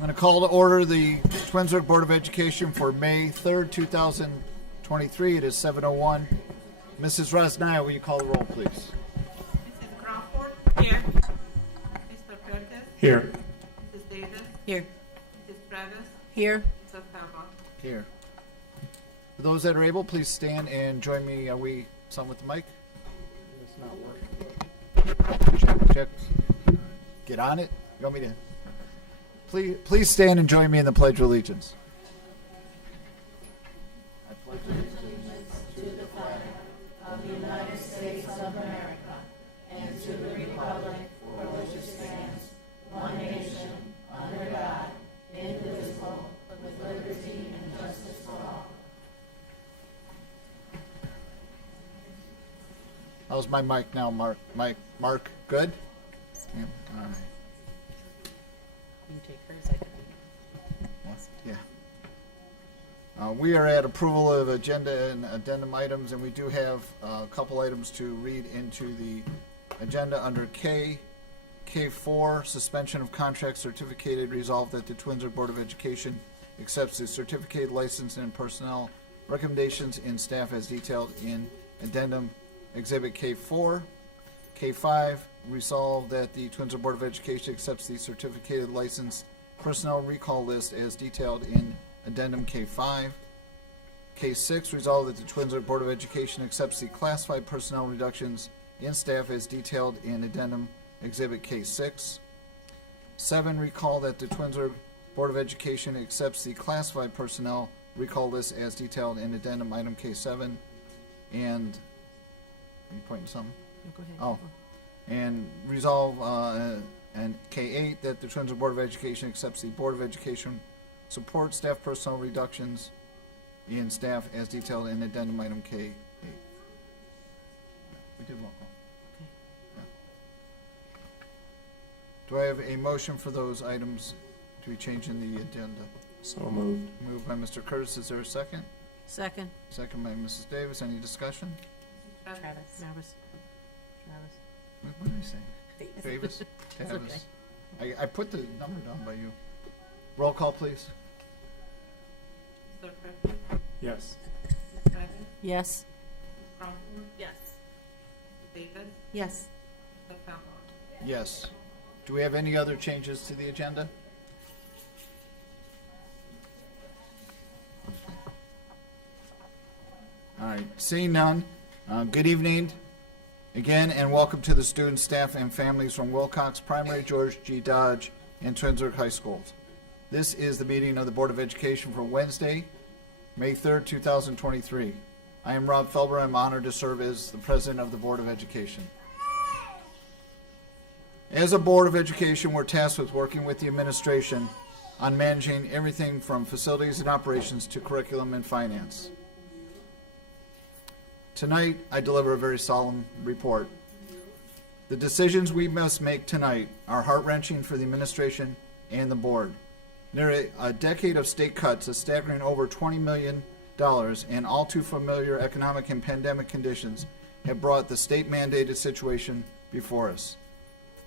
I'm going to call to order the Twinsburg Board of Education for May 3rd, 2023. It is 7:01. Mrs. Rosnaya, will you call the roll, please? Mrs. Crawford? Here. Mr. Curtis? Here. Mrs. Davis? Here. Mrs. Travis? Here. Mr. Talbot? Here. For those that are able, please stand and join me. Are we some with the mic? It's not working. Check. Get on it. You want me to? Please stand and join me in the Pledge of Allegiance. I pledge allegiance to the flag of the United States of America and to the republic for which it stands, one nation, under God, indivisible, with liberty and justice for all. How's my mic now, Mark? Mark, good? Yeah, all right. You can take hers, I can. Yeah. We are at approval of agenda and addendum items, and we do have a couple items to read into the agenda under K4, suspension of contract certificated, resolved that the Twinsburg Board of Education accepts the certificated license and personnel recommendations in staff as detailed in addendum exhibit K4. K5, resolved that the Twinsburg Board of Education accepts the certificated licensed personnel recall list as detailed in addendum K5. K6, resolved that the Twinsburg Board of Education accepts the classified personnel reductions in staff as detailed in addendum exhibit K6. 7, recall that the Twinsburg Board of Education accepts the classified personnel recall list as detailed in addendum item K7. And are you pointing something? No, go ahead. Oh. And resolve and K8 that the Twinsburg Board of Education accepts the Board of Education support staff personnel reductions in staff as detailed in addendum item K8. We did roll call. Okay. Do I have a motion for those items to be changed in the agenda? So moved. Moved by Mr. Curtis. Is there a second? Second. Second by Mrs. Davis. Any discussion? Travis. Travis. What did I say? Davis? It's Travis. I put the number down by you. Roll call, please. Mr. Curtis? Yes. Mrs. Travis? Yes. Mrs. Crawford? Yes. Mrs. Davis? Yes. Mr. Talbot? Yes. Do we have any other changes to the agenda? All right, seeing none, good evening again, and welcome to the students, staff, and families from Wilcox Primary, George G. Dodge, and Twinsburg High Schools. This is the meeting of the Board of Education for Wednesday, May 3rd, 2023. I am Rob Felber. I'm honored to serve as the president of the Board of Education. As a Board of Education, we're tasked with working with the administration on managing everything from facilities and operations to curriculum and finance. Tonight, I deliver a very solemn report. The decisions we must make tonight are heart-wrenching for the administration and the board. Nearly a decade of state cuts, a staggering over $20 million, and all too familiar economic and pandemic conditions have brought the state-mandated situation before us.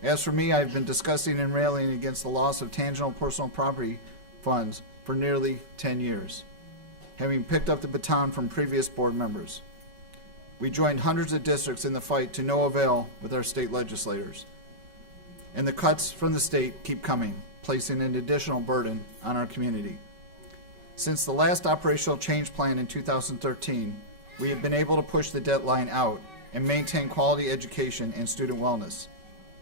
As for me, I've been discussing and railing against the loss of tangible personal property funds for nearly 10 years, having picked up the baton from previous board members. We joined hundreds of districts in the fight to no avail with our state legislators. And the cuts from the state keep coming, placing an additional burden on our community. Since the last operational change plan in 2013, we have been able to push the deadline out and maintain quality education and student wellness.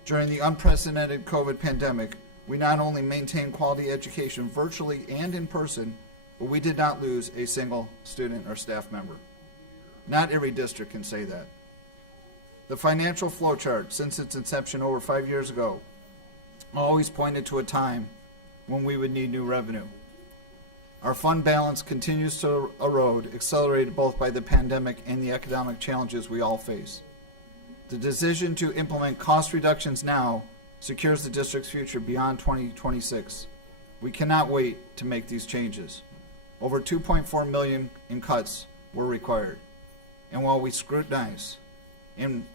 During the unprecedented COVID pandemic, we not only maintained quality education virtually and in person, but we did not lose a single student or staff member. Not every district can say that. The financial flowchart, since its inception over 5 years ago, always pointed to a time when we would need new revenue. Our fund balance continues to erode, accelerated both by the pandemic and the economic challenges we all face. The decision to implement cost reductions now secures the district's future beyond 2026. We cannot wait to make these changes. Over $2.4 million in cuts were required. And while we scrutinize in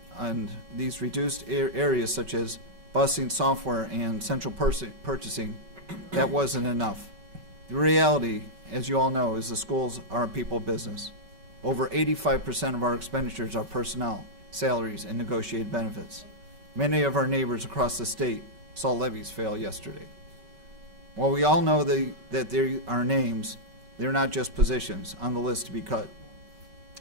these reduced areas such as busing, software, and central purchasing, that wasn't enough. The reality, as you all know, is the schools are a people business. Over 85% of our expenditures are personnel, salaries, and negotiated benefits. Many of our neighbors across the state saw levies fail yesterday. While we all know that there are names, they're not just positions on the list to be cut.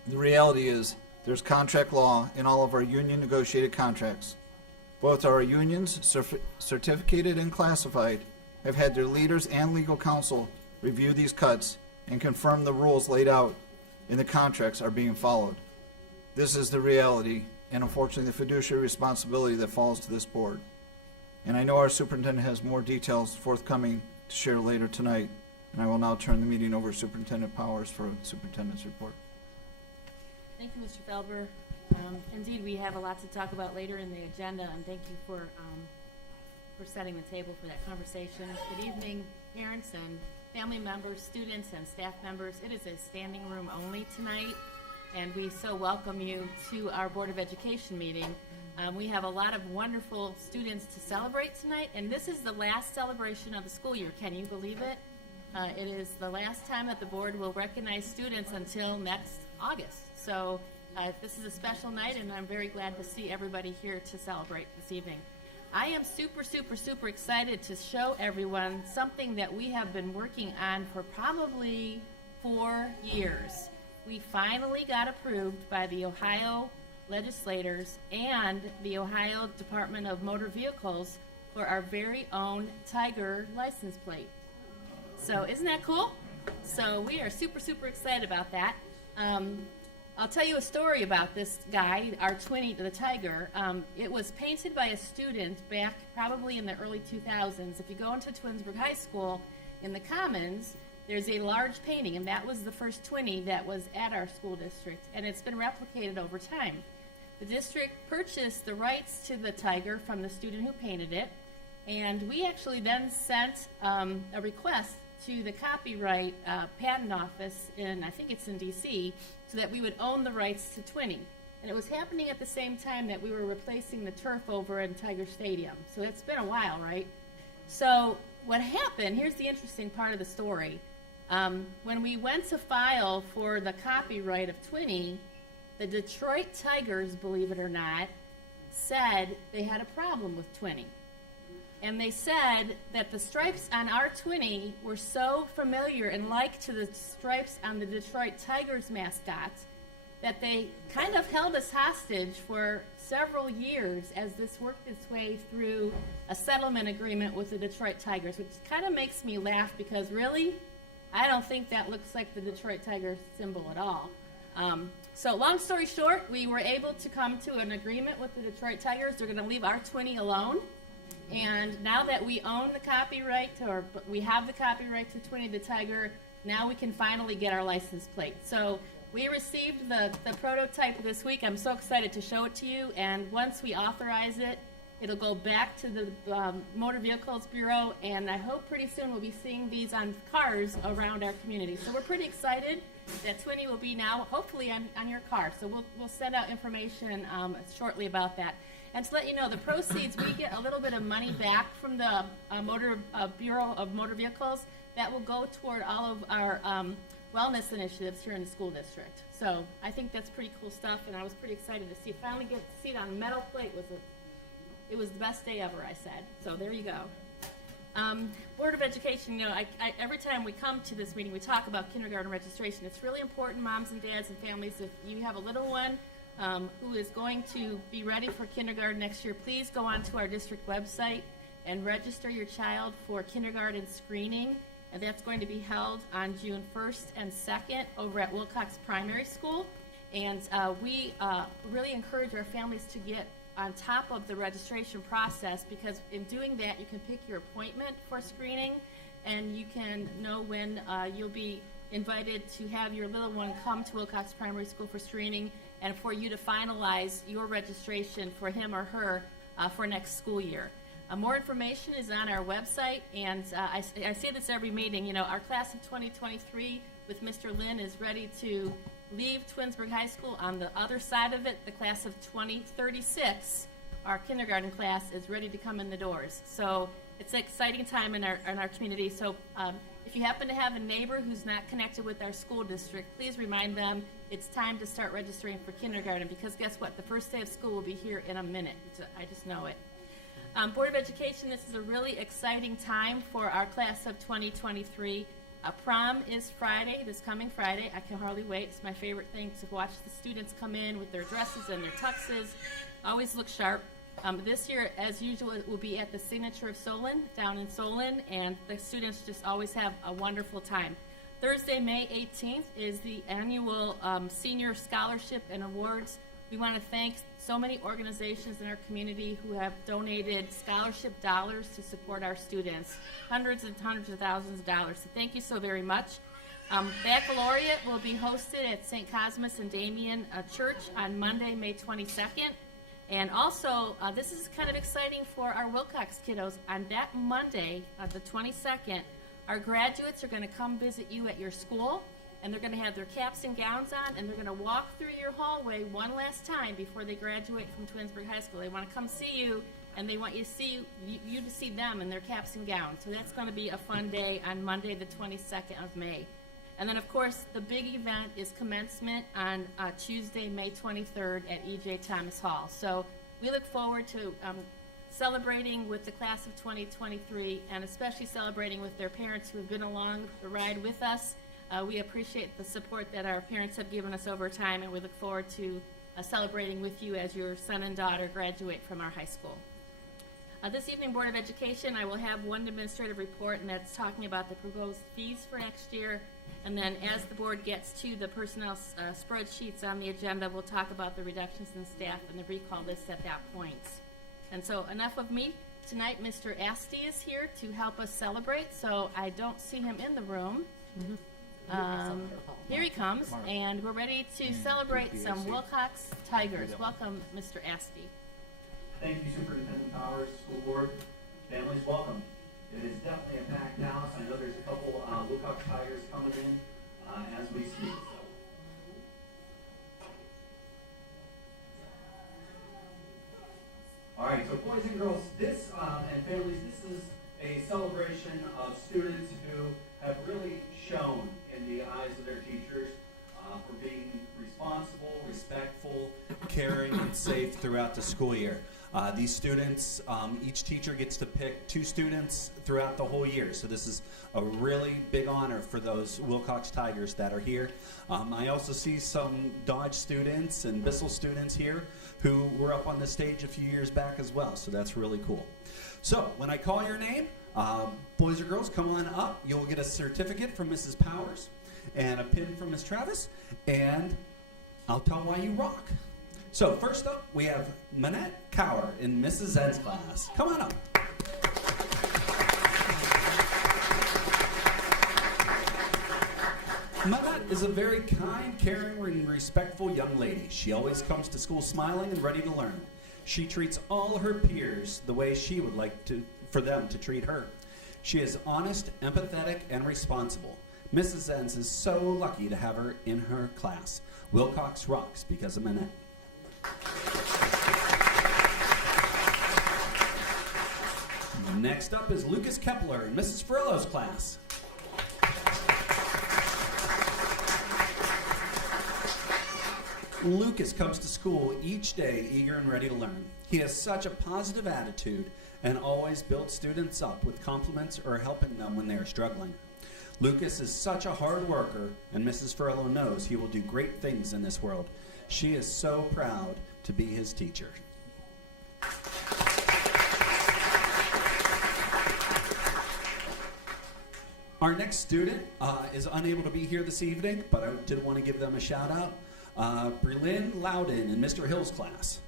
The reality is there's contract law in all of our union negotiated contracts. Both our unions, certificated and classified, have had their leaders and legal counsel review these cuts and confirm the rules laid out in the contracts are being followed. This is the reality, and unfortunately the fiduciary responsibility that falls to this board. And I know our superintendent has more details forthcoming to share later tonight, and I will now turn the meeting over to Superintendent Powers for the superintendent's report. Thank you, Mr. Felber. Indeed, we have a lot to talk about later in the agenda, and thank you for setting the table for that conversation. Good evening, parents and family members, students and staff members. It is a standing room only tonight, and we so welcome you to our Board of Education meeting. We have a lot of wonderful students to celebrate tonight, and this is the last celebration of the school year. Can you believe it? It is the last time that the board will recognize students until next August. So this is a special night, and I'm very glad to see everybody here to celebrate this evening. I am super excited to show everyone something that we have been working on for probably 4 years. We finally got approved by the Ohio legislators and the Ohio Department of Motor Vehicles for our very own Tiger license plate. So isn't that cool? So we are super excited about that. I'll tell you a story about this guy, our Twinnie, the Tiger. It was painted by a student back probably in the early 2000s. If you go into Twinsburg High School in the Commons, there's a large painting, and that was the first Twinnie that was at our school district, and it's been replicated over time. The district purchased the rights to the Tiger from the student who painted it, and we actually then sent a request to the copyright patent office I think it's in DC, so that we would own the rights to Twinnie. And it was happening at the same time that we were replacing the turf over in Tiger Stadium. So it's been a while, right? So what happened, here's the interesting part of the story. When we went to file for the copyright of Twinnie, the Detroit Tigers, believe it or not, said they had a problem with Twinnie. And they said that the stripes on our Twinnie were so familiar and like to the stripes on the Detroit Tigers mascot that they kind of held us hostage for several years as this worked its way through a settlement agreement with the Detroit Tigers, which kind of makes me laugh because really, I don't think that looks like the Detroit Tigers symbol at all. So long story short, we were able to come to an agreement with the Detroit Tigers. They're going to leave our Twinnie alone. And now that we own the copyright, or we have the copyright to Twinnie the Tiger, now we can finally get our license plate. So we received the prototype this week. I'm so excited to show it to you. And once we authorize it, it'll go back to the Motor Vehicles Bureau. And I hope pretty soon we'll be seeing these on cars around our community. So we're pretty excited that Twinnie will be now hopefully on your car. So we'll send out information shortly about that. And to let you know, the proceeds, we get a little bit of money back from the Bureau of Motor Vehicles that will go toward all of our wellness initiatives here in the school district. So I think that's pretty cool stuff, and I was pretty excited to finally get to see it on a metal plate. It was the best day ever, I said. So there you go. Board of Education, every time we come to this meeting, we talk about kindergarten registration. It's really important, moms and dads and families, if you have a little one who is going to be ready for kindergarten next year, please go onto our district website and register your child for kindergarten screening. And that's going to be held on June 1st and 2nd over at Wilcox Primary School. And we really encourage our families to get on top of the registration process, because in doing that, you can pick your appointment for screening, and you can know when you'll be invited to have your little one come to Wilcox Primary School for screening, and for you to finalize your registration for him or her for next school year. More information is on our website, and I say this every meeting, our class of 2023 with Mr. Lynn is ready to leave Twinsburg High School. On the other side of it, the class of 2036 our kindergarten class is ready to come in the doors. So it's an exciting time in our community. So if you happen to have a neighbor who's not connected with our school district, please remind them it's time to start registering for kindergarten, because guess what? The first day of school will be here in a minute. I just know it. Board of Education, this is a really exciting time for our class of 2023. Prom is Friday, this coming Friday. I can hardly wait. It's my favorite thing to watch the students come in with their dresses and their tuxes. Always look sharp. This year, as usual, it will be at the Signature of Solon, down in Solon, and the students just always have a wonderful time. Thursday, May 18th, is the annual Senior Scholarship and Awards. We want to thank so many organizations in our community who have donated scholarship dollars to support our students, hundreds and hundreds of thousands of dollars. So thank you so very much. Baccalaureate will be hosted at St. Cosmas and Damien Church on Monday, May 22nd. And also, this is kind of exciting for our Wilcox kiddos. On that Monday, the 22nd, our graduates are going to come visit you at your school, and they're going to have their caps and gowns on, and they're going to walk through your hallway one last time before they graduate from Twinsburg High School. They want to come see you, and they want you to see you to see them in their caps and gowns. So that's going to be a fun day on Monday, the 22nd of May. And then, of course, the big event is commencement on Tuesday, May 23rd at E.J. Thomas Hall. So we look forward to celebrating with the class of 2023, and especially celebrating with their parents who have been along the ride with us. We appreciate the support that our parents have given us over time, and we look forward to celebrating with you as your son and daughter graduate from our high school. This evening, Board of Education, I will have one administrative report, and that's talking about the proposed fees for next year. And then as the board gets to the personnel spreadsheets on the agenda, we'll talk about the reductions in staff and the recall list at that point. And so enough of me. Tonight, Mr. Asti is here to help us celebrate, so I don't see him in the room. Here he comes, and we're ready to celebrate some Wilcox Tigers. Welcome, Mr. Asti. Thank you, Superintendent Powers, School Board, families, welcome. It is definitely a packed house. I know there's a couple Wilcox Tigers coming in as we speak. All right, so boys and girls, this and families, this is a celebration of students who have really shown in the eyes of their teachers for being responsible, respectful, caring, and safe throughout the school year. These students, each teacher gets to pick 2 students throughout the whole year. So this is a really big honor for those Wilcox Tigers that are here. I also see some Dodge students and Bissell students here who were up on the stage a few years back as well. So that's really cool. So when I call your name, boys or girls, come on up. You'll get a certificate from Mrs. Powers and a pin from Ms. Travis, and I'll tell why you rock. So first up, we have Manette Cower in Mrs. Z's class. Come on up. Manette is a very kind, caring, and respectful young lady. She always comes to school smiling and ready to learn. She treats all her peers the way she would like for them to treat her. She is honest, empathetic, and responsible. Mrs. Zenz is so lucky to have her in her class. Wilcox rocks because of Manette. Next up is Lucas Kepler in Mrs. Furlow's class. Lucas comes to school each day eager and ready to learn. He has such a positive attitude and always builds students up with compliments or helping them when they are struggling. Lucas is such a hard worker, and Mrs. Furlow knows he will do great things in this world. She is so proud to be his teacher. Our next student is unable to be here this evening, but I did want to give them a shout out. Berlin Loudon in Mr. Hill's class.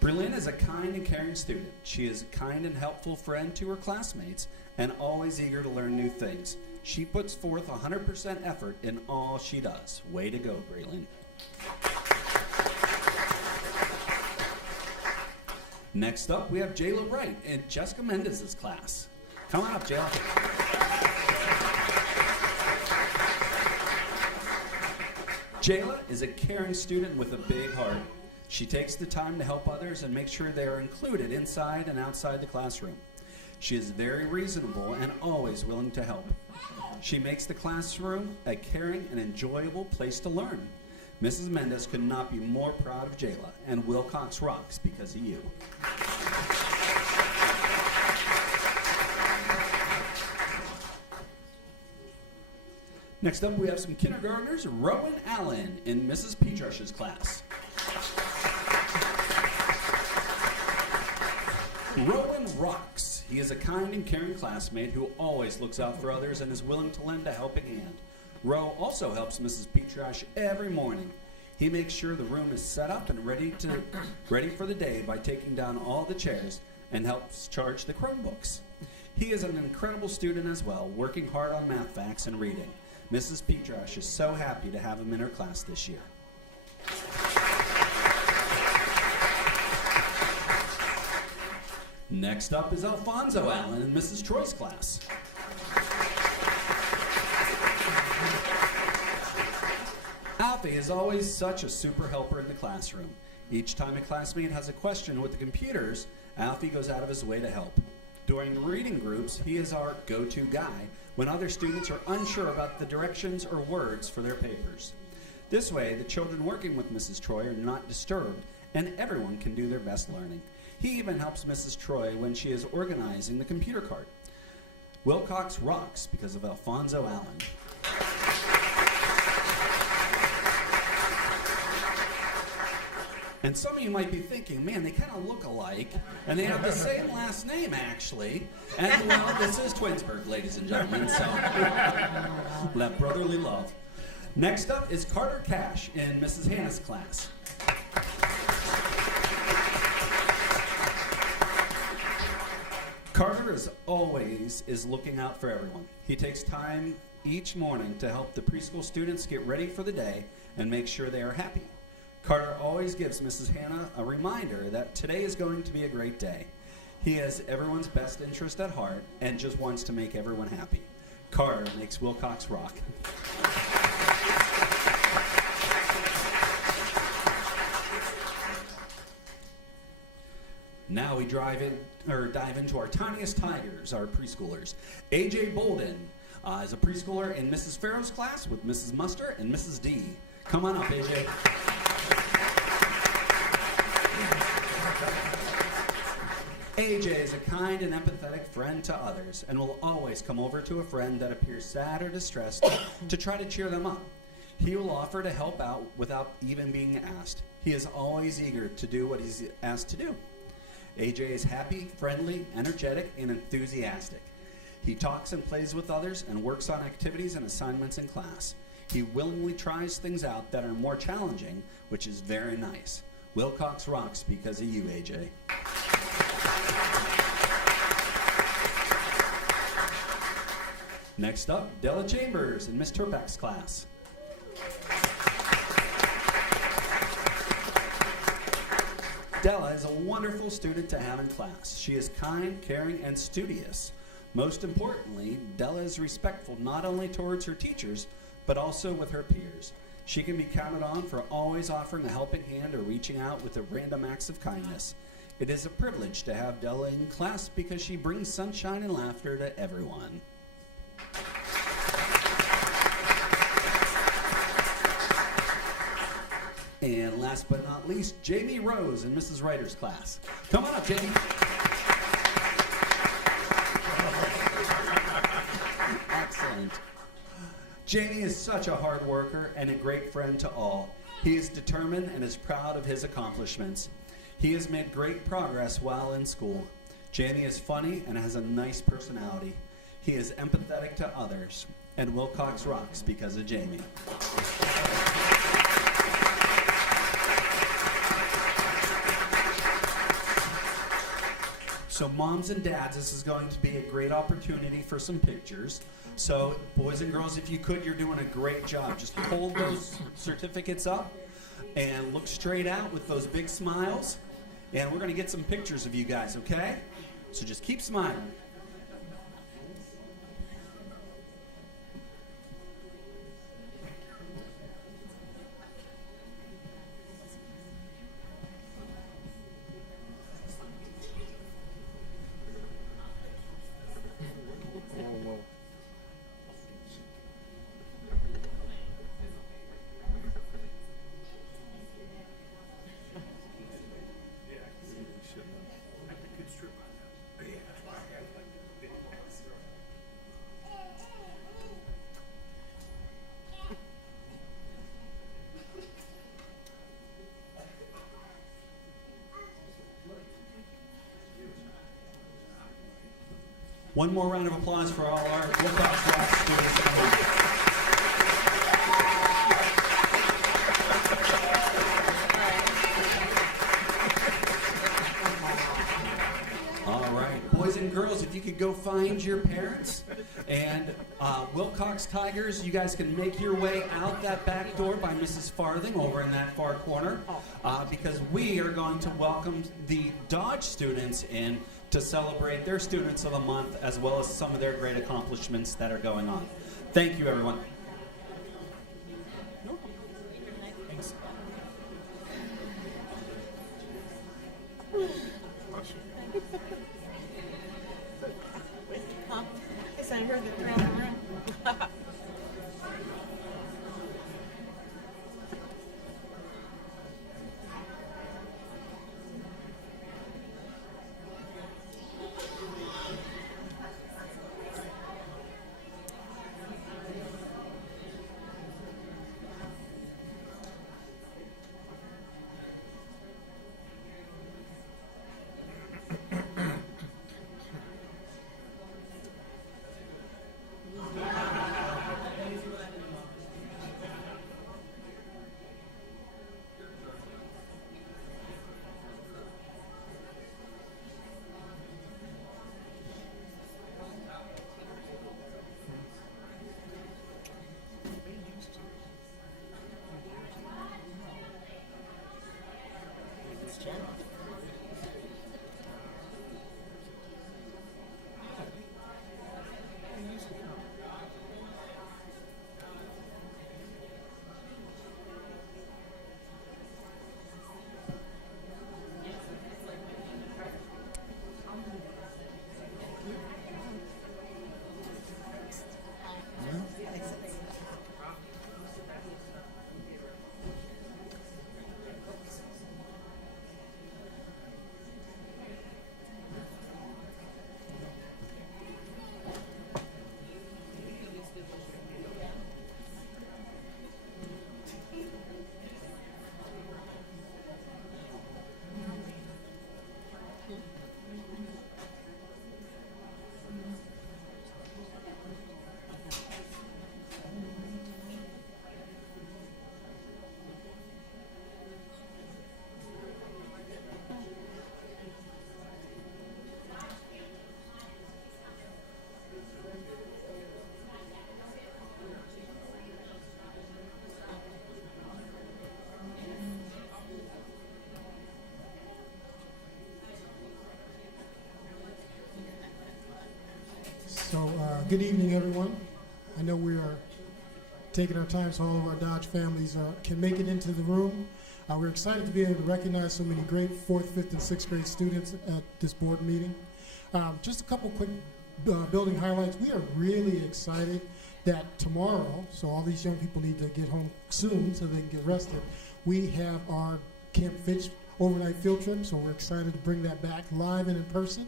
Berlin is a kind and caring student. She is a kind and helpful friend to her classmates and always eager to learn new things. She puts forth 100% effort in all she does. Way to go, Berlin. Next up, we have Jayla Wright in Jessica Mendez's class. Come on up, Jayla. Jayla is a caring student with a big heart. She takes the time to help others and make sure they are included inside and outside the classroom. She is very reasonable and always willing to help. She makes the classroom a caring and enjoyable place to learn. Mrs. Mendez could not be more proud of Jayla, and Wilcox rocks because of you. Next up, we have some kindergartners, Rowan Allen in Mrs. Petrush's class. Rowan rocks. He is a kind and caring classmate who always looks out for others and is willing to lend a helping hand. Roe also helps Mrs. Petrush every morning. He makes sure the room is set up and ready for the day by taking down all the chairs and helps charge the Chromebooks. He is an incredible student as well, working hard on math facts and reading. Mrs. Petrush is so happy to have him in her class this year. Next up is Alfonso Allen in Mrs. Troy's class. Alfie is always such a super helper in the classroom. Each time a classmate has a question with the computers, Alfie goes out of his way to help. During reading groups, he is our go-to guy when other students are unsure about the directions or words for their papers. This way, the children working with Mrs. Troy are not disturbed, and everyone can do their best learning. He even helps Mrs. Troy when she is organizing the computer cart. Wilcox rocks because of Alfonso Allen. And some of you might be thinking, man, they kind of look alike, and they have the same last name, actually. And, well, this is Twinsburg, ladies and gentlemen, so let brotherly love. Next up is Carter Cash in Mrs. Hannah's class. Carter is looking out for everyone. He takes time each morning to help the preschool students get ready for the day and make sure they are happy. Carter always gives Mrs. Hannah a reminder that today is going to be a great day. He has everyone's best interest at heart and just wants to make everyone happy. Carter makes Wilcox rock. Now we dive into our tiniest tigers, our preschoolers. AJ Bolden is a preschooler in Mrs. Farrow's class with Mrs. Muster and Mrs. D. Come on up, AJ. AJ is a kind and empathetic friend to others and will always come over to a friend that appears sad or distressed to try to cheer them up. He will offer to help out without even being asked. He is always eager to do what he's asked to do. AJ is happy, friendly, energetic, and enthusiastic. He talks and plays with others and works on activities and assignments in class. He willingly tries things out that are more challenging, which is very nice. Wilcox rocks because of you, AJ. Next up, Della Chambers in Miss Turpak's class. Della is a wonderful student to have in class. She is kind, caring, and studious. Most importantly, Della is respectful not only towards her teachers, but also with her peers. She can be counted on for always offering a helping hand or reaching out with a random acts of kindness. It is a privilege to have Della in class because she brings sunshine and laughter to everyone. And last but not least, Jamie Rose in Mrs. Ryder's class. Come on up, Jamie. Excellent. Jamie is such a hard worker and a great friend to all. He is determined and is proud of his accomplishments. He has made great progress while in school. Jamie is funny and has a nice personality. He is empathetic to others. And Wilcox rocks because of Jamie. So moms and dads, this is going to be a great opportunity for some pictures. So boys and girls, if you could, you're doing a great job. Just hold those certificates up and look straight out with those big smiles. And we're going to get some pictures of you guys, okay? So just keep smiling. One more round of applause for all our Wilcox Rock students at home. All right, boys and girls, if you could go find your parents. And Wilcox Tigers, you guys can make your way out that back door by Mrs. Farthing over in that far corner, because we are going to welcome the Dodge students in to celebrate their Students of the Month, as well as some of their great accomplishments that are going on. Thank you, everyone. Thanks. Guess I heard that around the room. So, good evening, everyone. I know we are taking our time so all of our Dodge families can make it into the room. We're excited to be able to recognize so many great 4th, 5th, and 6th grade students at this board meeting. Just a couple quick building highlights. We are really excited that tomorrow, so all these young people need to get home soon so they can get rested, we have our Camp Fitch overnight field trip, so we're excited to bring that back live and in person,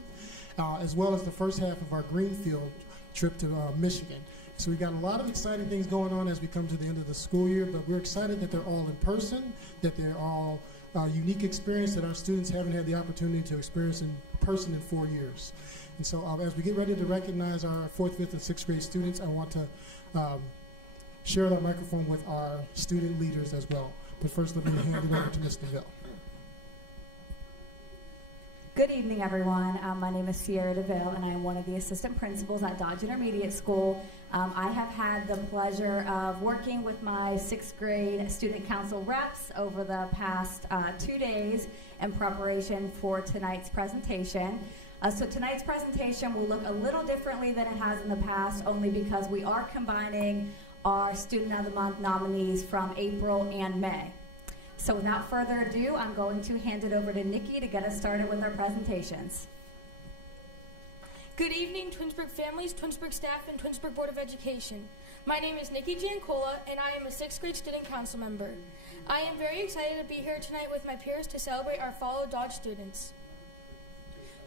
as well as the first half of our Greenfield trip to Michigan. So we got a lot of exciting things going on as we come to the end of the school year, but we're excited that they're all in person, that they're all unique experience that our students haven't had the opportunity to experience in person in 4 years. And so as we get ready to recognize our 4th, 5th, and 6th grade students, I want to share that microphone with our student leaders as well. But first, let me hand it over to Ms. DeVille. Good evening, everyone. My name is Sierra DeVille, and I'm one of the assistant principals at Dodge Intermediate School. I have had the pleasure of working with my 6th grade student council reps over the past 2 days in preparation for tonight's presentation. So tonight's presentation will look a little differently than it has in the past, only because we are combining our Student of the Month nominees from April and May. So without further ado, I'm going to hand it over to Nikki to get us started with our presentations. Good evening, Twinsburg families, Twinsburg staff, and Twinsburg Board of Education. My name is Nikki Giancola, and I am a 6th grade student council member. I am very excited to be here tonight with my peers to celebrate our Follow Dodge students.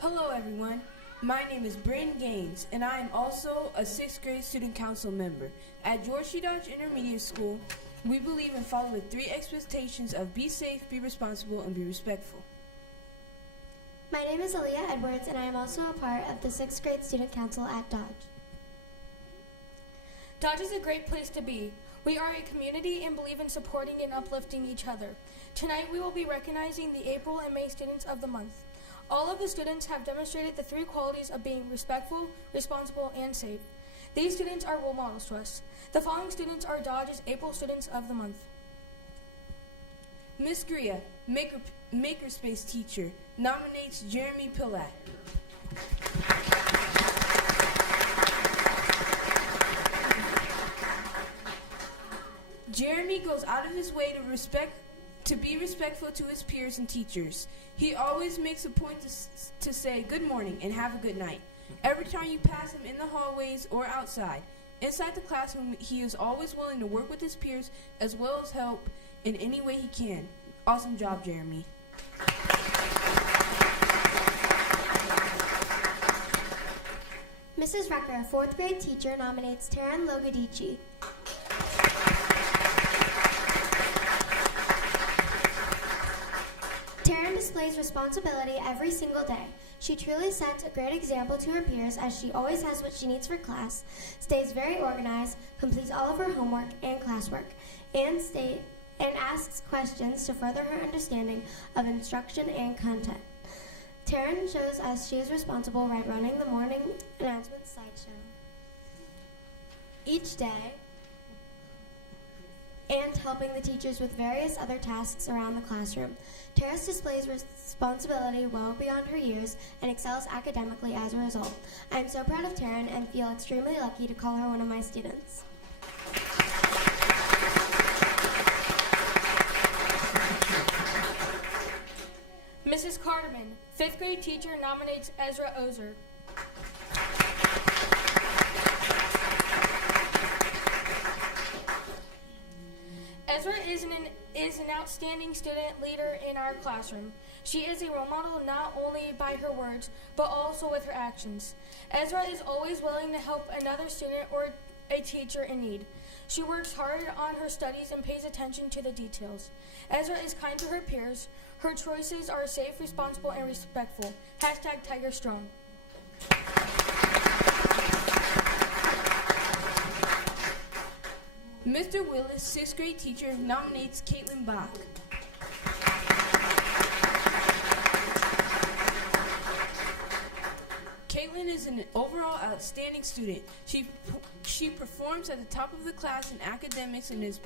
Hello, everyone. My name is Bryn Gaines, and I am also a 6th grade student council member. At George C. Dodge Intermediate School, we believe in following the 3 expectations of be safe, be responsible, and be respectful. My name is Aaliyah Edwards, and I am also a part of the 6th grade student council at Dodge. Dodge is a great place to be. We are a community and believe in supporting and uplifting each other. Tonight we will be recognizing the April and May students of the month. All of the students have demonstrated the 3 qualities of being respectful, responsible, and safe. These students are role models to us. The following students are Dodge's April students of the month. Miss Gria, Makerspace teacher, nominates Jeremy Pillack. Jeremy goes out of his way to be respectful to his peers and teachers. He always makes a point to say good morning and have a good night. Every time you pass him in the hallways or outside. Inside the classroom, he is always willing to work with his peers as well as help in any way he can. Awesome job, Jeremy. Mrs. Recker, a 4th grade teacher, nominates Taryn Logadici. Taryn displays responsibility every single day. She truly sets a great example to her peers as she always has what she needs for class, stays very organized, completes all of her homework and classwork, and asks questions to further her understanding of instruction and content. Taryn shows us she is responsible by running the morning announcements slideshow each day and helping the teachers with various other tasks around the classroom. Terrace displays responsibility well beyond her years and excels academically as a result. I am so proud of Taryn and feel extremely lucky to call her one of my students. Mrs. Carterman, 5th grade teacher, nominates Ezra Ozer. Ezra is an outstanding student leader in our classroom. She is a role model not only by her words, but also with her actions. Ezra is always willing to help another student or a teacher in need. She works hard on her studies and pays attention to the details. Ezra is kind to her peers. Her choices are safe, responsible, and respectful. Hashtag Tiger Strong. Mr. Willis, 6th grade teacher, nominates Caitlin Bach. Caitlin is an overall outstanding student. She performs at the top of the class in academics and is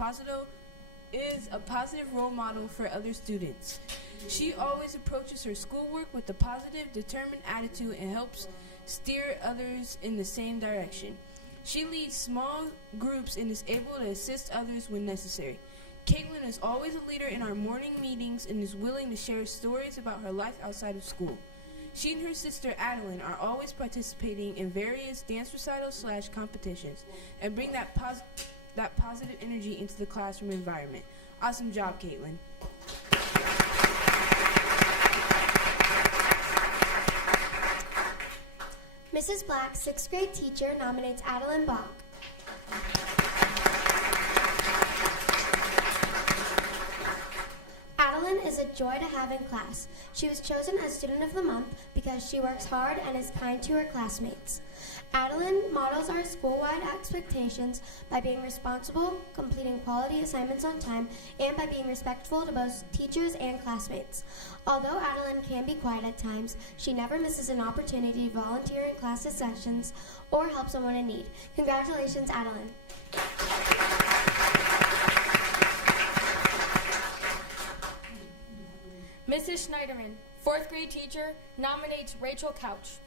a positive role model for other students. She always approaches her schoolwork with a positive, determined attitude and helps steer others in the same direction. She leads small groups and is able to assist others when necessary. Caitlin is always a leader in our morning meetings and is willing to share stories about her life outside of school. She and her sister Adeline are always participating in various dance recitals / competitions and bring that positive energy into the classroom environment. Awesome job, Caitlin. Mrs. Black, 6th grade teacher, nominates Adeline Bach. Adeline is a joy to have in class. She was chosen as Student of the Month because she works hard and is kind to her classmates. Adeline models our school-wide expectations by being responsible, completing quality assignments on time, and by being respectful to both teachers and classmates. Although Adeline can be quiet at times, she never misses an opportunity to volunteer in class sessions or help someone in need. Congratulations, Adeline. Mrs. Schneiderman, 4th grade teacher, nominates Rachel Couch.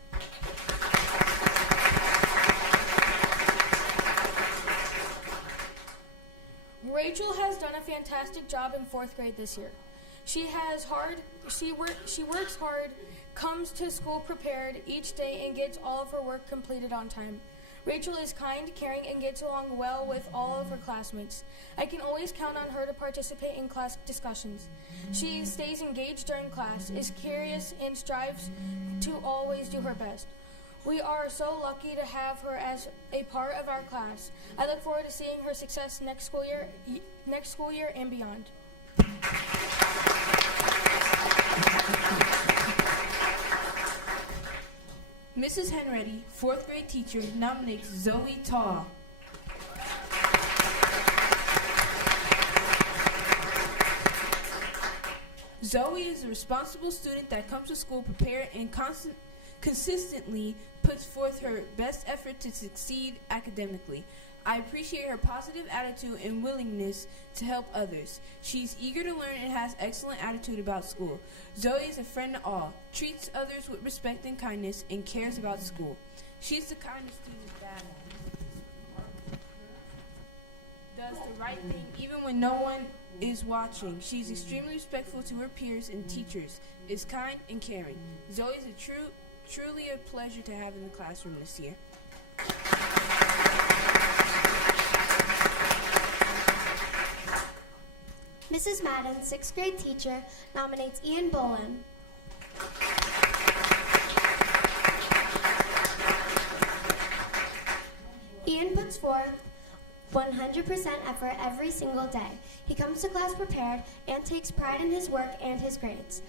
Rachel has done a fantastic job in 4th grade this year. She works hard, comes to school prepared each day, and gets all of her work completed on time. Rachel is kind, caring, and gets along well with all of her classmates. I can always count on her to participate in class discussions. She stays engaged during class, is curious, and strives to always do her best. We are so lucky to have her as a part of our class. I look forward to seeing her success next school year and beyond. Mrs. Henready, 4th grade teacher, nominates Zoe Tall. Zoe is a responsible student that comes to school prepared and consistently puts forth her best effort to succeed academically. I appreciate her positive attitude and willingness to help others. She's eager to learn and has excellent attitude about school. Zoe is a friend to all, treats others with respect and kindness, and cares about school. She's the kind of student that does the right thing even when no one is watching. She's extremely respectful to her peers and teachers, is kind and caring. Zoe is truly a pleasure to have in the classroom this year. Mrs. Madden, 6th grade teacher, nominates Ian Bolin. Ian puts forth 100% effort every single day. He comes to class prepared and takes pride in his work and his grades.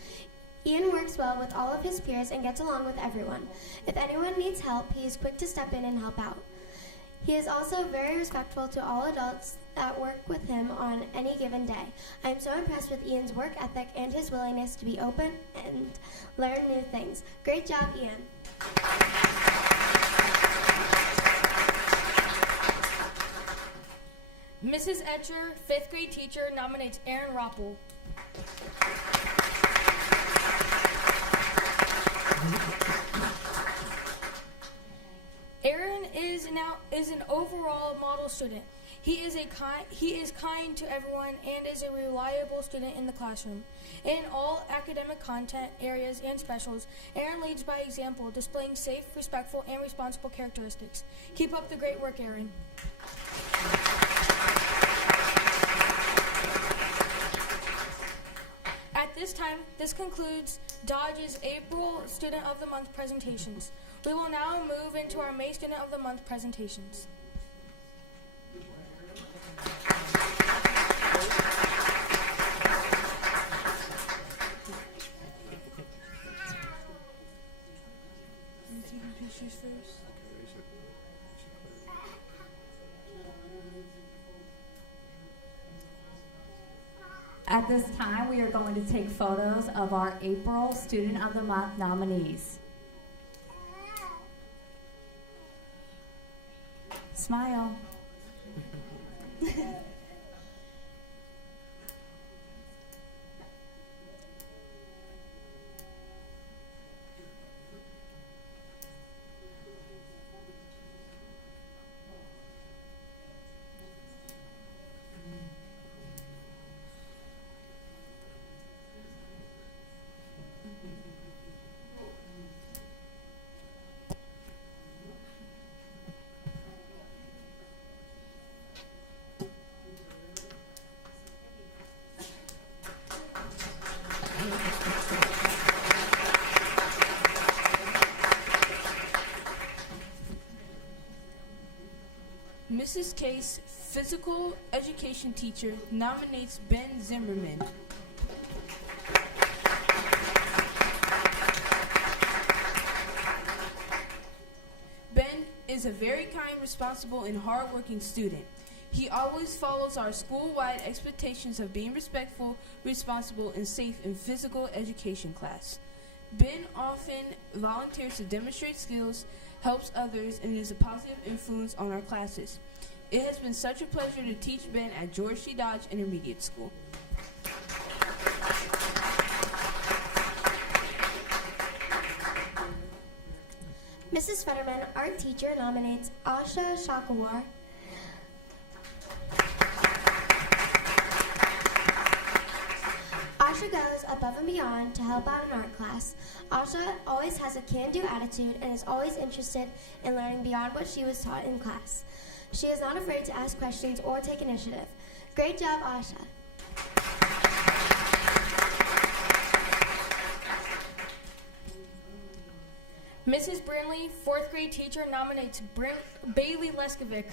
Ian works well with all of his peers and gets along with everyone. If anyone needs help, he is quick to step in and help out. He is also very respectful to all adults that work with him on any given day. I am so impressed with Ian's work ethic and his willingness to be open and learn new things. Great job, Ian. Mrs. Etcher, 5th grade teacher, nominates Aaron Roppel. Aaron is an overall model student. He is kind to everyone and is a reliable student in the classroom. In all academic content areas and specials, Aaron leads by example, displaying safe, respectful, and responsible characteristics. Keep up the great work, Aaron. At this time, this concludes Dodge's April Student of the Month presentations. We will now move into our May Student of the Month presentations. At this time, we are going to take photos of our April Student of the Month nominees. Smile. Mrs. Case, physical education teacher, nominates Ben Zimmerman. Ben is a very kind, responsible, and hardworking student. He always follows our school-wide expectations of being respectful, responsible, and safe in physical education class. Ben often volunteers to demonstrate skills, helps others, and is a positive influence on our classes. It has been such a pleasure to teach Ben at George T. Dodge Intermediate School. Mrs. Fetterman, art teacher, nominates Asha Shakawar. Asha goes above and beyond to help out in art class. Asha always has a can-do attitude and is always interested in learning beyond what she was taught in class. She is not afraid to ask questions or take initiative. Great job, Asha. Mrs. Brinley, 4th grade teacher, nominates Bailey Leskovic.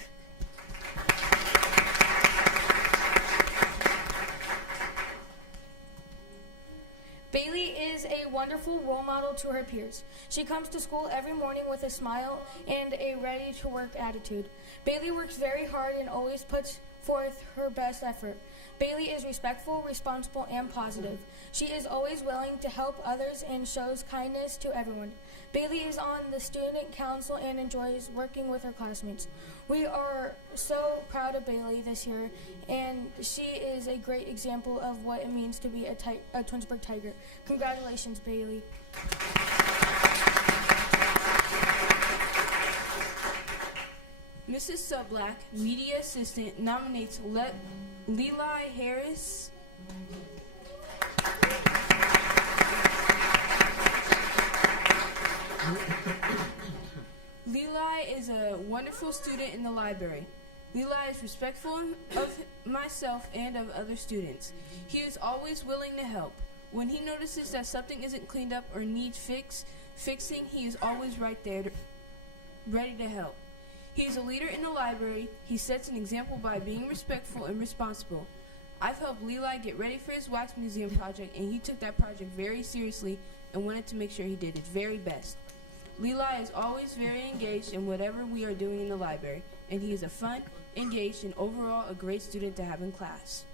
Bailey is a wonderful role model to her peers. She comes to school every morning with a smile and a ready-to-work attitude. Bailey works very hard and always puts forth her best effort. Bailey is respectful, responsible, and positive. She is always willing to help others and shows kindness to everyone. Bailey is on the student council and enjoys working with her classmates. We are so proud of Bailey this year, and she is a great example of what it means to be a Twinsburg Tiger. Congratulations, Bailey. Mrs. Sublack, media assistant, nominates Levi Harris. Levi is a wonderful student in the library. Levi is respectful of myself and of other students. He is always willing to help. When he notices that something isn't cleaned up or needs fixing, he is always right there, ready to help. He is a leader in the library. He sets an example by being respectful and responsible. I've helped Levi get ready for his wax museum project, and he took that project very seriously and wanted to make sure he did his very best. Levi is always very engaged in whatever we are doing in the library, and he is a fun, engaged, and overall a great student to have in class.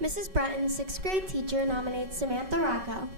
Mrs. Breton, 6th grade teacher, nominates Samantha Rocco.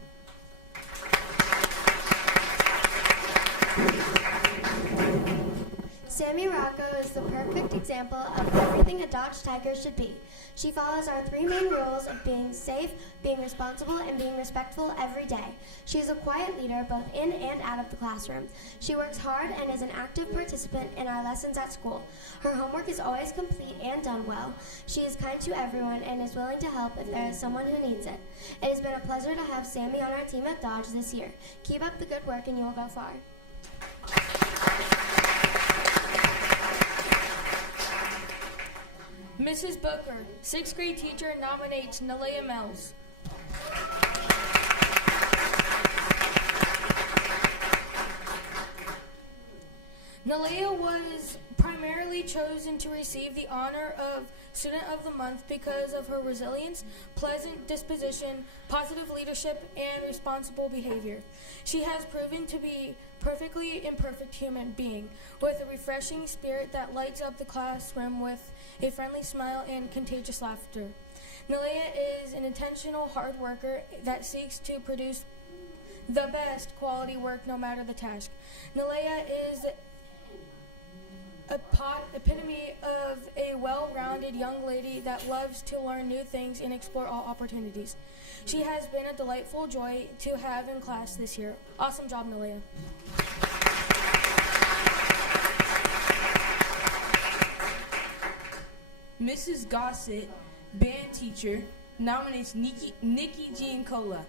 Sammy Rocco is the perfect example of everything a Dodge Tiger should be. She follows our 3 main rules of being safe, being responsible, and being respectful every day. She is a quiet leader both in and out of the classroom. She works hard and is an active participant in our lessons at school. Her homework is always complete and done well. She is kind to everyone and is willing to help if there is someone who needs it. It has been a pleasure to have Sammy on our team at Dodge this year. Keep up the good work and you will go far. Mrs. Booker, 6th grade teacher, nominates Nalea Mills. Nalea was primarily chosen to receive the honor of Student of the Month because of her resilience, pleasant disposition, positive leadership, and responsible behavior. She has proven to be perfectly imperfect human being with a refreshing spirit that lights up the classroom with a friendly smile and contagious laughter. Nalea is an intentional hard worker that seeks to produce the best quality work no matter the task. Nalea is epitome of a well-rounded young lady that loves to learn new things and explore all opportunities. She has been a delightful joy to have in class this year. Awesome job, Nalea. Mrs. Gossett, band teacher, nominates Nikki Giancola.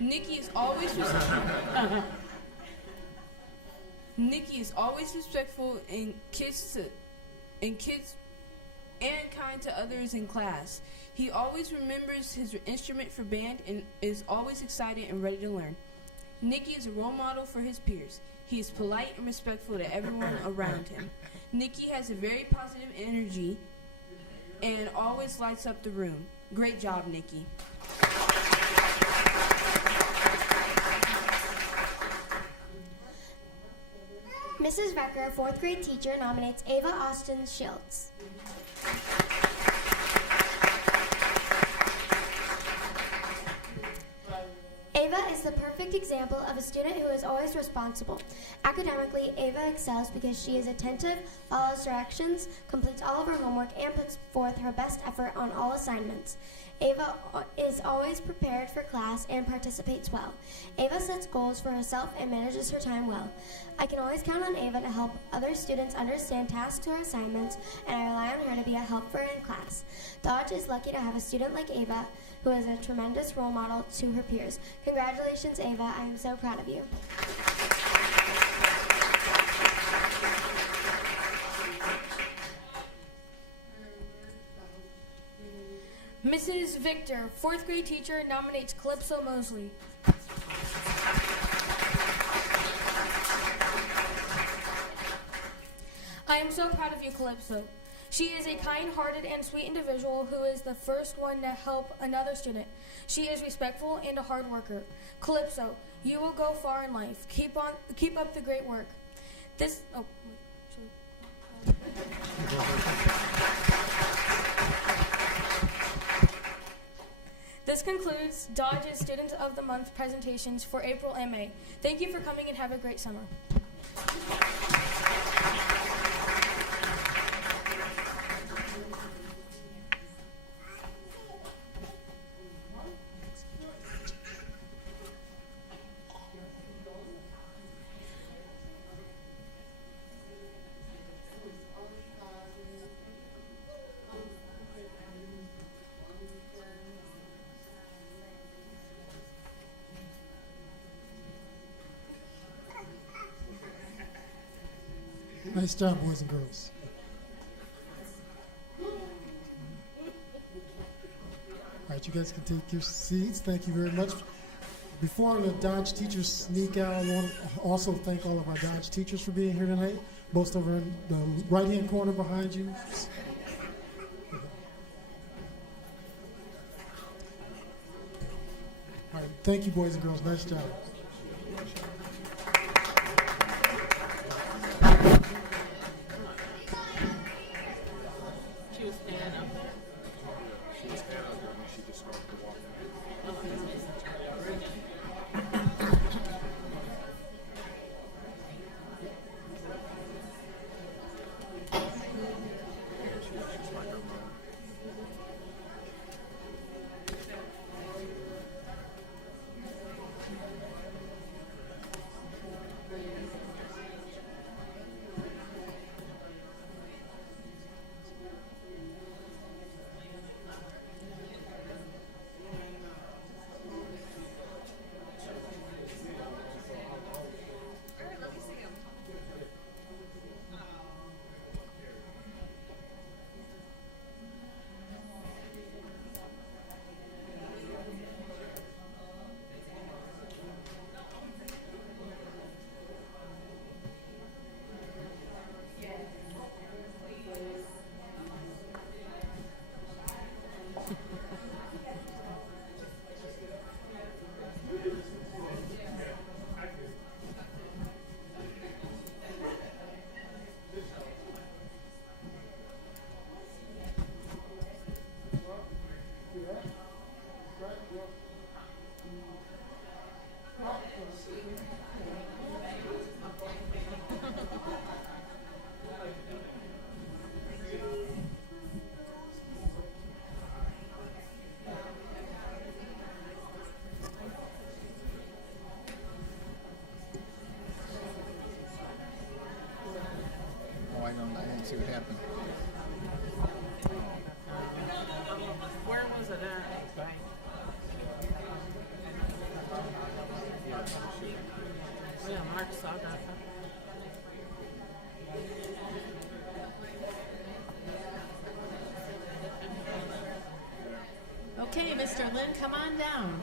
Nikki is always respectful and kind to others in class. He always remembers his instrument for band and is always excited and ready to learn. Nikki is a role model for his peers. He is polite and respectful to everyone around him. Nikki has a very positive energy and always lights up the room. Great job, Nikki. Mrs. Becker, 4th grade teacher, nominates Ava Austin Shields. Ava is the perfect example of a student who is always responsible. Academically, Ava excels because she is attentive, follows directions, completes all of her homework, and puts forth her best effort on all assignments. Ava is always prepared for class and participates well. Ava sets goals for herself and manages her time well. I can always count on Ava to help other students understand tasks or assignments, and I rely on her to be a helper in class. Dodge is lucky to have a student like Ava, who is a tremendous role model to her peers. Congratulations, Ava. I am so proud of you. Mrs. Victor, 4th grade teacher, nominates Calypso Mosley. so proud of you, Calypso. She is a kind-hearted and sweet individual who is the first one to help another student. She is respectful and a hard worker. Calypso, you will go far in life. Keep up the great work. This concludes Dodge's Students of the Month presentations for April and May. Thank you for coming and have a great summer. Nice job, boys and girls. All right, you guys can take your seats. Thank you very much. Before the Dodge teachers sneak out, I want to also thank all of our Dodge teachers for being here tonight. Most over in the right-hand corner behind you. All right, thank you, boys and girls. Nice job. I didn't see what happened. Where was it at? Oh, yeah, Mark saw that. Okay, Mr. Lynn, come on down.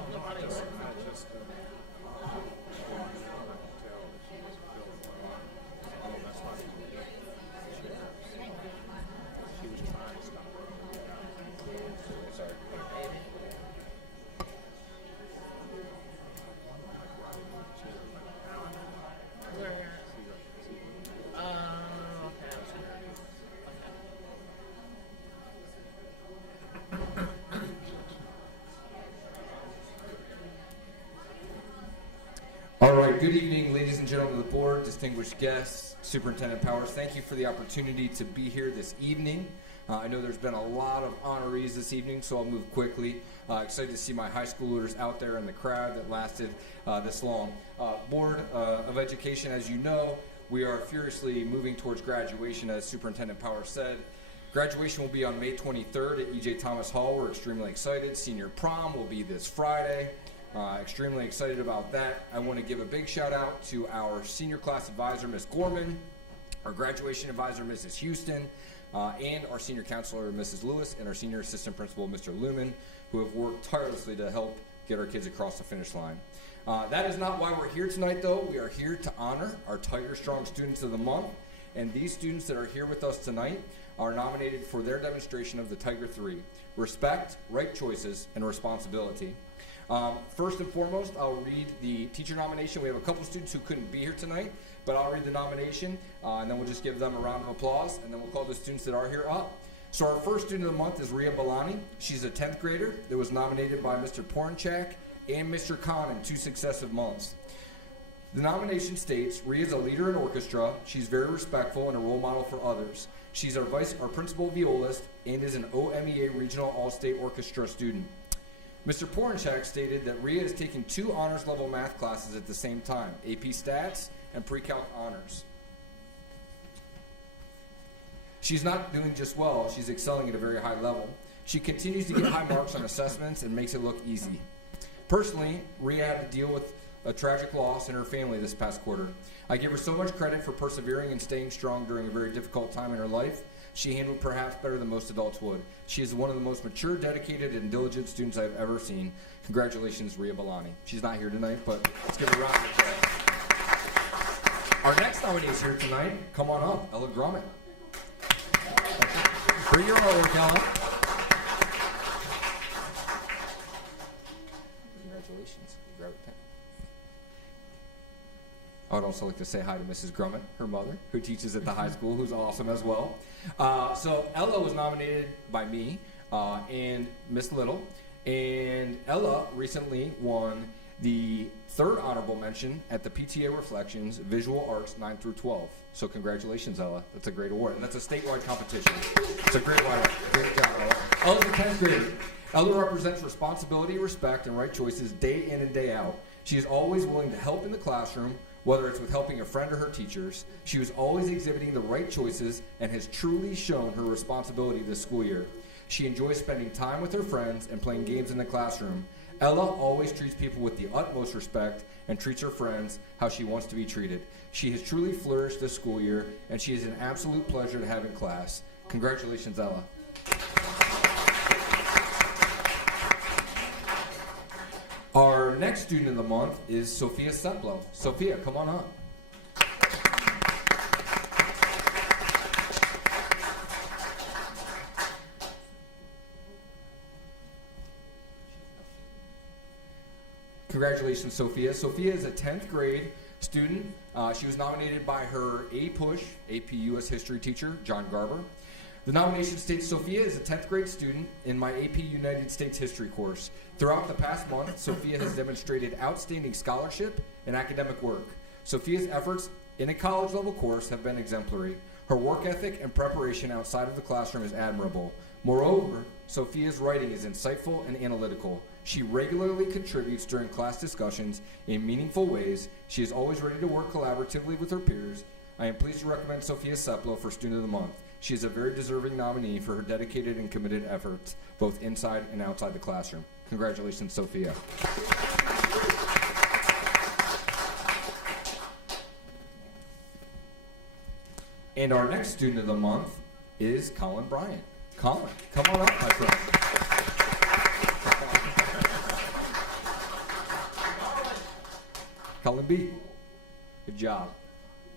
All right, good evening, ladies and gentlemen of the board, distinguished guests, Superintendent Powers. Thank you for the opportunity to be here this evening. I know there's been a lot of honorees this evening, so I'll move quickly. Excited to see my high schoolers out there in the crowd that lasted this long. Board of Education, as you know, we are furiously moving towards graduation, as Superintendent Powers said. Graduation will be on May 23rd at E.J. Thomas Hall. We're extremely excited. Senior prom will be this Friday. Extremely excited about that. I want to give a big shout out to our senior class advisor, Ms. Gorman, our graduation advisor, Mrs. Houston, and our senior counselor, Mrs. Lewis, and our senior assistant principal, Mr. Lumen, who have worked tirelessly to help get our kids across the finish line. That is not why we're here tonight, though. We are here to honor our Tiger Strong Students of the Month. And these students that are here with us tonight are nominated for their demonstration of the Tiger 3, respect, right choices, and responsibility. First and foremost, I'll read the teacher nomination. We have a couple students who couldn't be here tonight, but I'll read the nomination, and then we'll just give them a round of applause, and then we'll call the students that are here up. So our first student of the month is Ria Balani. She's a 10th grader that was nominated by Mr. Pornchak and Mr. Khan in 2 successive months. The nomination states, Ria is a leader in orchestra. She's very respectful and a role model for others. She's our principal violist and is an OMEA Regional All-State Orchestra student. Mr. Pornchak stated that Ria is taking 2 honors level math classes at the same time, AP Stats and Pre-Calc Honors. She's not doing just well, she's excelling at a very high level. She continues to get high marks on assessments and makes it look easy. Personally, Ria had to deal with a tragic loss in her family this past quarter. I give her so much credit for persevering and staying strong during a very difficult time in her life. She handled perhaps better than most adults would. She is one of the most mature, dedicated, and diligent students I've ever seen. Congratulations, Ria Balani. She's not here tonight, but let's give her a round of applause. Our next nominee is here tonight. Come on up, Ella Grummet. Bring your artwork, Ella. Congratulations. Grab a pen. I would also like to say hi to Mrs. Grummet, her mother, who teaches at the high school, who's awesome as well. So Ella was nominated by me and Miss Little, and Ella recently won the 3rd honorable mention at the PTA Reflections Visual Arts 9 through 12. So congratulations, Ella. That's a great award, and that's a statewide competition. It's a great award. Great job, Ella. Ella's a 10th grader. Ella represents responsibility, respect, and right choices day in and day out. She is always willing to help in the classroom, whether it's with helping a friend or her teachers. She was always exhibiting the right choices and has truly shown her responsibility this school year. She enjoys spending time with her friends and playing games in the classroom. Ella always treats people with the utmost respect and treats her friends how she wants to be treated. She has truly flourished this school year, and she is an absolute pleasure to have in class. Congratulations, Ella. Our next student of the month is Sophia Seplow. Sophia, come on up. Congratulations, Sophia. Sophia is a 10th grade student. She was nominated by her AP US History teacher, John Garber. The nomination states Sophia is a 10th grade student in my AP United States History course. Throughout the past month, Sophia has demonstrated outstanding scholarship and academic work. Sophia's efforts in a college level course have been exemplary. Her work ethic and preparation outside of the classroom is admirable. Moreover, Sophia's writing is insightful and analytical. She regularly contributes during class discussions in meaningful ways. She is always ready to work collaboratively with her peers. I am pleased to recommend Sophia Seplow for Student of the Month. She is a very deserving nominee for her dedicated and committed efforts, both inside and outside the classroom. Congratulations, Sophia. And our next Student of the Month is Colin Bryant. Colin, come on up, my friend. Colin B. Good job.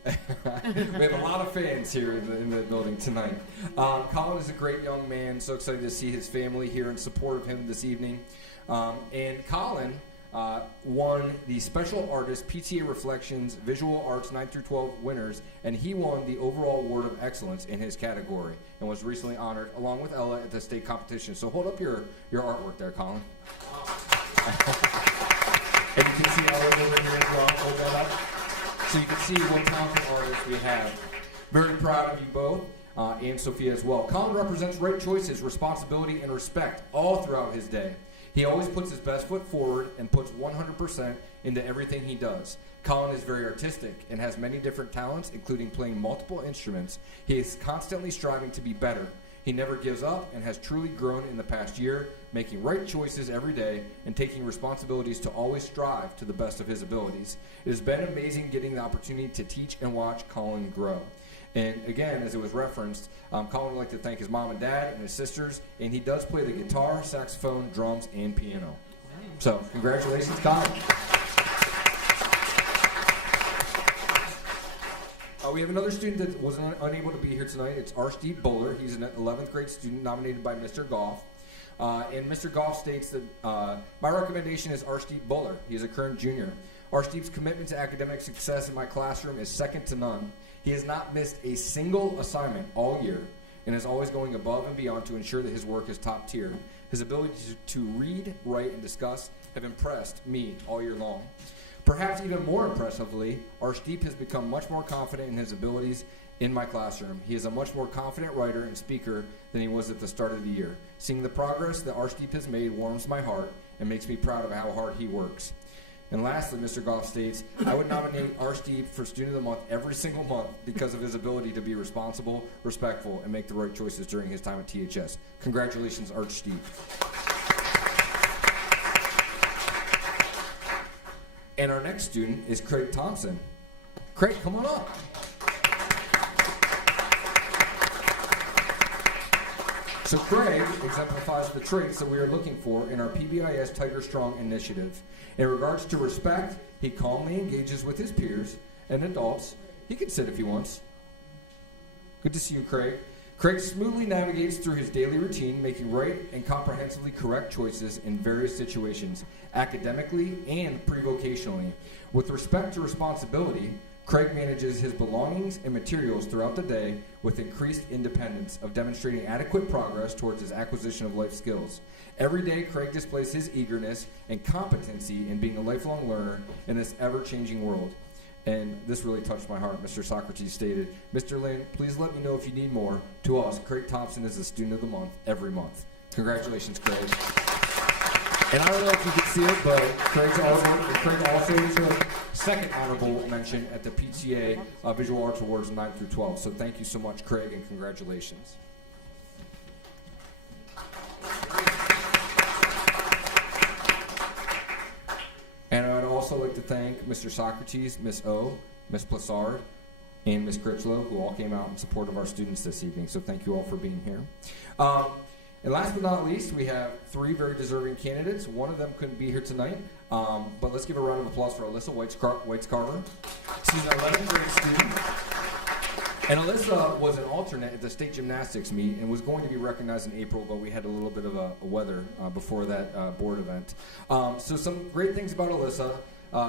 We have a lot of fans here in the building tonight. Colin is a great young man. So excited to see his family here in support of him this evening. And Colin won the Special Artist PTA Reflections Visual Arts 9 through 12 winners, and he won the overall award of excellence in his category and was recently honored along with Ella at the state competition. So hold up your artwork there, Colin. And you can see Ella over here as well. Hold that up. So you can see what talented artists we have. Very proud of you both, and Sophia as well. Colin represents right choices, responsibility, and respect all throughout his day. He always puts his best foot forward and puts 100% into everything he does. Colin is very artistic and has many different talents, including playing multiple instruments. He is constantly striving to be better. He never gives up and has truly grown in the past year, making right choices every day and taking responsibilities to always strive to the best of his abilities. It has been amazing getting the opportunity to teach and watch Colin grow. And again, as it was referenced, Colin would like to thank his mom and dad and his sisters, and he does play the guitar, saxophone, drums, and piano. So, congratulations, Colin. We have another student that was unable to be here tonight. It's Arshdeep Bowler. He's an 11th grade student nominated by Mr. Goff. And Mr. Goff states that my recommendation is Arshdeep Bowler. He is a current junior. Arshdeep's commitment to academic success in my classroom is second to none. He has not missed a single assignment all year and is always going above and beyond to ensure that his work is top tier. His ability to read, write, and discuss have impressed me all year long. Perhaps even more impressively, Arshdeep has become much more confident in his abilities in my classroom. He is a much more confident writer and speaker than he was at the start of the year. Seeing the progress that Arshdeep has made warms my heart and makes me proud of how hard he works. And lastly, Mr. Goff states, I would nominate Arshdeep for Student of the Month every single month because of his ability to be responsible, respectful, and make the right choices during his time at THS. Congratulations, Arshdeep. And our next student is Craig Thompson. Craig, come on up. So Craig exemplifies the traits that we are looking for in our PBIS Tiger Strong initiative. In regards to respect, he calmly engages with his peers and adults. He can sit if he wants. Good to see you, Craig. Craig smoothly navigates through his daily routine, making right and comprehensively correct choices in various situations, academically and pre-vocationally. With respect to responsibility, Craig manages his belongings and materials throughout the day with increased independence of demonstrating adequate progress towards his acquisition of life skills. Every day, Craig displays his eagerness and competency in being a lifelong learner in this ever-changing world. And this really touched my heart. Mr. Socrates stated, Mr. Lynn, please let me know if you need more. To us, Craig Thompson is the Student of the Month every month. Congratulations, Craig. And I don't know if you can see it, but Craig also took second honorable mention at the PTA Visual Arts Awards 9 through 12. So thank you so much, Craig, and congratulations. And I'd also like to thank Mr. Socrates, Miss O, Miss Plassard, and Miss Critchlow, who all came out in support of our students this evening. So thank you all for being here. And last but not least, we have three very deserving candidates. One of them couldn't be here tonight, but let's give a round of applause for Alyssa Weitz-Carver. She's an 11th grade student. And Alyssa was an alternate at the state gymnastics meet and was going to be recognized in April, but we had a little bit of a weather before that board event. So some great things about Alyssa.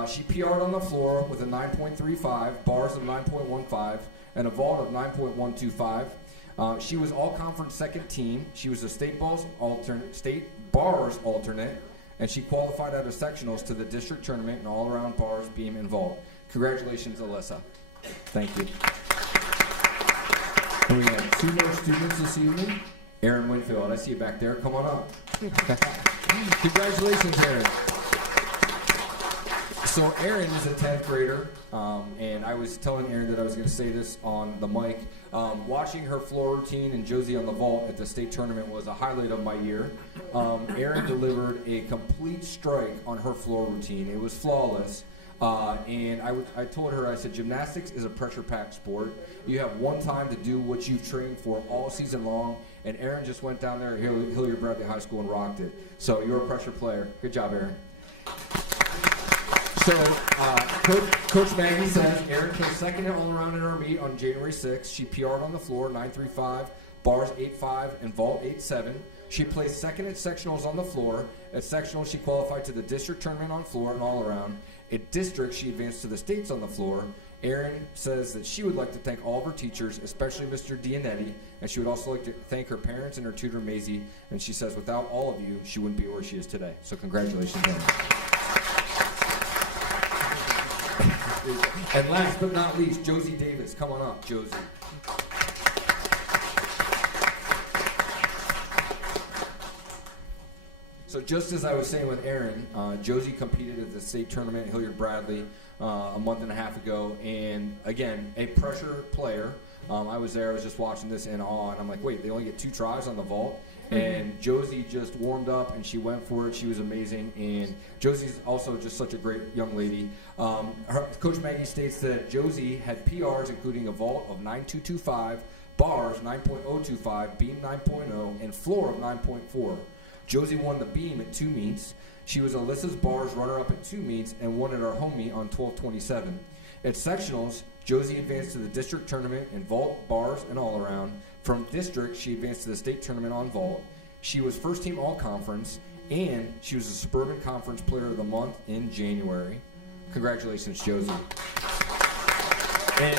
She PR'd on the floor with a 9.35, bars of 9.15, and a vault of 9.125. She was all-conference second team. She was a state bars alternate, and she qualified out of sectionals to the district tournament in all-around bars, beam, and vault. Congratulations, Alyssa. Thank you. And we have two more students this evening. Aaron Winfield, I see you back there. Come on up. Congratulations, Aaron. So Erin is a 10th grader, and I was telling Erin that I was going to say this on the mic. Watching her floor routine and Josie on the vault at the state tournament was a highlight of my year. Erin delivered a complete strike on her floor routine. It was flawless. And I told her, I said, gymnastics is a pressure-packed sport. You have one time to do what you've trained for all season long, and Erin just went down there at Hilliard-Bradley High School and rocked it. So you're a pressure player. Good job, Erin. So Coach Maggie says Erin came second in all-around in her meet on January 6th. She PR'd on the floor, 9.35, bars 8.5, and vault 8.7. She placed second at sectionals on the floor. At sectionals, she qualified to the district tournament on floor and all-around. At district, she advanced to the states on the floor. Erin says that she would like to thank all of her teachers, especially Mr. Dianetti, and she would also like to thank her parents and her tutor, Maisie. And she says, without all of you, she wouldn't be where she is today. So congratulations, Erin. And last but not least, Josie Davis. Come on up, Josie. So just as I was saying with Erin, Josie competed at the state tournament at Hilliard-Bradley a month and a half ago, and again, a pressure player. I was there, I was just watching this in awe, and I'm like, wait, they only get 2 tries on the vault? And Josie just warmed up, and she went for it. She was amazing, and Josie's also just such a great young lady. Coach Maggie states that Josie had PRs, including a vault of 9.225, bars 9.025, beam 9.0, and floor of 9.4. Josie won the beam at 2 meets. She was Alyssa's bars runner-up at 2 meets and won at our home meet on 12.27. At sectionals, Josie advanced to the district tournament in vault, bars, and all around. From district, she advanced to the state tournament on vault. She was first team all conference, and she was a Suburban Conference Player of the Month in January. Congratulations, Josie. And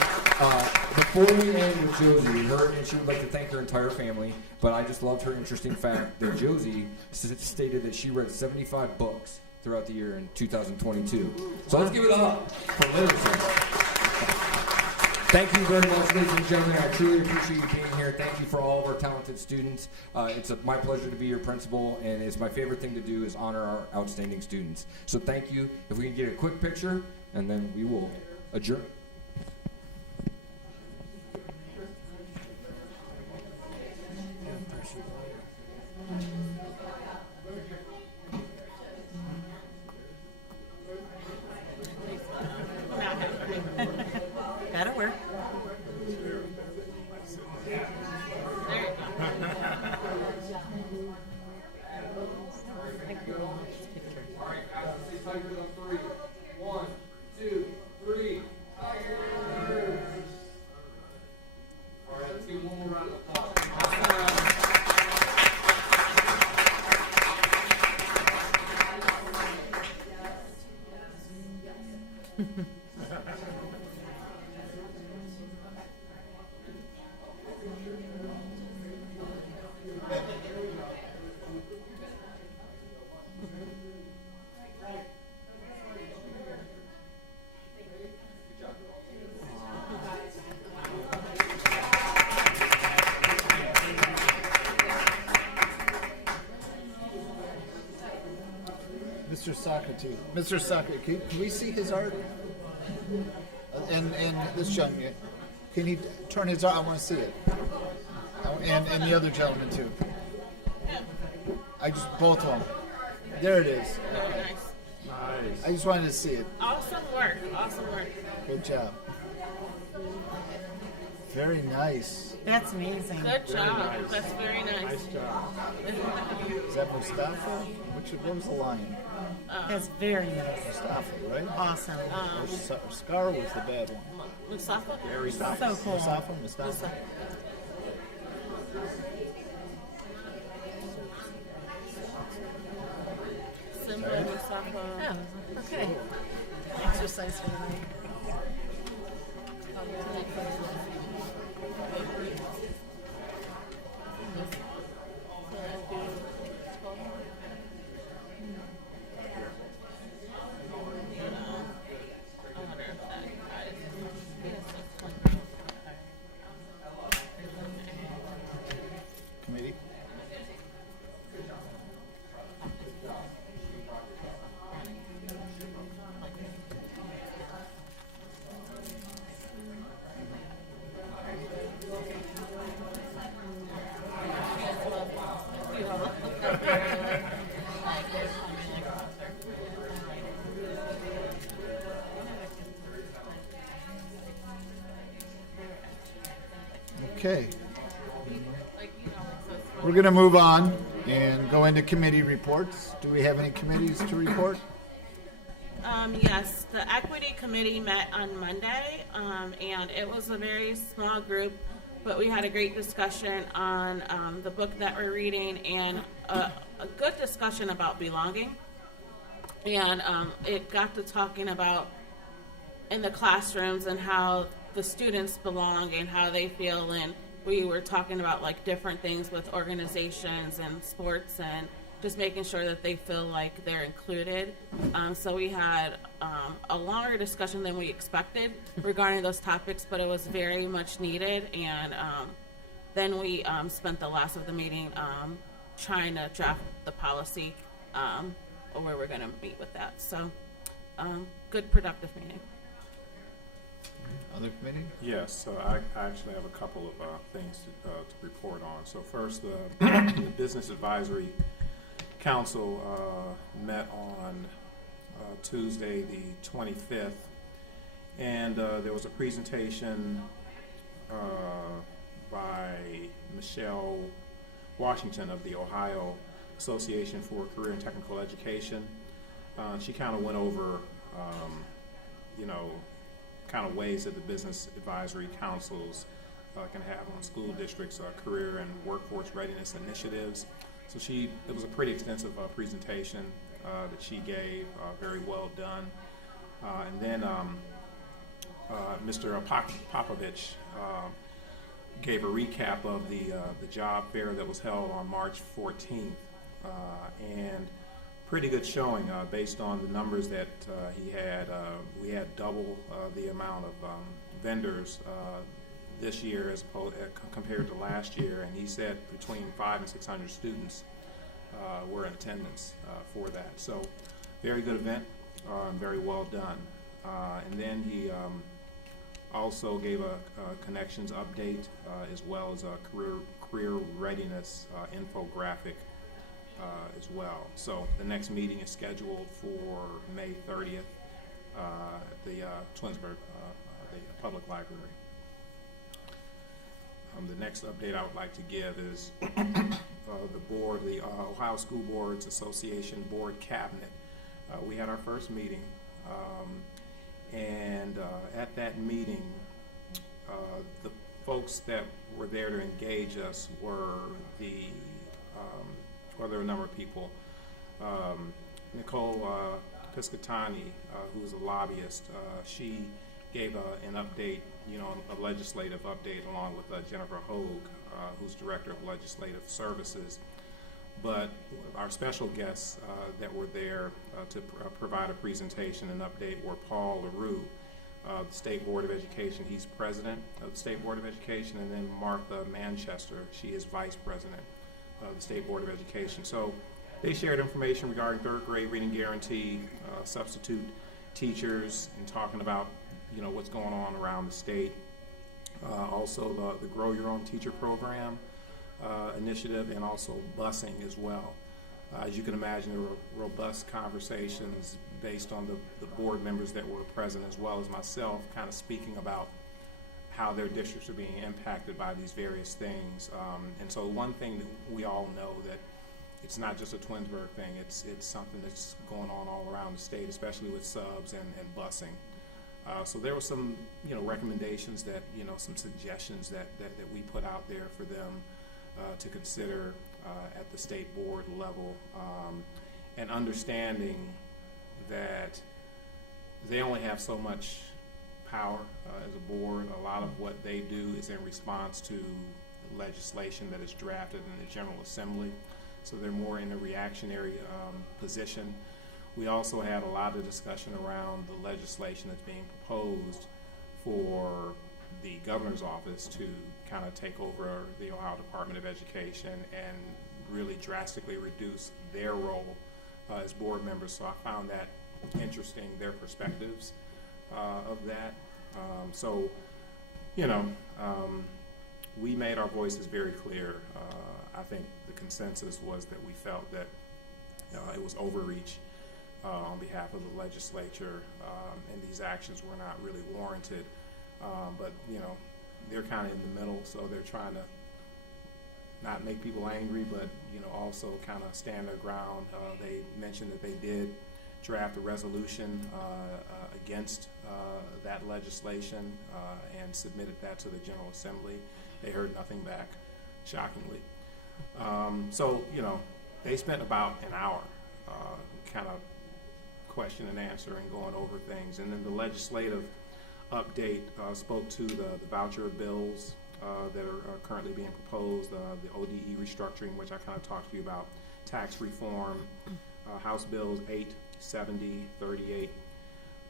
before we end with Josie, she would like to thank her entire family, but I just loved her interesting fact that Josie stated that she read 75 books throughout the year in 2022. So let's give it up for literacy. Thank you very much, ladies and gentlemen. I truly appreciate you being here. Thank you for all of our talented students. It's my pleasure to be your principal, and it's my favorite thing to do is honor our outstanding students. So thank you. If we can get a quick picture, and then we will adjourn. That'll work. All right, guys, let's see Tigers on 3. 1, 2, 3. Tigers! All right, let's give one more round of applause. Mr. Socrates. Mr. Socrates, can we see his art? And this gentleman, can he turn his art? I want to see it. And the other gentleman too. Both of them. There it is. Nice. I just wanted to see it. Awesome work. Awesome work. Good job. Very nice. That's amazing. Good job. Nice. That's very nice. Nice job. Is that Mustafa? What was the lion? That's very nice. Mustafa, right? Awesome. Scar was the bad one. Mustafa? Mustafa. So cool. Mustafa. Simba, Mustafa. Oh, okay. Exercise for the night. Committee? Okay. We're going to move on and go into committee reports. Do we have any committees to report? Yes, the Equity Committee met on Monday, and it was a very small group, but we had a great discussion on the book that we're reading and a good discussion about belonging. And it got to talking about in the classrooms and how the students belong and how they feel, and we were talking about like different things with organizations and sports and just making sure that they feel like they're included. So we had a longer discussion than we expected regarding those topics, but it was very much needed. And then we spent the last of the meeting trying to draft the policy or where we're going to meet with that. So good, productive meeting. Other committee? Yes, so I actually have a couple of things to report on. So first, the Business Advisory Council met on Tuesday the 25th, and there was a presentation by Michelle Washington of the Ohio Association for Career and Technical Education. She kind of went over, kind of ways that the business advisory councils can have on school districts' career and workforce readiness initiatives. So it was a pretty extensive presentation that she gave, very well done. And then Mr. Popovich gave a recap of the job fair that was held on March 14th, and pretty good showing based on the numbers that he had. We had double the amount of vendors this year as compared to last year, and he said between 500 and 600 students were in attendance for that. So very good event, very well done. And then he also gave a connections update as well as a career readiness infographic as well. So the next meeting is scheduled for May 30th at the Twinsburg, the public library. The next update I would like to give is the board, the Ohio School Boards Association Board Cabinet. We had our first meeting, and at that meeting, the folks that were there to engage us were there were a number of people. Nicole Piscatani, who's a lobbyist, she gave an update, a legislative update, along with Jennifer Hogue, who's Director of Legislative Services. But our special guests that were there to provide a presentation and update were Paul LaRue, the State Board of Education. He's president of the State Board of Education, and then Martha Manchester. She is vice president of the State Board of Education. So they shared information regarding third grade reading guarantee, substitute teachers, and talking about what's going on around the state. Also the Grow Your Own Teacher program initiative, and also busing as well. As you can imagine, there were robust conversations based on the board members that were present, as well as myself, kind of speaking about how their districts are being impacted by these various things. And so one thing that we all know, that it's not just a Twinsburg thing, it's something that's going on all around the state, especially with subs and busing. So there were some, recommendations that, some suggestions that we put out there for them to consider at the state board level, and understanding that they only have so much power as a board. A lot of what they do is in response to legislation that is drafted in the General Assembly, so they're more in a reactionary position. We also had a lot of discussion around the legislation that's being proposed for the governor's office to kind of take over the Ohio Department of Education and really drastically reduce their role as board members. So I found that interesting, their perspectives of that. We made our voices very clear. I think the consensus was that we felt that it was overreach on behalf of the legislature, and these actions were not really warranted. But they're kind of in the middle, so they're trying to not make people angry, but also kind of stand their ground. They mentioned that they did draft a resolution against that legislation and submitted that to the General Assembly. They heard nothing back, shockingly. They spent about an hour kind of question and answer and going over things. And then the legislative update spoke to the voucher bills that are currently being proposed, the ODE restructuring, which I kind of talked to you about, tax reform, House Bills 8, 70, 38,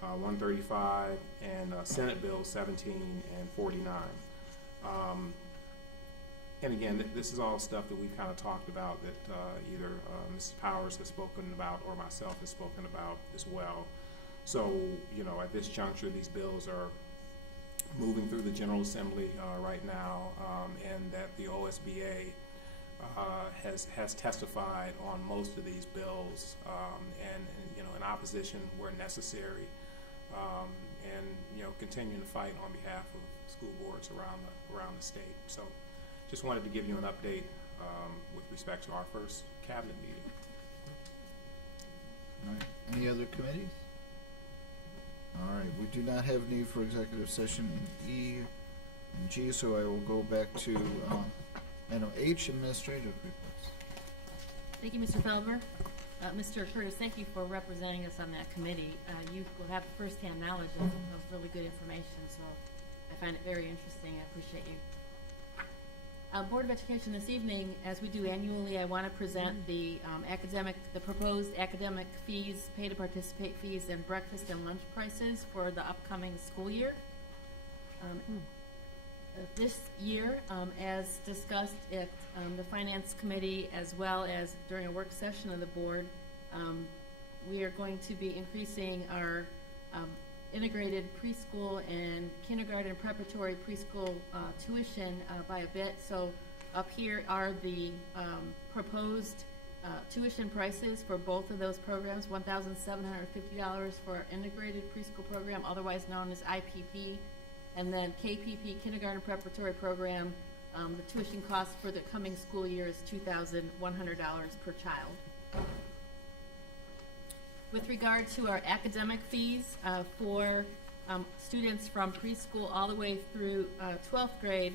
135, and Senate Bills 17 and 49. And again, this is all stuff that we've kind of talked about, that either Mrs. Powers has spoken about or myself has spoken about as well. So, at this juncture, these bills are moving through the General Assembly right now, and that the OSBA has testified on most of these bills, and in opposition where necessary, and continuing to fight on behalf of school boards around the state. So, just wanted to give you an update with respect to our first cabinet meeting. All right. Any other committees? All right, we do not have need for executive session in E and G, so I will go back to item H, administrative reports. Thank you, Mr. Felber. Mr. Curtis, thank you for representing us on that committee. You will have firsthand knowledge of really good information, so I find it very interesting. I appreciate you. Board of Education, this evening, as we do annually, I want to present the proposed academic fees, pay to participate fees, and breakfast and lunch prices for the upcoming school year. This year, as discussed at the Finance Committee as well as during a work session of the board, we are going to be increasing our integrated preschool and kindergarten preparatory preschool tuition by a bit. So up here are the proposed tuition prices for both of those programs. $1,750 for our integrated preschool program, otherwise known as IPP, and then KPP, kindergarten preparatory program. The tuition cost for the coming school year is $2,100 per child. With regard to our academic fees for students from preschool all the way through 12th grade,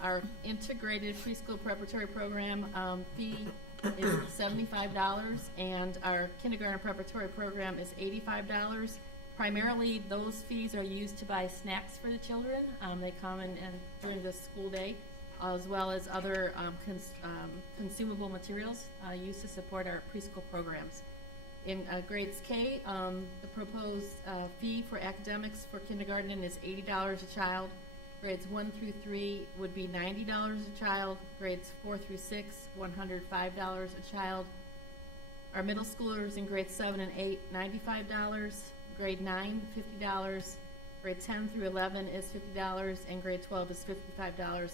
our integrated preschool preparatory program fee is $75, and our kindergarten preparatory program is $85. Primarily, those fees are used to buy snacks for the children. They come in during the school day, as well as other consumable materials used to support our preschool programs. In grades K, the proposed fee for academics for kindergarten is $80 a child. Grades 1 through 3 would be $90 a child. Grades 4 through 6, $105 a child. Our middle schoolers in grades 7 and 8, $95. Grade 9, $50. Grade 10 through 11 is $50, and grade 12 is $55.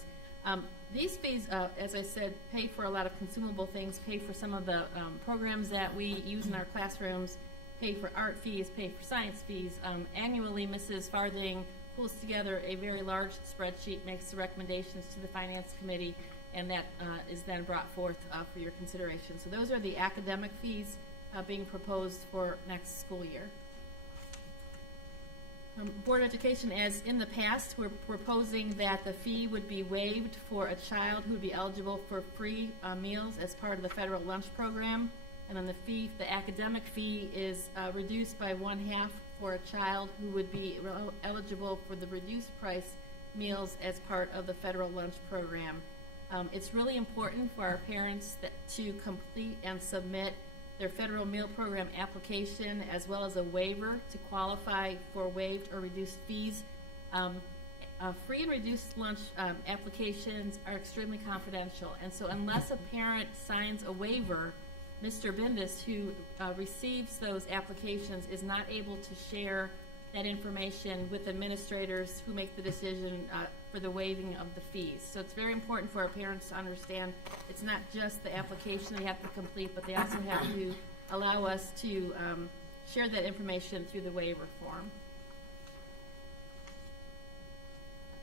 These fees, as I said, pay for a lot of consumable things, pay for some of the programs that we use in our classrooms, pay for art fees, pay for science fees. Annually, Mrs. Farthing pulls together a very large spreadsheet, makes the recommendations to the Finance Committee, and that is then brought forth for your consideration. So those are the academic fees being proposed for next school year. Board of Education, as in the past, we're proposing that the fee would be waived for a child who would be eligible for free meals as part of the federal lunch program, and then the academic fee is reduced by 1/2 for a child who would be eligible for the reduced price meals as part of the federal lunch program. It's really important for our parents to complete and submit their federal meal program application as well as a waiver to qualify for waived or reduced fees. Free and reduced lunch applications are extremely confidential, and so unless a parent signs a waiver, Mr. Bindis, who receives those applications, is not able to share that information with administrators who make the decision for the waiving of the fees. So it's very important for our parents to understand it's not just the application they have to complete, but they also have to allow us to share that information through the waiver form.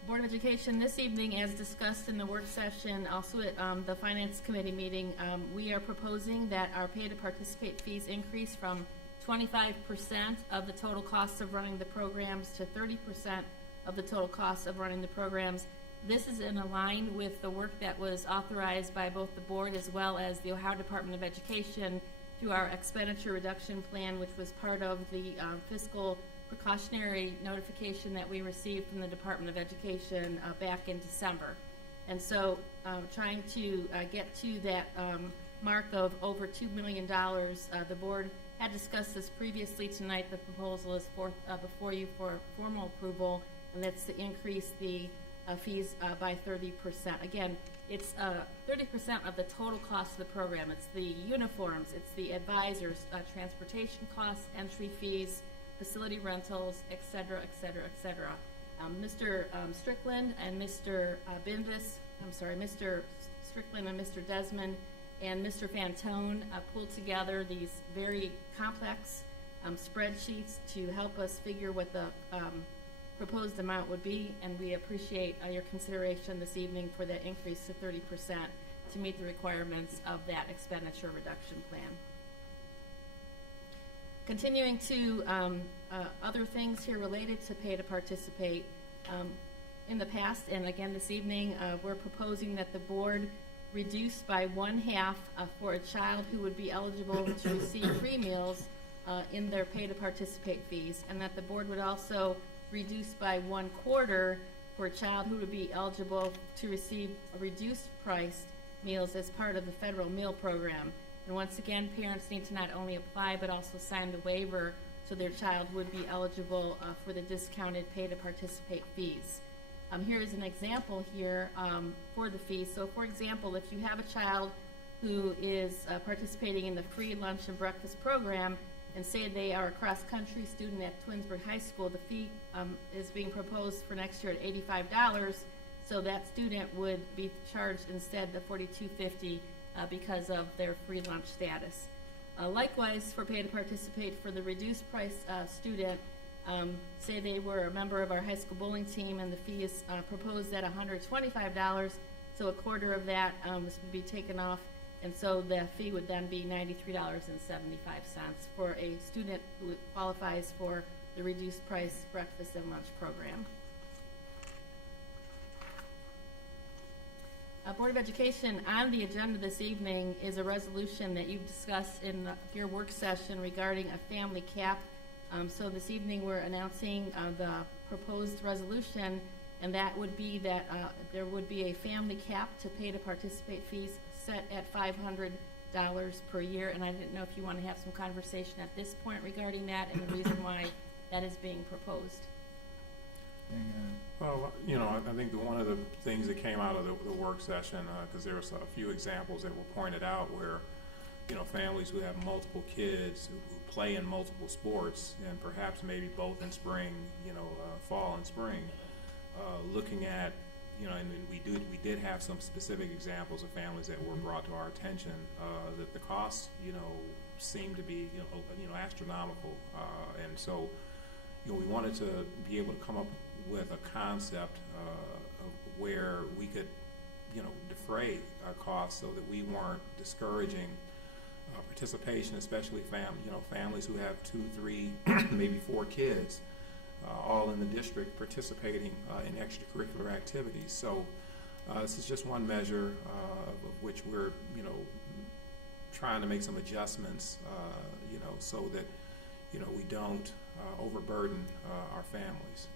Board of Education, this evening, as discussed in the work session, also at the Finance Committee meeting, we are proposing that our pay to participate fees increase from 25% of the total cost of running the programs to 30% of the total cost of running the programs. This is in line with the work that was authorized by both the board as well as the Ohio Department of Education through our expenditure reduction plan, which was part of the fiscal precautionary notification that we received from the Department of Education back in December. And so trying to get to that mark of over $2 million, the board had discussed this previously tonight. The proposal is before you for formal approval, and that's to increase the fees by 30%. Again, it's 30% of the total cost of the program. It's the uniforms, it's the advisors, transportation costs, entry fees, facility rentals, et cetera, et cetera, et cetera. Mr. Strickland and Mr. Mr. Strickland and Mr. Desmond and Mr. Fantone pulled together these very complex spreadsheets to help us figure what the proposed amount would be, and we appreciate your consideration this evening for that increase to 30% to meet the requirements of that expenditure reduction plan. Continuing to other things here related to pay to participate. In the past, and again this evening, we're proposing that the board reduce by 1/2 for a child who would be eligible to receive free meals in their pay to participate fees, and that the board would also reduce by 1/4 for a child who would be eligible to receive a reduced priced meals as part of the federal meal program. And once again, parents need to not only apply but also sign the waiver so their child would be eligible for the discounted pay to participate fees. Here is an example here for the fees. So for example, if you have a child who is participating in the free lunch and breakfast program, and say they are a cross-country student at Twinsburg High School, the fee is being proposed for next year at $85, so that student would be charged instead the $42.50 because of their free lunch status. Likewise, for pay to participate for the reduced price student, say they were a member of our high school bowling team and the fee is proposed at $125, so 1/4 of that would be taken off, and so the fee would then be $93.75 for a student who qualifies for the reduced price breakfast and lunch program. Board of Education, on the agenda this evening is a resolution that you've discussed in your work session regarding a family cap. So this evening we're announcing the proposed resolution, and that would be that there would be a family cap to pay to participate fees set at $500 per year. And I didn't know if you want to have some conversation at this point regarding that and the reason why that is being proposed. Well, you know, I think one of the things that came out of the work session, because there were a few examples that were pointed out where, you know, families who have multiple kids who play in multiple sports, and perhaps maybe both in spring, you know, fall and spring, looking at, you know, and we did have some specific examples of families that were brought to our attention, that the costs, you know, seem to be, you know, astronomical, and so, you know, we wanted to be able to come up with a concept of where we could, you know, defray our costs so that we weren't discouraging participation, especially families who have 2, 3, maybe 4 kids, all in the district participating in extracurricular activities. So this is just one measure of which we're, you know, trying to make some adjustments, you know, so that, you know, we don't overburden our families.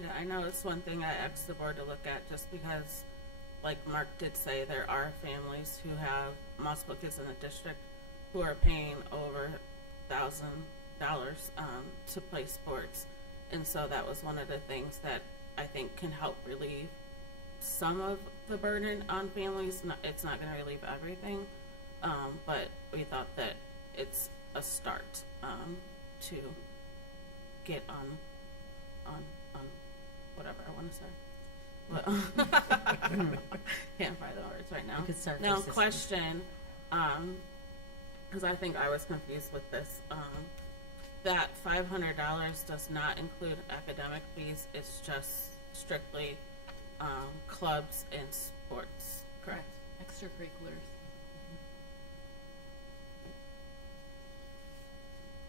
Yeah, I know it's one thing I asked the board to look at, just because, like Mark did say, there are families who have multiple kids in the district who are paying over $1,000 to play sports, and so that was one of the things that I think can help relieve some of the burden on families. It's not going to relieve everything, but we thought that it's a start to get on whatever I want to say. Can't find the words right now. You could start Now, persistent. question, because I think I was confused with this. That $500 does not include academic fees. It's just strictly clubs and sports, correct? Extracurriculars.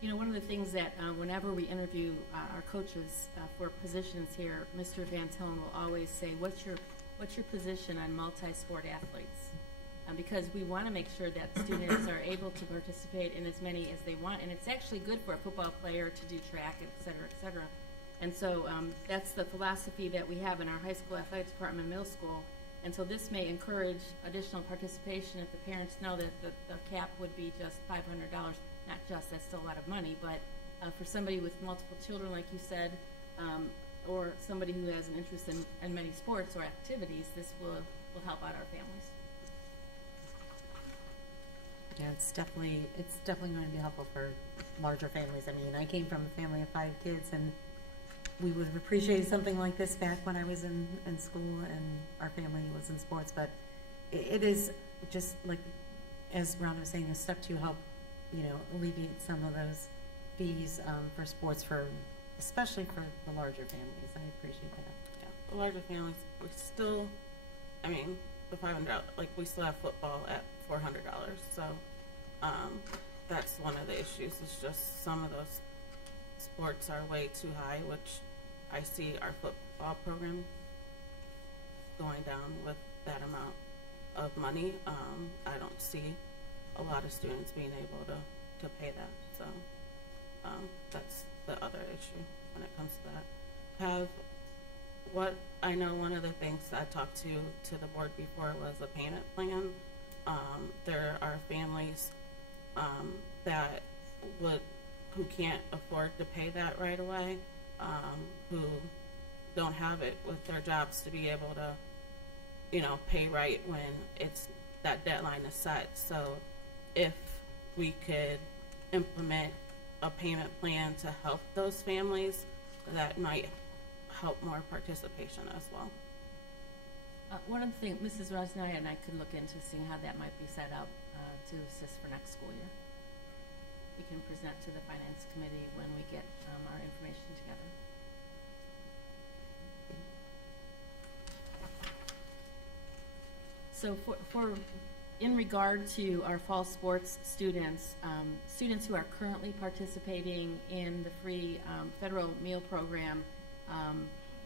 You know, one of the things that whenever we interview our coaches for positions here, Mr. Van Tillen will always say, what's your position on multi-sport athletes? Because we want to make sure that students are able to participate in as many as they want, and it's actually good for a football player to do track, et cetera, et cetera. And so that's the philosophy that we have in our high school athletic department and middle school. And so this may encourage additional participation if the parents know that the cap would be just $500. Not just, that's still a lot of money, but for somebody with multiple children, like you said, or somebody who has an interest in many sports or activities, this will help out our families. Yeah, it's definitely going to be helpful for larger families. I mean, I came from a family of 5 kids, and we would have appreciated something like this back when I was in school and our family was in sports. But it is just like, as Rhonda was saying, a step to help, you know, alleviate some of those fees for sports, especially for the larger families. I appreciate that. Yeah, the larger families, we still, I mean, the $500, like we still have football at $400, so that's one of the issues. It's just some of those sports are way too high, which I see our football program going down with that amount of money. I don't see a lot of students being able to pay that. So that's the other issue when it comes to that. I know one of the things I talked to the board before was a payment plan. There are families that who can't afford to pay that right away, who don't have it with their jobs to be able to, pay right when that deadline is set. So if we could implement a payment plan to help those families, that might help more participation as well. One of the things, Mrs. Rosnaya and I could look into seeing how that might be set up to assist for next school year. We can present to the finance committee when we get our information together. So in regard to our fall sports students, students who are currently participating in the free federal meal program,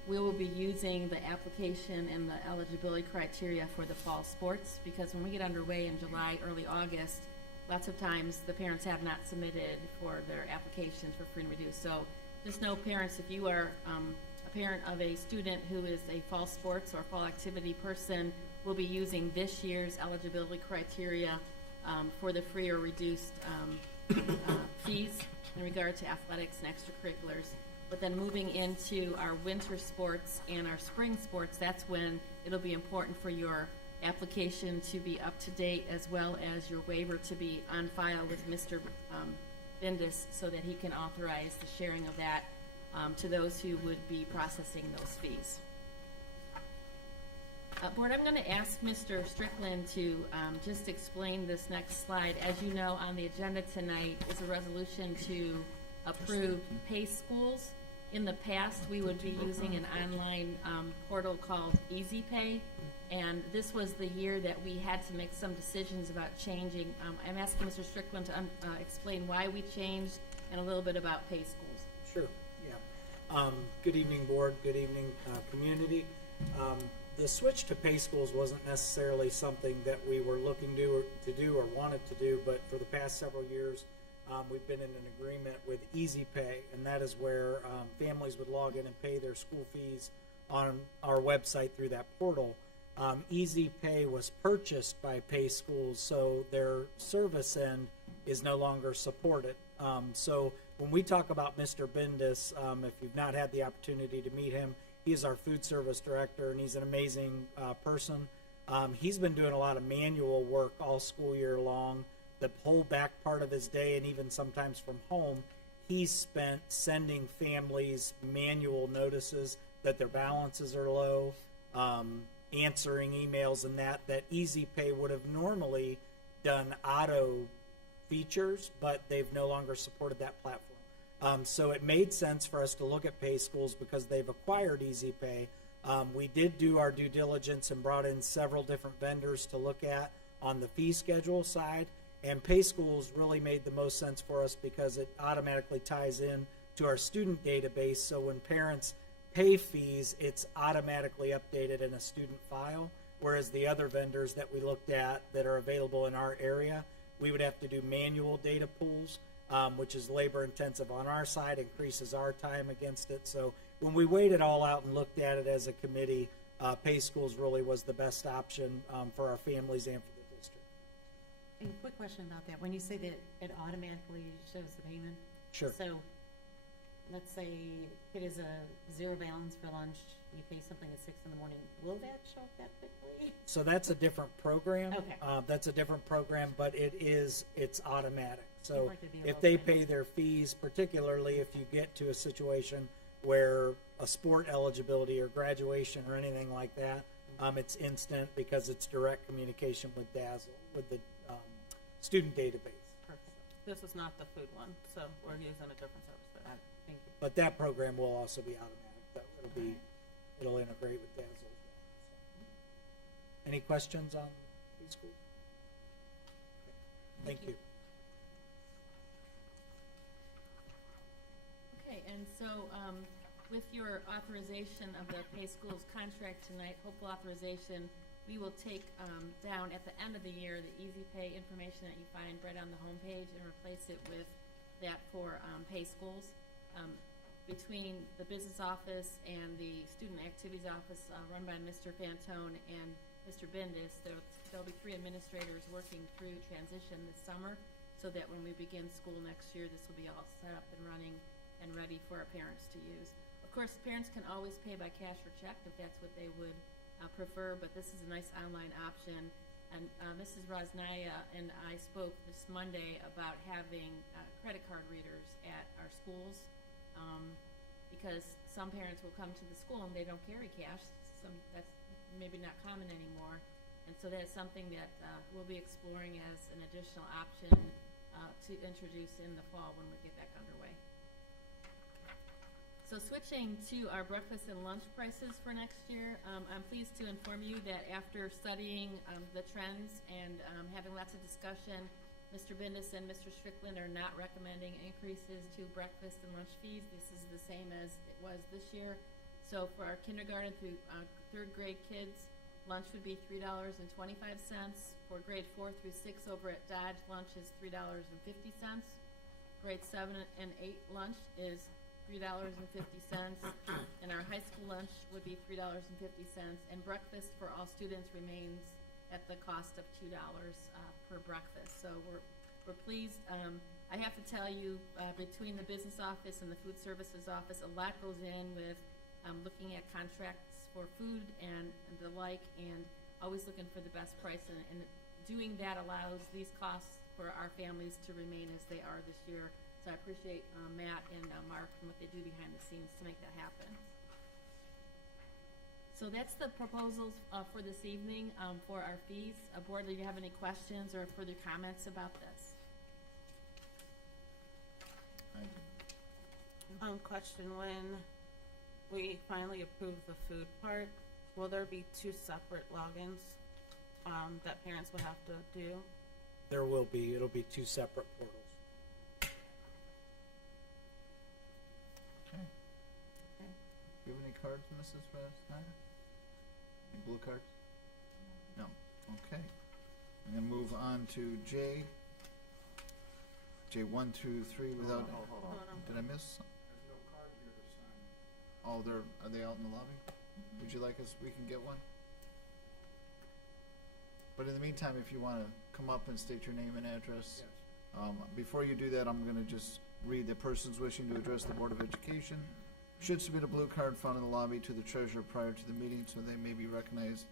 we will be using the application and the eligibility criteria for the fall sports, because when we get underway in July, early August, lots of times the parents have not submitted for their applications for free and reduced. So just know, parents, if you are a parent of a student who is a fall sports or fall activity person, we'll be using this year's eligibility criteria for the free or reduced fees in regard to athletics and extracurriculars. But then moving into our winter sports and our spring sports, that's when it'll be important for your application to be up to date, as well as your waiver to be on file with Mr. Bindus, so that he can authorize the sharing of that to those who would be processing those fees. Board, I'm going to ask Mr. Strickland to just explain this next slide. As you know, on the agenda tonight is a resolution to approve pay schools. In the past, we would be using an online portal called Easy Pay, and this was the year that we had to make some decisions about changing. I'm asking Mr. Strickland to explain why we changed and a little bit about pay schools. Sure, yeah. Good evening, board. Good evening, community. The switch to pay schools wasn't necessarily something that we were looking to do or wanted to do, but for the past several years, we've been in an agreement with Easy Pay, and that is where families would log in and pay their school fees on our website through that portal. Easy Pay was purchased by Pay Schools, so their service end is no longer supported. So when we talk about Mr. Bindus, if you've not had the opportunity to meet him, he is our food service director, and he's an amazing person. He's been doing a lot of manual work all school year long. The whole back part of his day, and even sometimes from home, he's spent sending families manual notices that their balances are low, answering emails and that Easy Pay would have normally done auto features, but they've no longer supported that platform. So it made sense for us to look at Pay Schools because they've acquired Easy Pay. We did do our due diligence and brought in several different vendors to look at on the fee schedule side. And Pay Schools really made the most sense for us because it automatically ties in to our student database. So when parents pay fees, it's automatically updated in a student file. Whereas the other vendors that we looked at that are available in our area, we would have to do manual data pools, which is labor intensive on our side, increases our time against it. So when we weighed it all out and looked at it as a committee, Pay Schools really was the best option for our families and for the district. And a quick question about that. When you say that it automatically shows the payment? Sure. So let's say it is a zero balance for lunch, you pay something at 6 in the morning. Will that show up that quickly? So that's a different program. Okay. That's a different program, but it's automatic. So Like it'd be a if they low pay their fees, particularly if you get to a situation where a sport eligibility or graduation or anything like that, it's instant because it's direct communication with Dazzle, with the student database. Perfect. This is not the food one, so we're using a different service there. Thank you. But that program will also be automatic. It'll integrate with Dazzle as well. So. Any questions on these schools? Okay. Thank you. and so with your authorization of the Pay Schools contract tonight, hopeful authorization, we will take down at the end of the year the Easy Pay information that you find right on the homepage and replace it with that for Pay Schools. Between the business office and the student activities office run by Mr. Fantone and Mr. Bendis, there'll be 3 administrators working through transition this summer, so that when we begin school next year, this will be all set up and running and ready for our parents to use. Of course, parents can always pay by cash or check if that's what they would prefer, but this is a nice online option. And Mrs. Rosnaya and I spoke this Monday about having credit card readers at our schools, because some parents will come to the school and they don't carry cash. That's maybe not common anymore. And so that's something that we'll be exploring as an additional option to introduce in the fall when we get back underway. So switching to our breakfast and lunch prices for next year, I'm pleased to inform you that after studying the trends and having lots of discussion, Mr. Bendis and Mr. Strickland are not recommending increases to breakfast and lunch fees. This is the same as it was this year. So for our kindergarten through 3rd grade kids, lunch would be $3.25. For grade 4 through 6 over at Dodge, lunch is $3.50. Grade 7 and 8 lunch is $3.50, and our high school lunch would be $3.50, and breakfast for all students remains at the cost of $2 per breakfast. So we're pleased. I have to tell you, between the business office and the food services office, a lot goes in with looking at contracts for food and the like, and always looking for the best price, and doing that allows these costs for our families to remain as they are this year. So I appreciate Matt and Mark and what they do behind the scenes to make that happen. So that's the proposals for this evening for our fees. Board, do you have any questions or further comments about this? Question, when we finally approve the food part, will there be 2 separate logins that parents will have to do? There will be. It'll be 2 separate portals. Okay. Do you have any cards, Mrs. Snyder? Any blue cards? No. Okay. I'm going to move on to J 1 through 3 without... Hold on. Did I miss something? There's no card here to sign. Oh, are they out in the lobby? Would you like us, we can get one? But in the meantime, if you want to come up and state your name and address. Yes. Before you do that, I'm going to just read: the persons wishing to address the Board of Education should submit a blue card found in the lobby to the treasurer prior to the meeting, so they may be recognized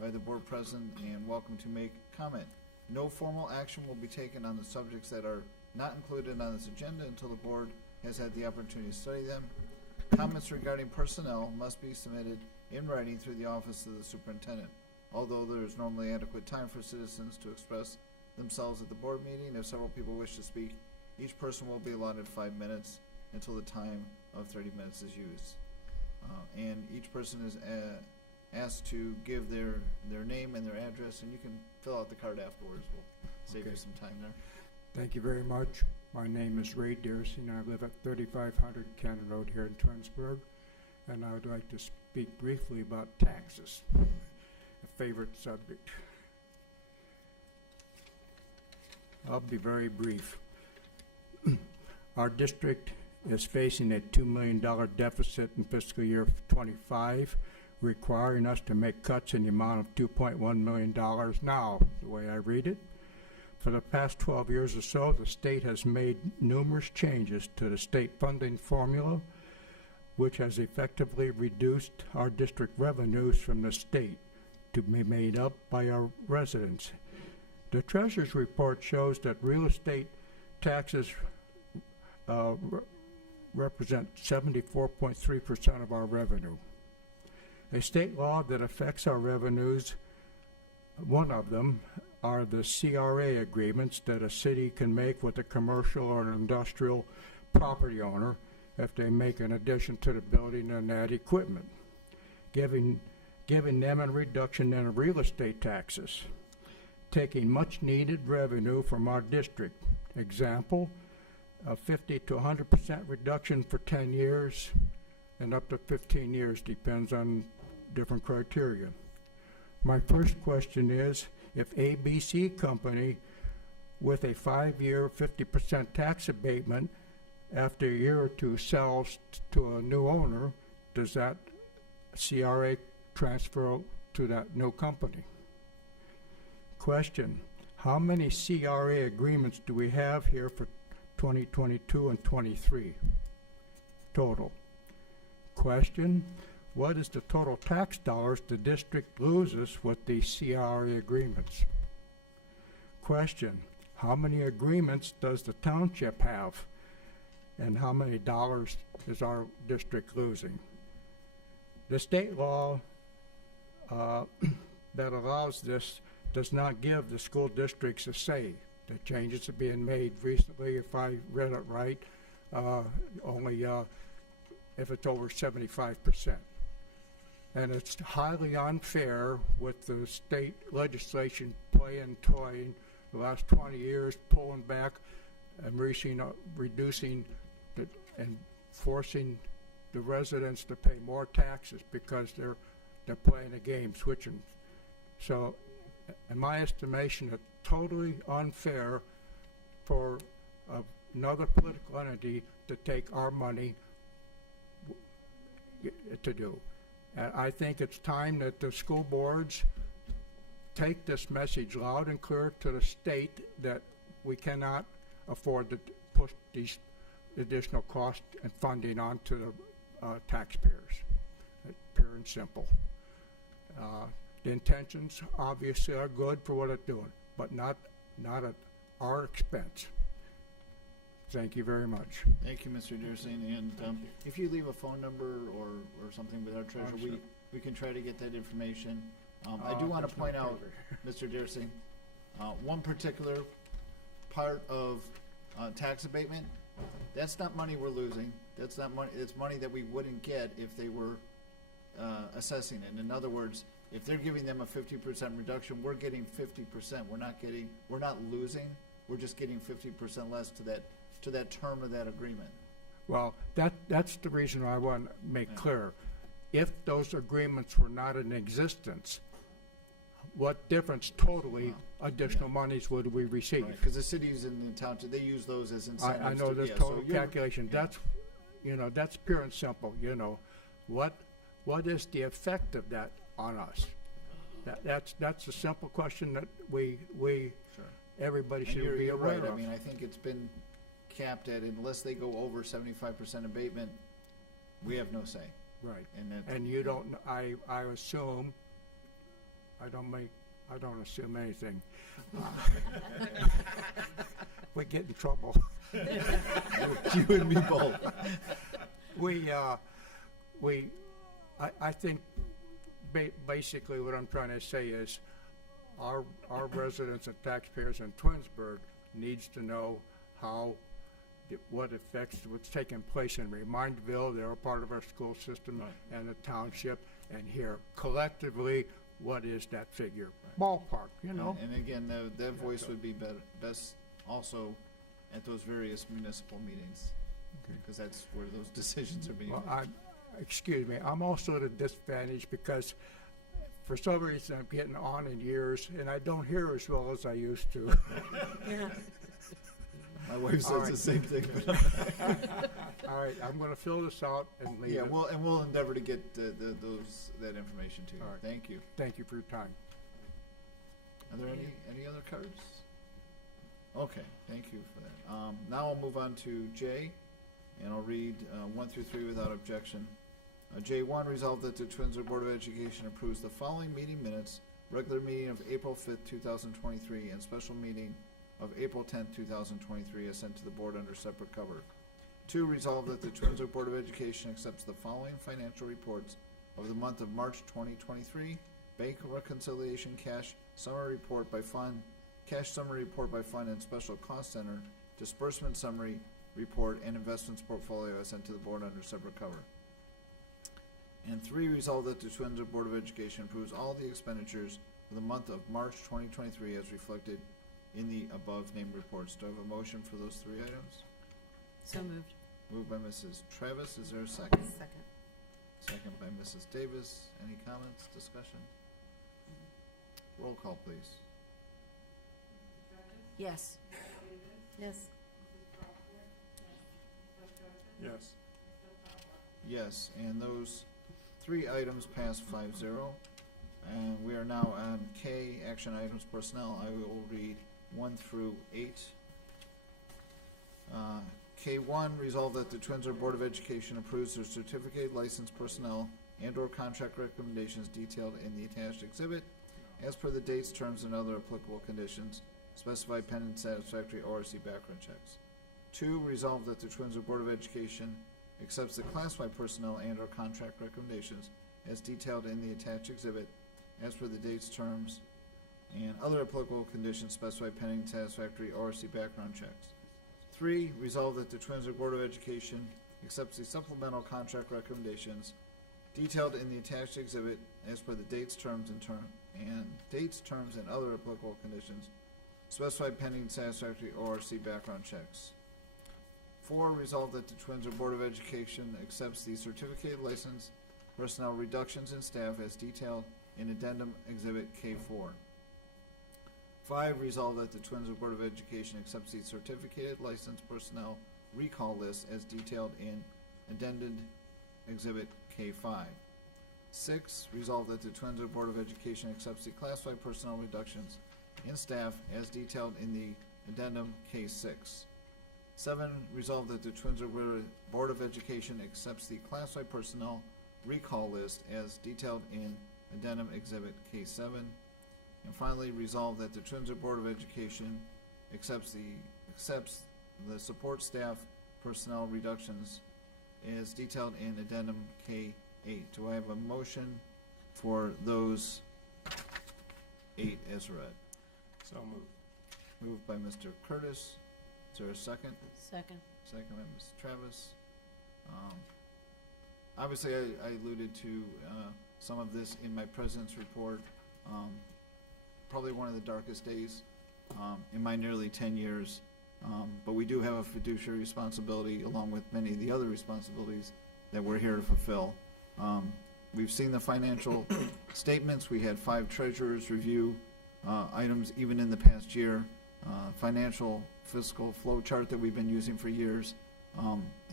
by the board president and welcome to make comment. No formal action will be taken on the subjects that are not included on this agenda until the board has had the opportunity to study them. Comments regarding personnel must be submitted in writing through the office of the superintendent. Although there is normally adequate time for citizens to express themselves at the board meeting, if several people wish to speak, each person will be allotted 5 minutes until the time of 30 minutes is used. And each person is asked to give their name and their address, and you can fill out the card afterwards. We'll save you some time there. Thank you very much. My name is Ray Dearcy, and I live at 3500 Cannon Road here in Twinsburg, and I would like to speak briefly about taxes, a favorite subject. I'll be very brief. Our district is facing a $2 million deficit in fiscal year 25, requiring us to make cuts in the amount of $2.1 million now, the way I read it. For the past 12 years or so, the state has made numerous changes to the state funding formula, which has effectively reduced our district revenues from the state to be made up by our residents. The Treasurer's report shows that real estate taxes represent 74.3% of our revenue. A state law that affects our revenues, one of them, are the CRA agreements that a city can make with a commercial or an industrial property owner if they make an addition to the building and add equipment, giving them a reduction in real estate taxes, taking much needed revenue from our district. Example, a 50 to 100% reduction for 10 years, and up to 15 years, depends on different criteria. My first question is, if ABC Company with a 5-year 50% tax abatement after a year or two sells to a new owner, does that CRA transfer to that new company? Question, how many CRA agreements do we have here for 2022 and 23 total? Question, what is the total tax dollars the district loses with these CRA agreements? Question, how many agreements does the township have, and how many dollars is our district losing? The state law that allows this does not give the school districts a say. The changes are being made recently, if I read it right, only if it's over 75%. And it's highly unfair with the state legislation playing toy the last 20 years, pulling back and reducing and forcing the residents to pay more taxes because they're playing a game, switching. So, in my estimation, it's totally unfair for another political entity to take our money to do. And I think it's time that the school boards take this message loud and clear to the state that we cannot afford to push these additional costs and funding onto the taxpayers. Pure and simple. The intentions obviously are good for what it's doing, but not at our expense. Thank you very much. Thank you, Mr. Deersing. And if you leave a phone number or something with our treasurer, sure. we can try to get that information. I do want to point out, Mr. Deersing, one particular part of tax abatement, that's not money we're losing. That's not money. It's money that we wouldn't get if they were assessing it. In other words, if they're giving them a 50% reduction, we're getting 50%. We're not losing. We're just getting 50% less to that term of that agreement. Well, that's the reason I want to make clear. If those agreements were not in existence, what difference totally additional monies would we receive? Because the cities and the township, they use those as incentives. I know there's total calculation. That's, that's pure and simple. What is the effect of that on us? That's a simple question that everybody should be aware of. I mean, I think it's been capped at, unless they go over 75% abatement, we have no say. Right. And you don't. I assume. I don't assume anything. We get in trouble. You and me both. I think basically what I'm trying to say is our residents and taxpayers in Twinsburg needs to know what affects what's taking place in Remindville. They're a part of our school system, and the township, and here collectively, what is that figure? Ballpark, And again, that voice would be best also at those various municipal meetings, because that's where those decisions are being made. Excuse me, I'm also at a disadvantage because for some reason I'm getting on in years and I don't hear as well as I used to. My wife says the same thing. All right, I'm going to fill this out and leave it. We'll endeavor to get that information to you. Right. Thank you. Thank you for your time. Are there any other cards? Okay, thank you for that. Now I'll move on to J, and I'll read 1 through 3 without objection. J1, resolved that the Twinsburg Board of Education approves the following meeting minutes: regular meeting of April 5th, 2023, and special meeting of April 10th, 2023, as sent to the board under separate cover. 2, resolved that the Twinsburg Board of Education accepts the following financial reports of the month of March 2023: bank reconciliation, cash summary report by fund, cash summary report by fund and special cost center, disbursement summary report, and investments portfolio as sent to the board under separate cover. And 3, resolved that the Twinsburg Board of Education approves all the expenditures for the month of March 2023 as reflected in the above named reports. Do I have a motion for those 3 items? So moved. Moved by Mrs. Travis. Is there a second? Second. Second by Mrs. Davis. Any comments, discussion? Roll call, please. Yes. Yes. Yes. Yes, and those three items pass 5-0. And we are now on K, action items personnel. I will read 1 through 8. K1, resolve that the Twinsburg Board of Education approves their certificate licensed personnel and/or contract recommendations detailed in the attached exhibit as per the dates, terms, and other applicable conditions specified pending satisfactory ORC background checks. 2, resolve that the Twinsburg Board of Education accepts the classified personnel and/or contract recommendations as detailed in the attached exhibit as per the dates, terms, and other applicable conditions specified pending satisfactory ORC background checks. 3, resolve that the Twinsburg Board of Education accepts the supplemental contract recommendations detailed in the attached exhibit as per the dates, terms, and other applicable conditions specified pending satisfactory ORC background checks. 4, resolve that the Twinsburg Board of Education accepts the certificated license personnel reductions in staff as detailed in addendum exhibit K4. 5, resolve that the Twinsburg Board of Education accepts the certificated licensed personnel recall list as detailed in addendum exhibit K5. 6, resolve that the Twinsburg Board of Education accepts the classified personnel reductions in staff as detailed in the addendum K6. 7, resolve that the Twinsburg Board of Education accepts the classified personnel recall list as detailed in addendum exhibit K7. And finally, resolve that the Twinsburg Board of Education accepts the support staff personnel reductions as detailed in addendum K8. Do I have a motion for those 8 as read? So moved. Moved by Mr. Curtis. Is there a second? Second. Second by Ms. Travis. Obviously, I alluded to some of this in my president's report. Probably one of the darkest days in my nearly 10 years. But we do have a fiduciary responsibility along with many of the other responsibilities that we're here to fulfill. We've seen the financial statements. We had 5 treasurers review items even in the past year. Financial fiscal flow chart that we've been using for years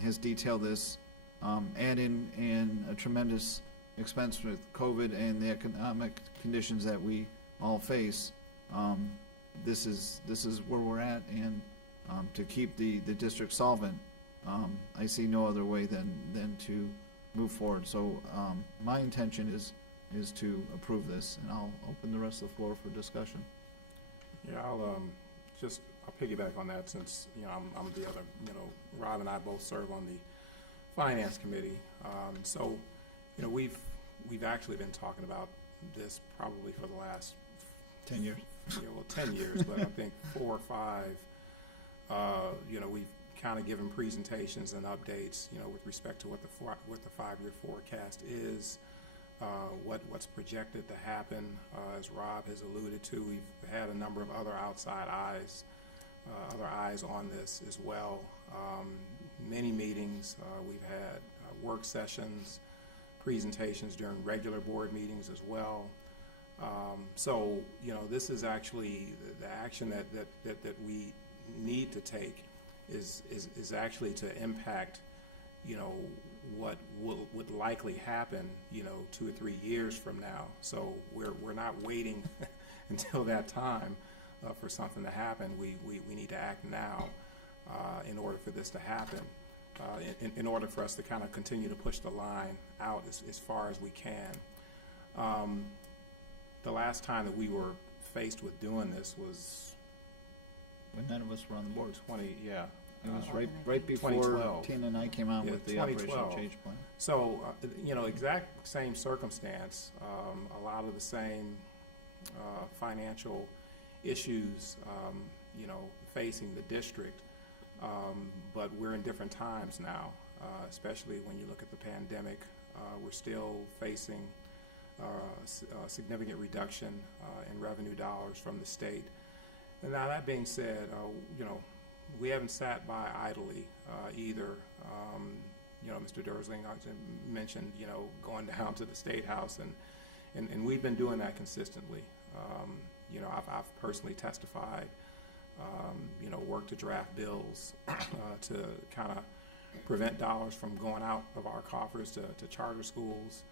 has detailed this. Add in a tremendous expense with COVID and the economic conditions that we all face. This is where we're at, and to keep the district solvent, I see no other way than to move forward. So my intention is to approve this, and I'll open the rest of the floor for discussion. Yeah, I'll piggyback on that since I'm the other. Rob and I both serve on the finance committee. So we've actually been talking about this probably for the last 10 years. 10 years, but I think 4 or 5. We've kind of given presentations and updates, with respect to what the 5-year forecast is, what's projected to happen. As Rob has alluded to, we've had a number of other outside eyes, on this as well. Many meetings. We've had work sessions, presentations during regular board meetings as well. So this is actually the action that we need to take is actually to impact what would likely happen 2 or 3 years from now. So we're not waiting until that time for something to happen. We need to act now in order for this to happen. In order for us to kind of continue to push the line out as far as we can. The last time that we were faced with doing this was when none of us were on the board. 20, yeah. It was right before 2012. Tina and I came out with the operational change plan. So, exact same circumstance, a lot of the same financial issues, facing the district, but we're in different times now, especially when you look at the pandemic. We're still facing a significant reduction in revenue dollars from the state. And now that being said, we haven't sat by idly either. Mr. Dersling mentioned, going down to the State House, and we've been doing that consistently. I've personally testified, worked to draft bills to kind of prevent dollars from going out of our coffers to charter schools.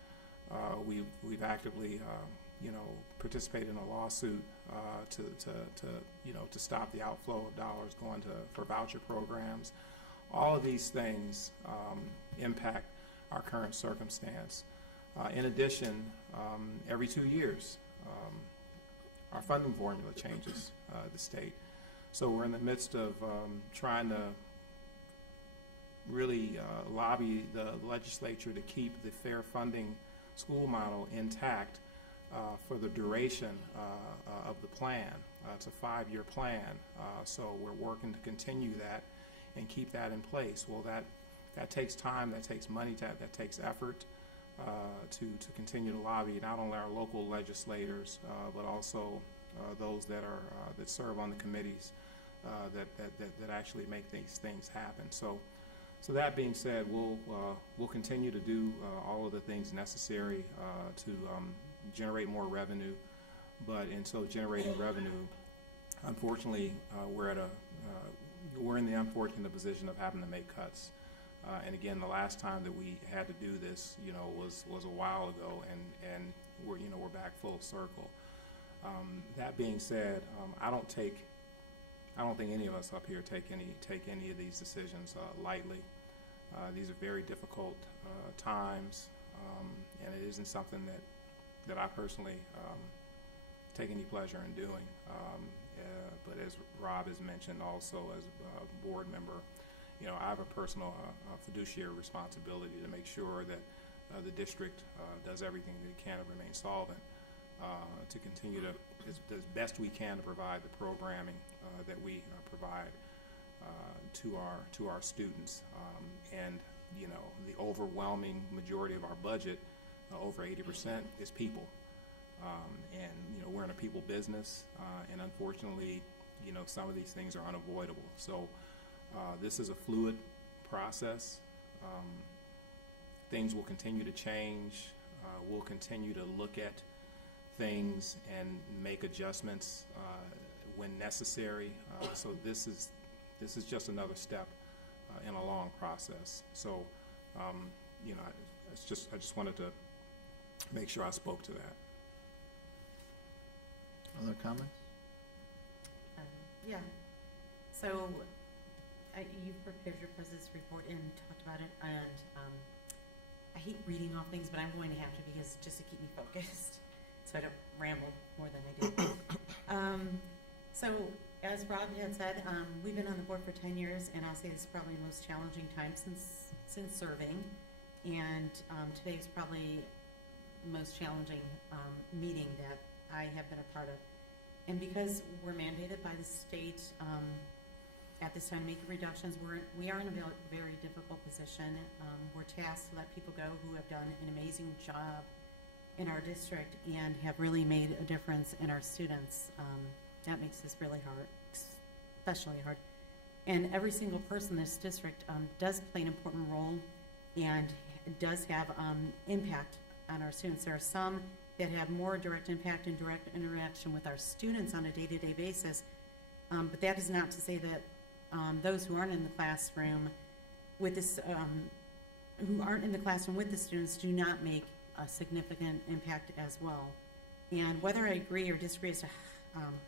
We've actively, participated in a lawsuit to stop the outflow of dollars going for voucher programs. All of these things impact our current circumstance. In addition, every 2 years, our funding formula changes the state. So we're in the midst of trying to really lobby the legislature to keep the fair funding school model intact for the duration of the plan. It's a 5-year plan, so we're working to continue that and keep that in place. Well, that takes time, that takes money, that takes effort to continue to lobby not only our local legislators, but also those that serve on the committees that actually make these things happen. So that being said, we'll continue to do all of the things necessary to generate more revenue. But in so generating revenue, unfortunately, we're in the unfortunate position of having to make cuts. And again, the last time that we had to do this, was a while ago, and we're back full circle. That being said, I don't think any of us up here take any of these decisions lightly. These are very difficult times, and it isn't something that I personally take any pleasure in doing. But as Rob has mentioned, also as a board member, I have a personal fiduciary responsibility to make sure that the district does everything that it can to remain solvent, to continue to, as best we can, to provide the programming that we provide to our students. And the overwhelming majority of our budget, over 80%, is people. And we're in a people business, and unfortunately, some of these things are unavoidable. So this is a fluid process. Things will continue to change. We'll continue to look at things and make adjustments when necessary. So this is just another step in a long process. So I just wanted to make sure I spoke to that. Other comments? Yeah. So you've prepared your president's report and talked about it, and I hate reading off things, but I'm going to have to, because just to keep me focused, so I don't ramble more than I do. So as Rob had said, we've been on the board for 10 years, and I'll say this is probably the most challenging time since serving, and today is probably the most challenging meeting that I have been a part of. And because we're mandated by the state at this time to make reductions, we are in a very difficult position. We're tasked to let people go who have done an amazing job in our district and have really made a difference in our students. That makes this really hard, especially hard. And every single person in this district does play an important role and does have impact on our students. There are some that have more direct impact and direct interaction with our students on a day-to-day basis. But that is not to say that those who aren't in the classroom with this, who aren't in the classroom with the students do not make a significant impact as well. And whether I agree or disagree as to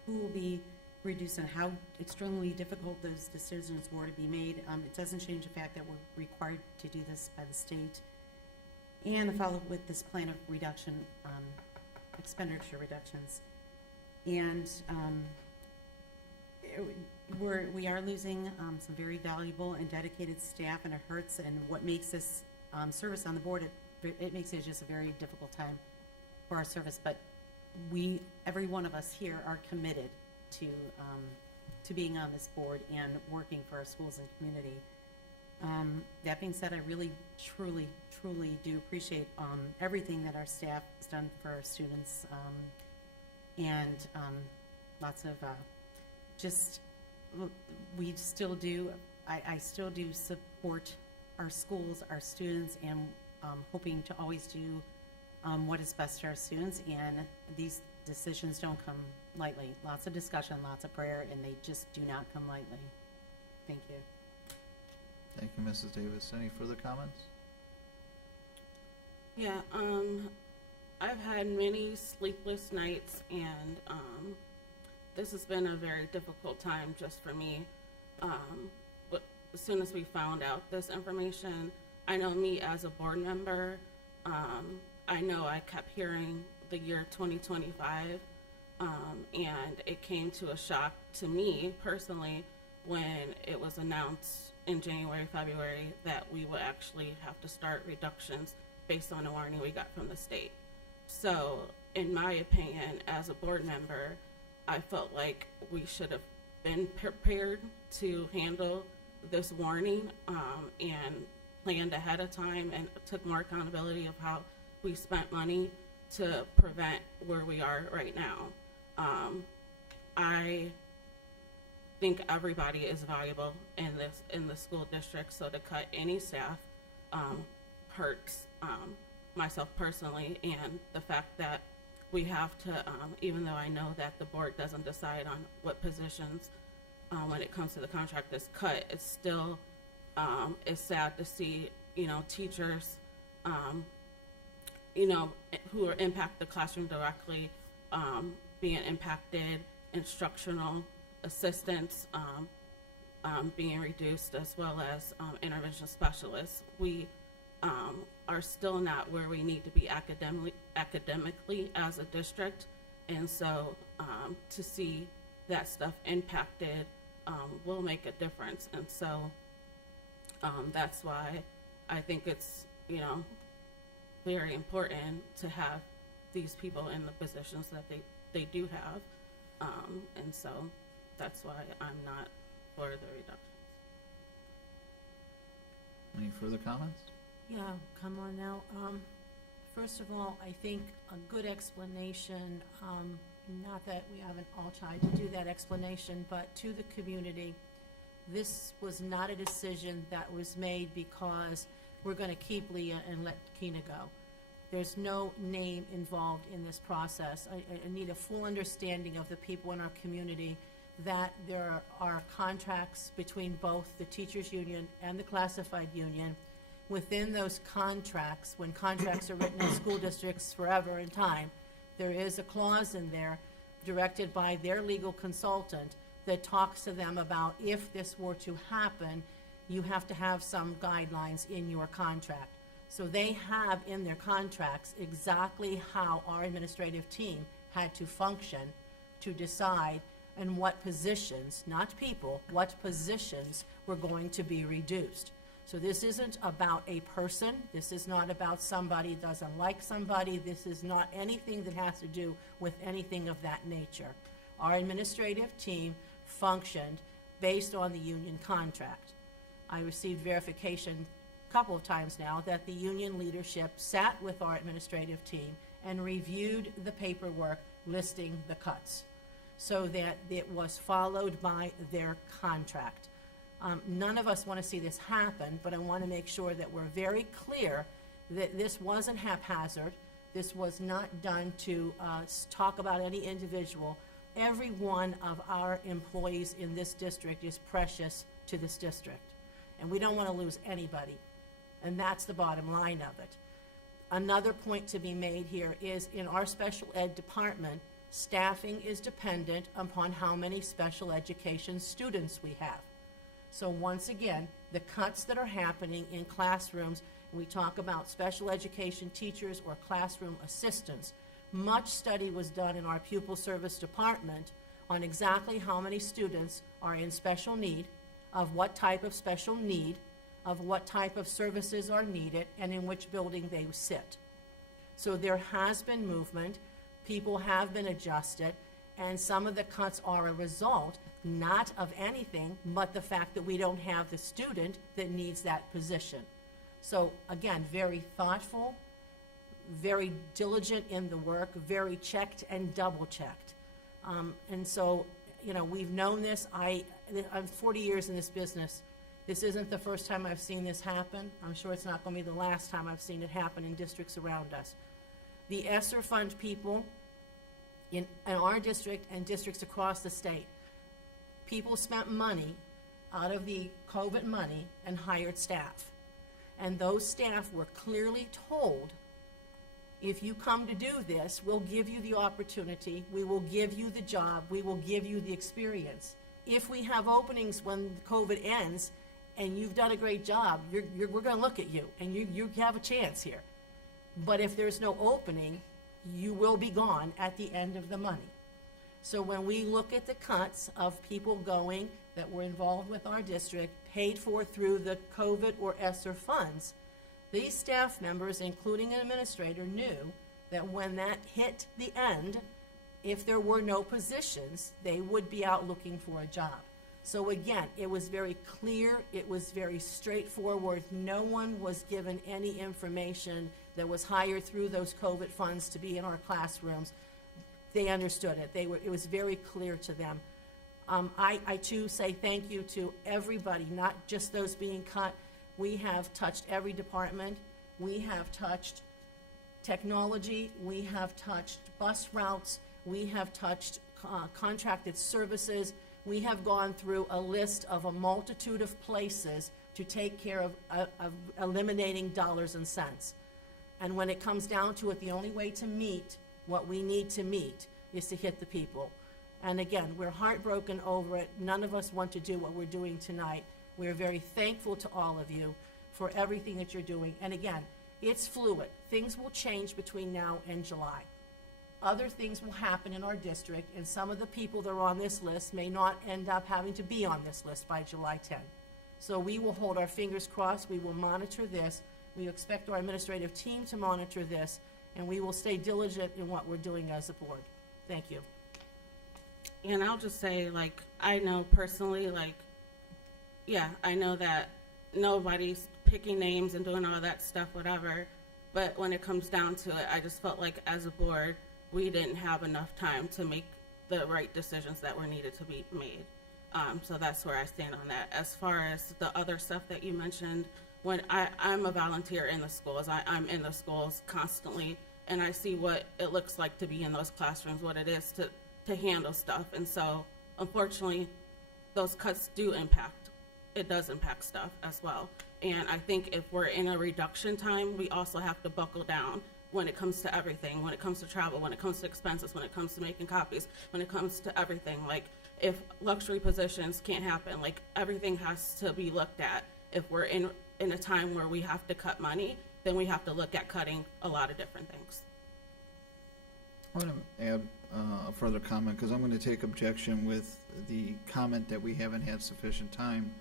who will be reduced and how extremely difficult those decisions were to be made, it doesn't change the fact that we're required to do this by the state and to follow with this plan of reduction, expenditure reductions. And we are losing some very valuable and dedicated staff, and it hurts. And what makes this service on the board, it makes it just a very difficult time for our service. But every one of us here are committed to being on this board and working for our schools and community. That being said, I really, truly do appreciate everything that our staff has done for our students, and lots of just we still do, I still do support our schools, our students, and hoping to always do what is best for our students. And these decisions don't come lightly. Lots of discussion, lots of prayer, and they just do not come lightly. Thank you. Thank you, Mrs. Davis. Any further comments? Yeah, I've had many sleepless nights, and this has been a very difficult time just for me. But as soon as we found out this information, I know me as a board member, I know I kept hearing the year 2025, and it came to a shock to me personally when it was announced in January, February that we would actually have to start reductions based on a warning we got from the state. So, in my opinion, as a board member, I felt like we should have been prepared to handle this warning and planned ahead of time and took more accountability of how we spent money to prevent where we are right now. I think everybody is valuable in the school district, so to cut any staff hurts myself personally, and the fact that we have to, even though I know that the board doesn't decide on what positions when it comes to the contract is cut, it's still it's sad to see, teachers, who are impact the classroom directly, being impacted, instructional assistants being reduced, as well as intervention specialists. We are still not where we need to be academically as a district, and so to see that stuff impacted will make a difference. And so that's why I think it's very important to have these people in the positions that they do have, and so that's why I'm not for the reductions. Any further comments? Yeah, come on now. First of all, I think a good explanation, not that we haven't all tried to do that explanation, but to the community, this was not a decision that was made because we're going to keep Leah and let Keena go. There's no name involved in this process. I need a full understanding of the people in our community that there are contracts between both the teachers union and the classified union. Within those contracts, when contracts are written in school districts forever in time, there is a clause in there directed by their legal consultant that talks to them about if this were to happen, you have to have some guidelines in your contract. So they have in their contracts exactly how our administrative team had to function to decide and what positions, not people, what positions were going to be reduced. So this isn't about a person. This is not about somebody doesn't like somebody. This is not anything that has to do with anything of that nature. Our administrative team functioned based on the union contract. I received verification a couple of times now that the union leadership sat with our administrative team and reviewed the paperwork listing the cuts so that it was followed by their contract. None of us want to see this happen, but I want to make sure that we're very clear that this wasn't haphazard. This was not done to talk about any individual. Every one of our employees in this district is precious to this district, and we don't want to lose anybody, and that's the bottom line of it. Another point to be made here is in our special ed department, staffing is dependent upon how many special education students we have. So once again, the cuts that are happening in classrooms, we talk about special education teachers or classroom assistants. Much study was done in our pupil service department on exactly how many students are in special need, of what type of special need, of what type of services are needed, and in which building they sit. So there has been movement, people have been adjusted, and some of the cuts are a result not of anything but the fact that we don't have the student that needs that position. So again, very thoughtful, very diligent in the work, very checked and double checked. And so, we've known this. I'm 40 years in this business. This isn't the first time I've seen this happen. I'm sure it's not going to be the last time I've seen it happen in districts around us. The ESSER fund people in our district and districts across the state, people spent money out of the COVID money and hired staff. And those staff were clearly told, if you come to do this, we'll give you the opportunity, we will give you the job, we will give you the experience. If we have openings when COVID ends and you've done a great job, we're going to look at you and you have a chance here. But if there's no opening, you will be gone at the end of the money. So when we look at the cuts of people going that were involved with our district, paid for through the COVID or ESSER funds, these staff members, including an administrator, knew that when that hit the end, if there were no positions, they would be out looking for a job. So again, it was very clear, it was very straightforward. No one was given any information that was hired through those COVID funds to be in our classrooms. They understood it. It was very clear to them. I too say thank you to everybody, not just those being cut. We have touched every department. We have touched technology. We have touched bus routes. We have touched contracted services. We have gone through a list of a multitude of places to take care of eliminating dollars and cents. And when it comes down to it, the only way to meet what we need to meet is to hit the people. And again, we're heartbroken over it. None of us want to do what we're doing tonight. We're very thankful to all of you for everything that you're doing. And again, it's fluid. Things will change between now and July. Other things will happen in our district, and some of the people that are on this list may not end up having to be on this list by July 10. So we will hold our fingers crossed. We will monitor this. We expect our administrative team to monitor this, and we will stay diligent in what we're doing as a board. Thank you. And I'll just say, like, I know personally, like, yeah, I know that nobody's picking names and doing all that stuff, whatever, but when it comes down to it, I just felt like as a board, we didn't have enough time to make the right decisions that were needed to be made. So that's where I stand on that. As far as the other stuff that you mentioned, when I'm a volunteer in the schools, I'm in the schools constantly, and I see what it looks like to be in those classrooms, what it is to handle stuff. And so, unfortunately, those cuts do impact. It does impact stuff as well. And I think if we're in a reduction time, we also have to buckle down when it comes to everything, when it comes to travel, when it comes to expenses, when it comes to making copies, when it comes to everything. Like, if luxury positions can't happen, like, everything has to be looked at. If we're in a time where we have to cut money, then we have to look at cutting a lot of different things. I'm going to add a further comment because I'm going to take objection with the comment that we haven't had sufficient time.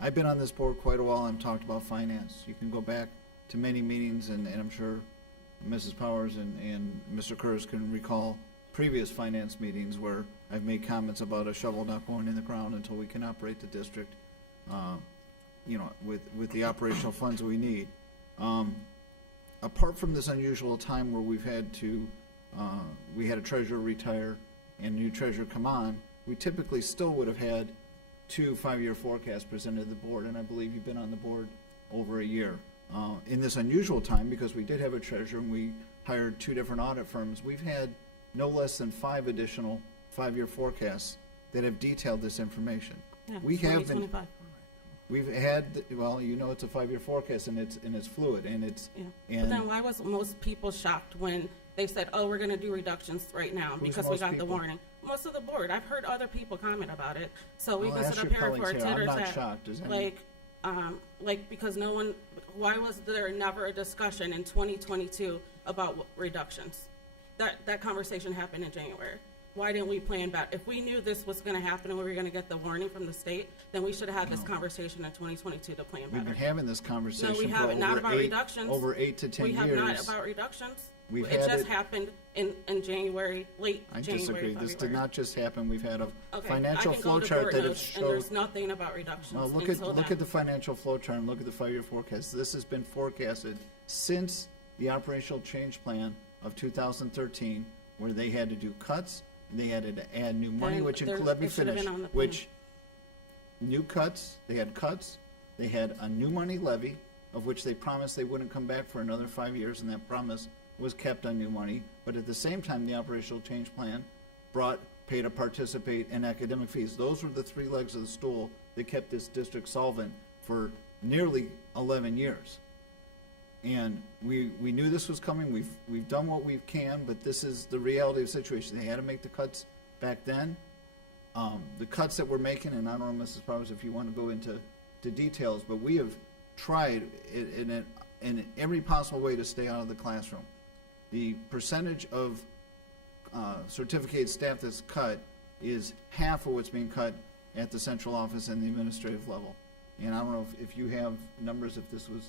I've been on this board quite a while. I've talked about finance. You can go back to many meetings, and I'm sure Mrs. Powers and Mr. Kurz can recall previous finance meetings where I've made comments about a shovel not going in the ground until we can operate the district, with the operational funds we need. Apart from this unusual time where we had a treasurer retire and a new treasurer come on, we typically still would have had 2 5-year forecasts presented to the board, and I believe you've been on the board over a year. In this unusual time, because we did have a treasurer and we hired 2 different audit firms, we've had no less than 5 additional 5-year forecasts that have detailed this information. Yeah, We have been, 2025. we've had, well, it's a 5-year forecast and it's fluid and it's, Yeah. and But then why was most people shocked when they said, oh, we're going to do reductions right now Who's because we most got people? the warning? Most of the board. I've heard other people comment about it. So we Well, can ask sit up your here for a colleagues here. I'm titter not chat. shocked. Is any- Because no one, why was there never a discussion in 2022 about reductions? That conversation happened in January. Why didn't we plan back? If we knew this was going to happen and we were going to get the warning from the state, then we should have had this conversation in 2022 to plan better. We've been having this conversation No, we for haven't. Not about reductions. over 8 to 10 we years. have not about reductions. We've It had just it- happened in January, late I January, disagree. February. This did not just happen. We've had a Okay, financial I can flow go to chart board that has notes, and showed. there's nothing about reductions Well, look until at then. the financial flow chart and look at the 5-year forecast. This has been forecasted since the operational change plan of 2013, where they had to do cuts and they had to add new money, Then which there- let me it should have finish. been on the plan. Which new cuts, they had a new money levy, of which they promised they wouldn't come back for another 5 years, and that promise was kept on new money. But at the same time, the operational change plan brought pay to participate in academic fees. Those were the three legs of the stool that kept this district solvent for nearly 11 years. And we knew this was coming. We've done what we can, but this is the reality of the situation. They had to make the cuts back then. The cuts that we're making, and I don't know, Mrs. Powers, if you want to go into details, but we have tried in every possible way to stay out of the classroom. The percentage of certificated staff that's cut is half of what's being cut at the central office and the administrative level. And I don't know if you have numbers, if this was,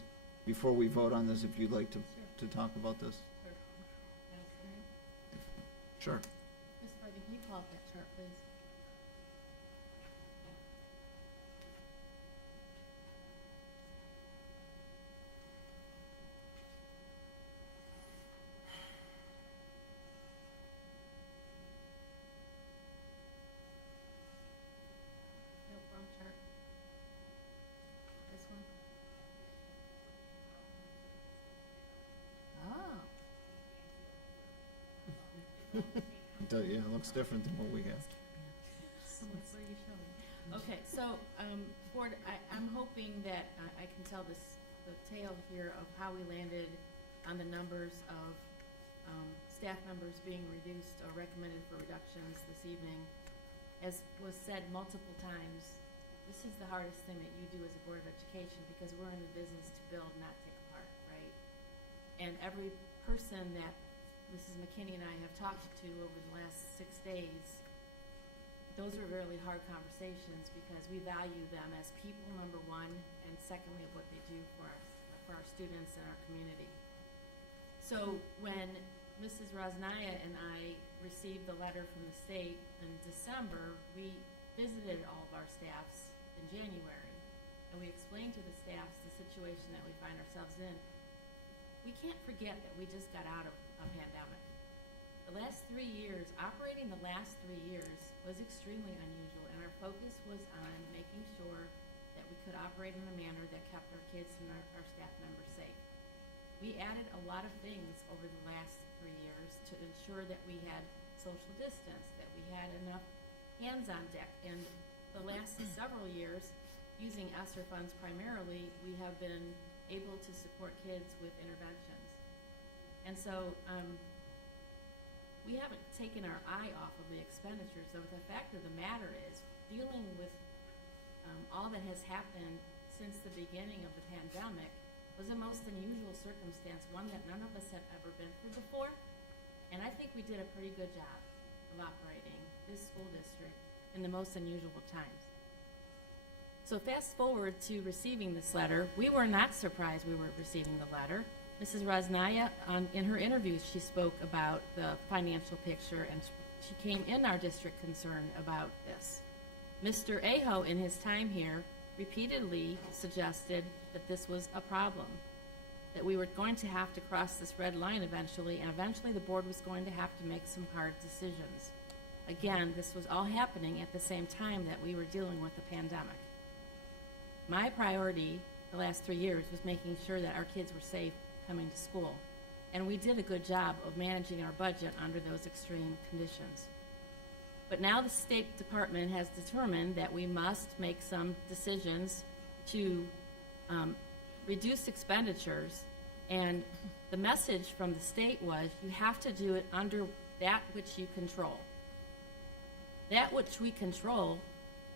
before we vote on this, if you'd like to talk about this. Sure. Ms. Bergen, can you pull up that chart, please? Nope, wrong chart. This one? Oh. Yeah, it looks different than what we have. So what are you showing? Okay, so, Board, I'm hoping that I can tell the tale here of how we landed on the numbers of staff members being reduced or recommended for reductions this evening. As was said multiple times, this is the hardest thing that you do as a Board of Education, because we're in the business to build, not take apart, right? And every person that Mrs. McKinney and I have talked to over the last 6 days, those are really hard conversations, because we value them as people, number one, and secondly, of what they do for our students and our community. So when Mrs. Rosnaya and I received the letter from the state in December, we visited all of our staffs in January, and we explained to the staffs the situation that we find ourselves in. We can't forget that we just got out of a pandemic. The last 3 years, operating the last 3 years was extremely unusual, and our focus was on making sure that we could operate in a manner that kept our kids and our staff members safe. We added a lot of things over the last 3 years to ensure that we had social distance, that we had enough hands on deck. And the last several years, using ESSER funds primarily, we have been able to support kids with interventions. And so we haven't taken our eye off of the expenditures. So the fact of the matter is, dealing with all that has happened since the beginning of the pandemic was a most unusual circumstance, one that none of us have ever been through before. And I think we did a pretty good job of operating this school district in the most unusual times. So fast forward to receiving this letter. We were not surprised we were receiving the letter. Mrs. Rosnaya, in her interviews, she spoke about the financial picture, and she came in our district concerned about this. Mr. Aho, in his time here, repeatedly suggested that this was a problem, that we were going to have to cross this red line eventually, and eventually the board was going to have to make some hard decisions. Again, this was all happening at the same time that we were dealing with the pandemic. My priority the last 3 years was making sure that our kids were safe coming to school, and we did a good job of managing our budget under those extreme conditions. But now the State Department has determined that we must make some decisions to reduce expenditures, and the message from the state was, you have to do it under that which you control. That which we control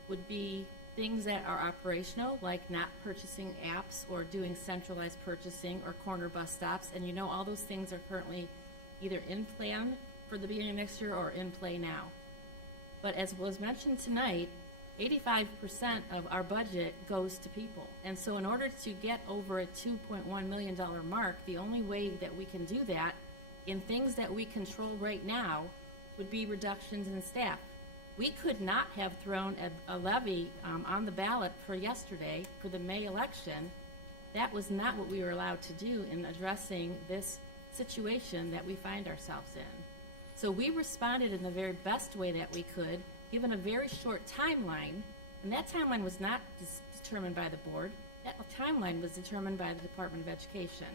would be things that are operational, like not purchasing apps or doing centralized purchasing or corner bus stops, and you know all those things are currently either in plan for the beginning of next year or in play now. But as was mentioned tonight, 85% of our budget goes to people. And so in order to get over a $2.1 million mark, the only way that we can do that in things that we control right now would be reductions in staff. We could not have thrown a levy on the ballot for yesterday for the May election. That was not what we were allowed to do in addressing this situation that we find ourselves in. So we responded in the very best way that we could, given a very short timeline, And that timeline was not determined by the board. That timeline was determined by the Department of Education.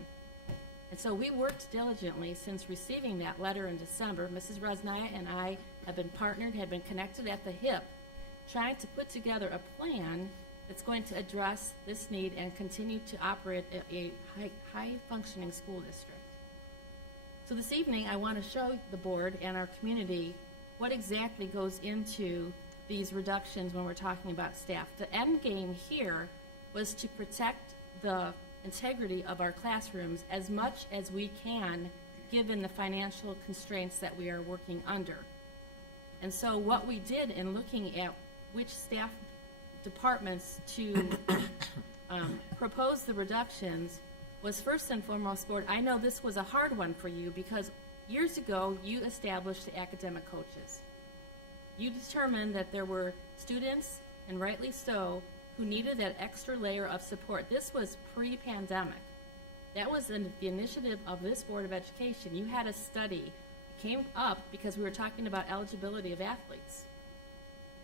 And so we worked diligently since receiving that letter in December. Mrs. Rosnaya and I have been partnered, have been connected at the hip, trying to put together a plan that's going to address this need and continue to operate a high-functioning school district. So this evening, I want to show the board and our community what exactly goes into these reductions when we're talking about staff. The end game here was to protect the integrity of our classrooms as much as we can, given the financial constraints that we are working under. And so what we did in looking at which staff departments to propose the reductions was, first and foremost, board, I know this was a hard one for you because years ago you established the academic coaches. You determined that there were students, and rightly so, who needed that extra layer of support. This was pre-pandemic. That was the initiative of this Board of Education. You had a study. It came up because we were talking about eligibility of athletes.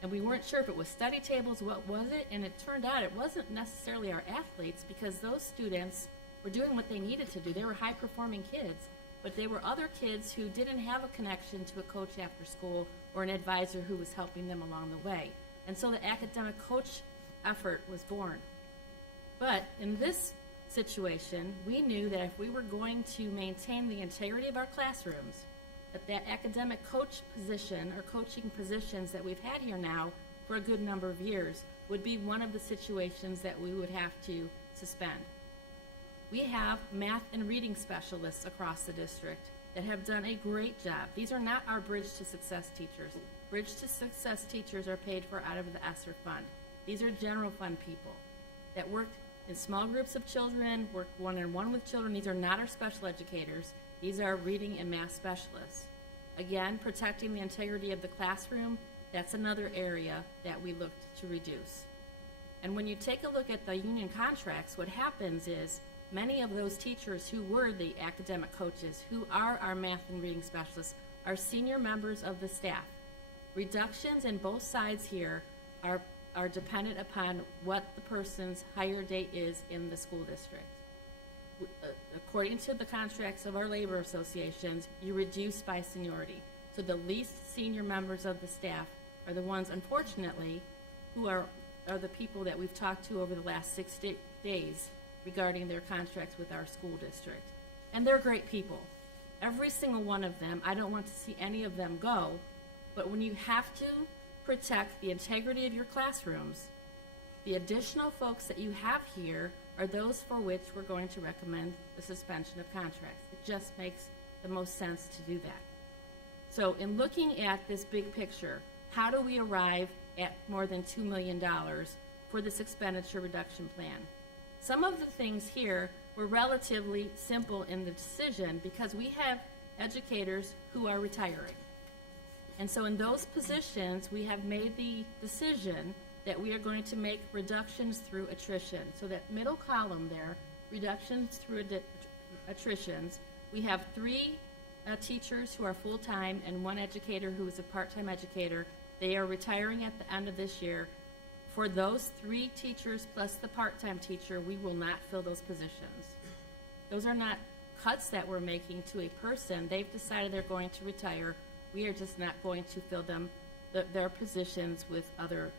And we weren't sure if it was study tables, what was it? And it turned out it wasn't necessarily our athletes, because those students were doing what they needed to do. They were high-performing kids. But there were other kids who didn't have a connection to a coach after school or an advisor who was helping them along the way. And so the academic coach effort was born. But in this situation, we knew that if we were going to maintain the integrity of our classrooms, that academic coach position or coaching positions that we've had here now for a good number of years would be one of the situations that we would have to suspend. We have math and reading specialists across the district that have done a great job. These are not our Bridge to Success teachers. Bridge to Success teachers are paid for out of the ESSER fund. These are general fund people that work in small groups of children, work one-on-one with children. These are not our special educators. These are reading and math specialists. Again, protecting the integrity of the classroom, that's another area that we looked to reduce. And when you take a look at the union contracts, what happens is many of those teachers who were the academic coaches, who are our math and reading specialists, are senior members of the staff. Reductions in both sides here are dependent upon what the person's hire date is in the school district. According to the contracts of our labor associations, you reduce by seniority. So the least senior members of the staff are the ones, unfortunately, who are the people that we've talked to over the last 6 days regarding their contracts with our school district. And they're great people. Every single one of them. I don't want to see any of them go, but when you have to protect the integrity of your classrooms, the additional folks that you have here are those for which we're going to recommend the suspension of contracts. It just makes the most sense to do that. So in looking at this big picture, how do we arrive at more than $2 million for this expenditure reduction plan? Some of the things here were relatively simple in the decision because we have educators who are retiring. And so in those positions, we have made the decision that we are going to make reductions through attrition. So that middle column there, reductions through attritions, we have 3 teachers who are full-time and 1 educator who is a part-time educator. They are retiring at the end of this year. For those 3 teachers plus the part-time teacher, we will not fill those positions. Those are not cuts that we're making to a person. They've decided they're going to retire. We are just not going to fill them, their positions with other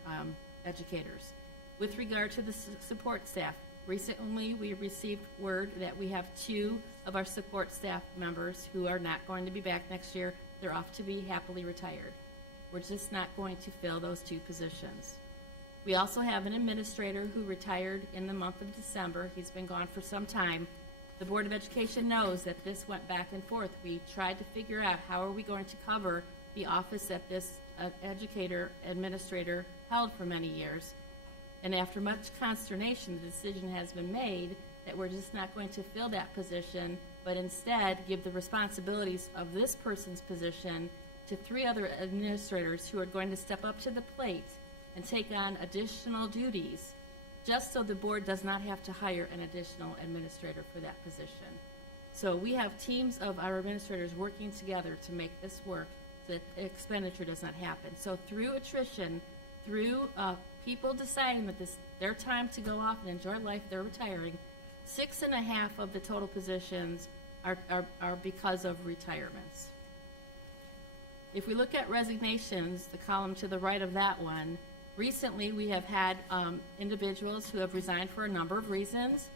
educators. With regard to the support staff, recently we received word that we have 2 of our support staff members who are not going to be back next year. They're off to be happily retired. We're just not going to fill those 2 positions. We also have an administrator who retired in the month of December. He's been gone for some time. The Board of Education knows that this went back and forth. We tried to figure out how are we going to cover the office that this administrator held for many years. And after much consternation, the decision has been made that we're just not going to fill that position, but instead give the responsibilities of this person's position to 3 other administrators who are going to step up to the plate and take on additional duties, just so the board does not have to hire an additional administrator for that position. So we have teams of our administrators working together to make this work so that expenditure does not happen. So through attrition, through people deciding that this their time to go off and enjoy life, they're retiring. 6.5 of the total positions are because of retirements. If we look at resignations, the column to the right of that one, recently we have had individuals who have resigned for a number of reasons,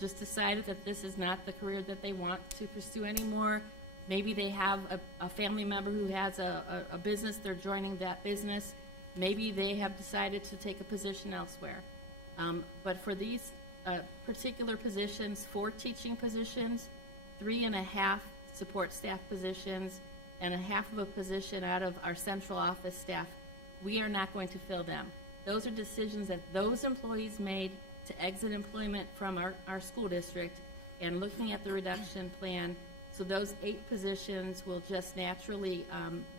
just decided that this is not the career that they want to pursue anymore. Maybe they have a family member who has a business, they're joining that business. Maybe they have decided to take a position elsewhere. But for these particular positions, 4 teaching positions, 3.5 support staff positions, and 1/2 of a position out of our central office staff, we are not going to fill them. Those are decisions that those employees made to exit employment from our school district, and looking at the reduction plan, so those 8 positions will just naturally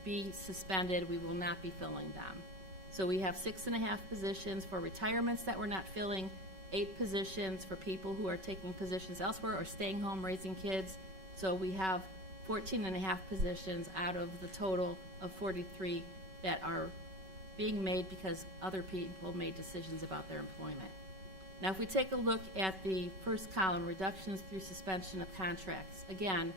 be suspended. We will not be filling them. So we have 6.5 positions for retirements that we're not filling, 8 positions for people who are taking positions elsewhere or staying home raising kids. So we have 14.5 positions out of the total of 43 that are being made because other people made decisions about their employment. Now, if we take a look at the first column, reductions through suspension of contracts, again,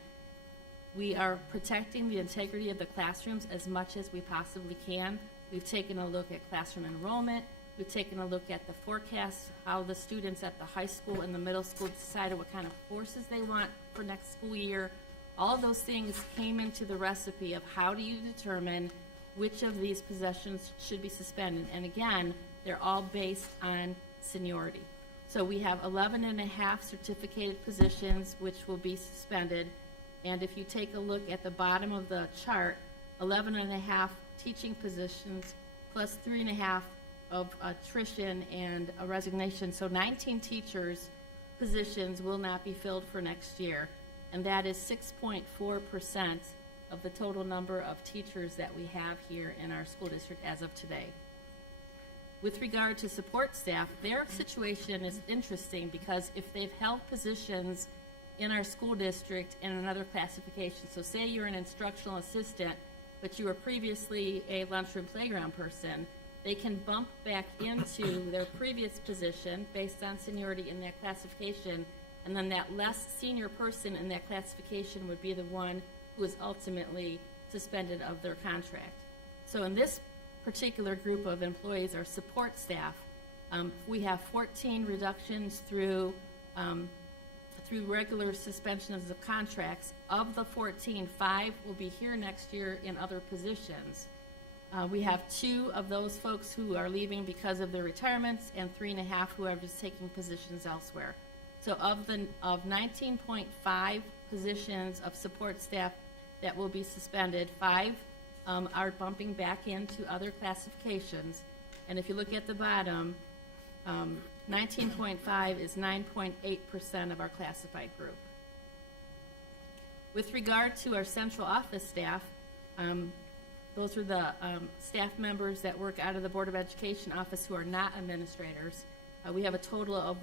we are protecting the integrity of the classrooms as much as we possibly can. We've taken a look at classroom enrollment. We've taken a look at the forecast, how the students at the high school and the middle school decided what kind of courses they want for next school year. All of those things came into the recipe of how do you determine which of these possessions should be suspended. And again, they're all based on seniority. So we have 11.5 certificated positions which will be suspended. And if you take a look at the bottom of the chart, 11.5 teaching positions plus 3.5 of attrition and a resignation. So 19 teachers positions will not be filled for next year. And that is 6.4% of the total number of teachers that we have here in our school district as of today. With regard to support staff, their situation is interesting because if they've held positions in our school district in another classification, so say you're an instructional assistant, but you were previously a lunchroom playground person, they can bump back into their previous position based on seniority in that classification, and then that less senior person in that classification would be the one who is ultimately suspended of their contract. So in this particular group of employees, our support staff, we have 14 reductions through regular suspensions of contracts. Of the 14, 5 will be here next year in other positions. We have 2 of those folks who are leaving because of their retirements, and 3.5 who are just taking positions elsewhere. So of 19.5 positions of support staff that will be suspended, 5 are bumping back into other classifications. And if you look at the bottom, 19.5 is 9.8% of our classified group. With regard to our central office staff, those are the staff members that work out of the Board of Education office who are not administrators. We have a total of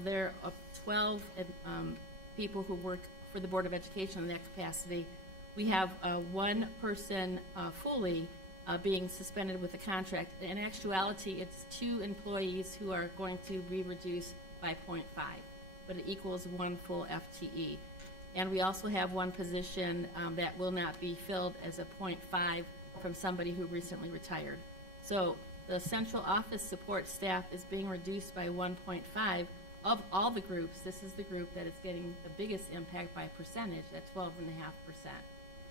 12 people who work for the Board of Education in that capacity. We have 1 person fully being suspended with a contract. In actuality, it's 2 employees who are going to be reduced by 0.5, but it equals 1 full FTE. And we also have 1 position that will not be filled as a 0.5 from somebody who recently retired. So the central office support staff is being reduced by 1.5. Of all the groups, this is the group that is getting the biggest impact by percentage at 12.5%.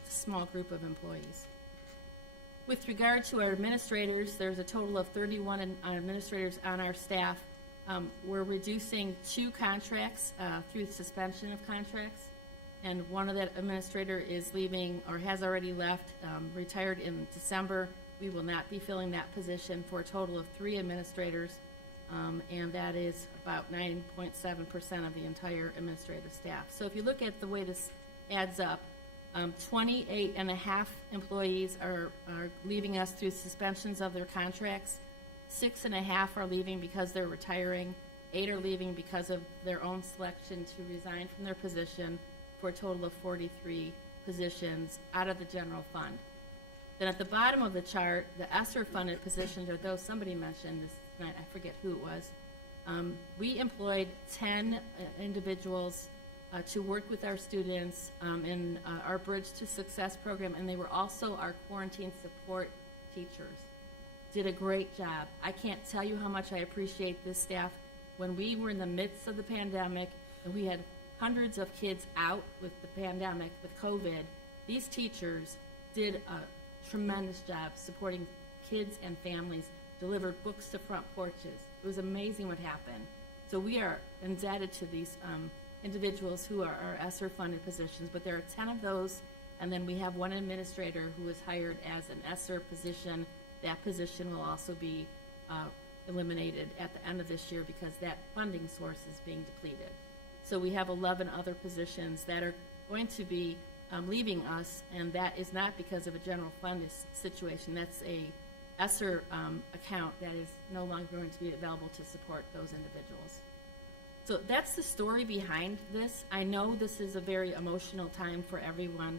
It's a small group of employees. With regard to our administrators, there's a total of 31 administrators on our staff. We're reducing 2 contracts through suspension of contracts, and one of that administrator is leaving or has already left, retired in December. We will not be filling that position for a total of 3 administrators, and that is about 9.7% of the entire administrative staff. So if you look at the way this adds up, 28.5 employees are leaving us through suspensions of their contracts. 6.5 are leaving because they're retiring. 8 are leaving because of their own selection to resign from their position, for a total of 43 positions out of the general fund. Then at the bottom of the chart, the ESSER funded positions are those somebody mentioned, night, I forget who it was. We employed 10 individuals to work with our students in our Bridge to Success program, and they were also our quarantine support teachers. Did a great job. I can't tell you how much I appreciate this staff. When we were in the midst of the pandemic and we had hundreds of kids out with the pandemic, with COVID, these teachers did a tremendous job supporting kids and families, delivered books to front porches. It was amazing what happened. So we are indebted to these individuals who are our ESSER-funded positions, but there are 10 of those, and then we have one administrator who is hired as an ESSER position. That position will also be eliminated at the end of this year because that funding source is being depleted. So we have 11 other positions that are going to be leaving us, and that is not because of a general fund situation. That's a ESSER account that is no longer going to be available to support those individuals. So that's the story behind this. I know this is a very emotional time for everyone.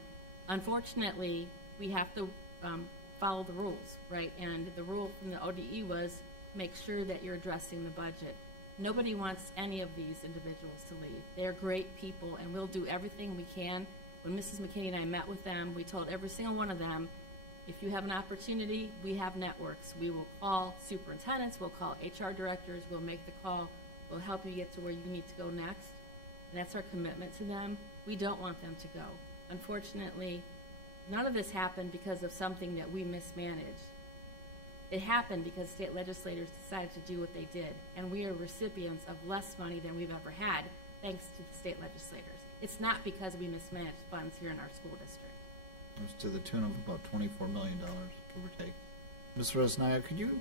Unfortunately, we have to follow the rules, right? And the rule from the ODE was make sure that you're addressing the budget. Nobody wants any of these individuals to leave. They're great people, and we'll do everything we can. When Mrs. McKinney and I met with them, we told every single one of them, if you have an opportunity, we have networks. We will call superintendents, we'll call HR directors, we'll make the call, we'll help you get to where you need to go next. And that's our commitment to them. We don't want them to go. Unfortunately, none of this happened because of something that we mismanaged. It happened because state legislators decided to do what they did, and we are recipients of less money than we've ever had, thanks to the state legislators. It's not because we mismanaged funds here in our school district. It's to the tune of about $24 million, give or take. Ms. Rosnaya, could you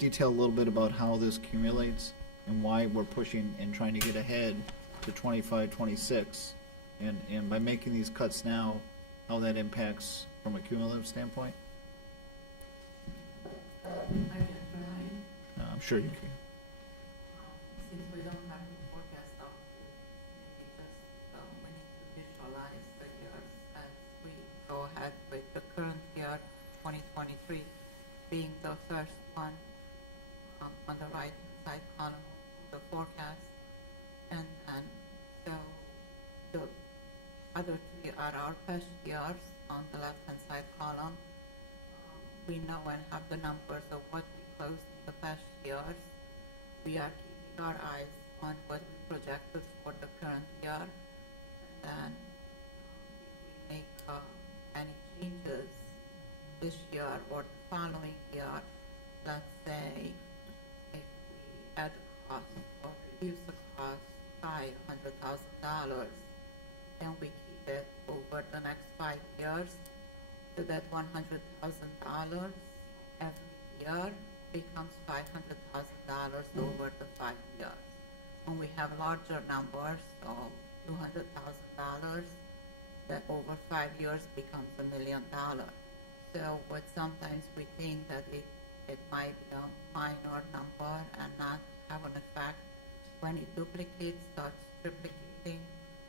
detail a little bit about how this accumulates and why we're pushing and trying to get ahead to 25, 26, and by making these cuts now, how that impacts from a cumulative standpoint? I'm sure you can. Since we don't have the forecast out, maybe just we need to visualize the years as we go ahead with the current year, 2023, being the first one on the right side column of the forecast, and so the other three are our past years on the left hand side column. We know and have the numbers of what we closed in the past years. We are keeping our eyes on what we projected for the current year. And then if we make any changes this year or the following year, let's say if we add a cost or reduce the cost by $100,000, then we keep it over the next 5 years. So that $100,000 every year becomes $500,000 over the 5 years. When we have larger numbers of $200,000, that over 5 years becomes $1 million. So what sometimes we think that it might be a minor number and not have an effect, when it duplicates, starts triplicating,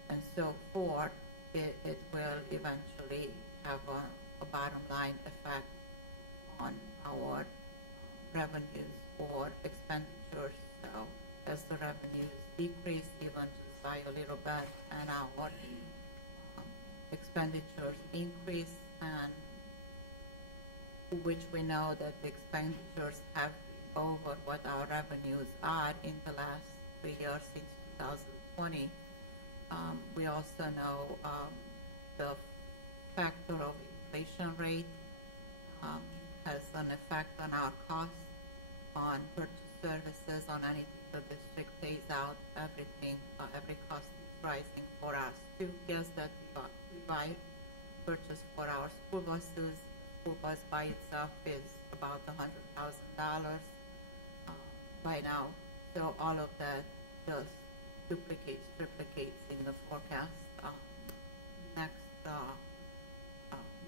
and so forth, it will eventually have a bottom line effect on our revenues or expenditures. So as the revenues decrease even just by a little bit and our expenditures increase, and which we know that the expenditures have been over what our revenues are in the last 3 years since 2020. We also know the factor of inflation rate has an effect on our costs, on purchase services, on anything the district pays out. Everything, every cost is rising for us too. Yes, that we buy, purchase for our school buses. School bus by itself is about $100,000 by now. So all of that just duplicates, triplicates in the forecast. Next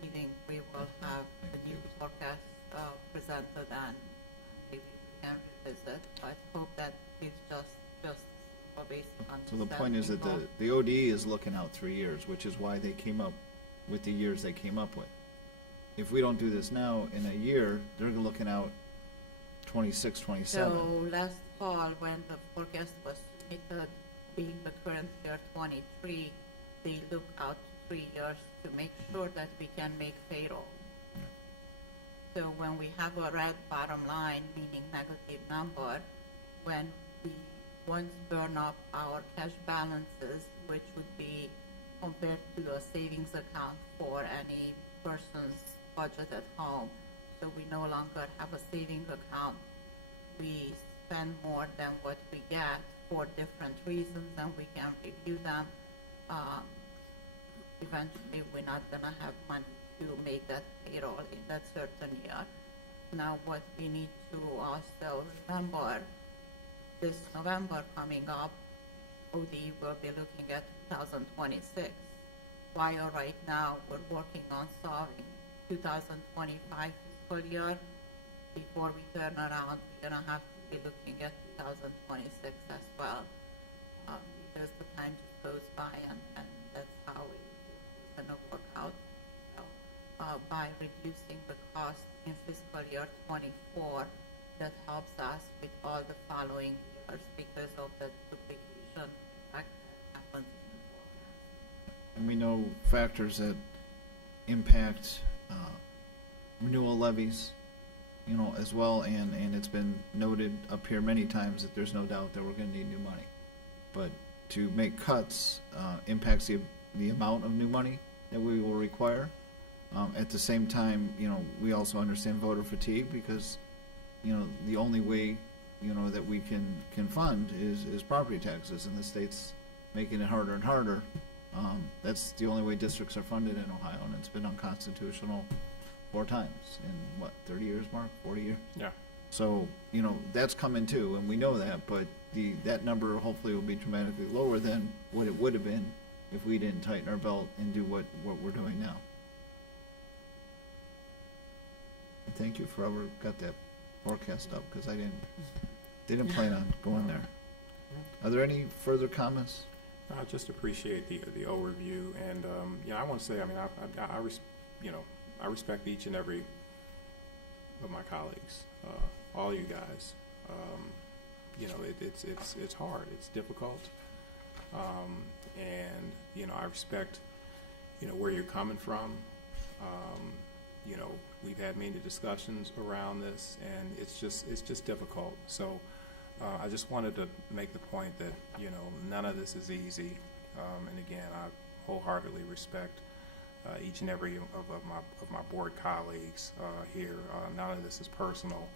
meeting, we will have the new forecast presented, and maybe we can revisit. But hope that gives just a basic understanding. So the point is that the ODE is looking out 3 years, which is why they came up with the years they came up with. If we don't do this now, in a year, they're looking out 26, 27. So last fall, when the forecast was submitted, being the current year 23, they look out 3 years to make sure that we can make payroll. So when we have a red bottom line, meaning negative number, when we once burn up our cash balances, which would be compared to a savings account for any person's budget at home, so we no longer have a savings account. We spend more than what we get for different reasons, and we can review them. Eventually, we're not gonna have money to make that payroll in that certain year. Now, what we need to also remember, this November coming up, OD will be looking at 2026, while right now we're working on solving 2025 fiscal year. Before we turn around, we're gonna have to be looking at 2026 as well, because the time just goes by, and that's how it's gonna work out. So, by reducing the cost in fiscal year 24, that helps us with all the following years because of the duplication effect that happens in the forecast. And we know factors that impact renewal levies, you know, as well, and it's been noted up here many times that there's no doubt that we're going to need new money. But to make cuts impacts the amount of new money that we will require. At the same time, you know, we also understand voter fatigue because, you know, the only way, you know, that we can fund is property taxes, and the state's making it harder and harder. That's the only way districts are funded in Ohio, and it's been unconstitutional 4 times in, what, 30 years, Mark? 40 years? Yeah. So, you know, that's coming too, and we know that, but that number hopefully will be dramatically lower than what it would have been if we didn't tighten our belt and do what we're doing now. And thank you for whoever got that forecast up, because I didn't plan on going there. Are there any further comments? I just appreciate the overview, and you know, I want to say, I mean, I respect each and every of my colleagues, all you guys. You know, it's hard, it's difficult, and you know, I respect, you know, where you're coming from. You know, we've had many discussions around this, and it's just difficult. So I just wanted to make the point that, you know, none of this is easy, and again, I wholeheartedly respect each and every of my board colleagues here. None of this is personal.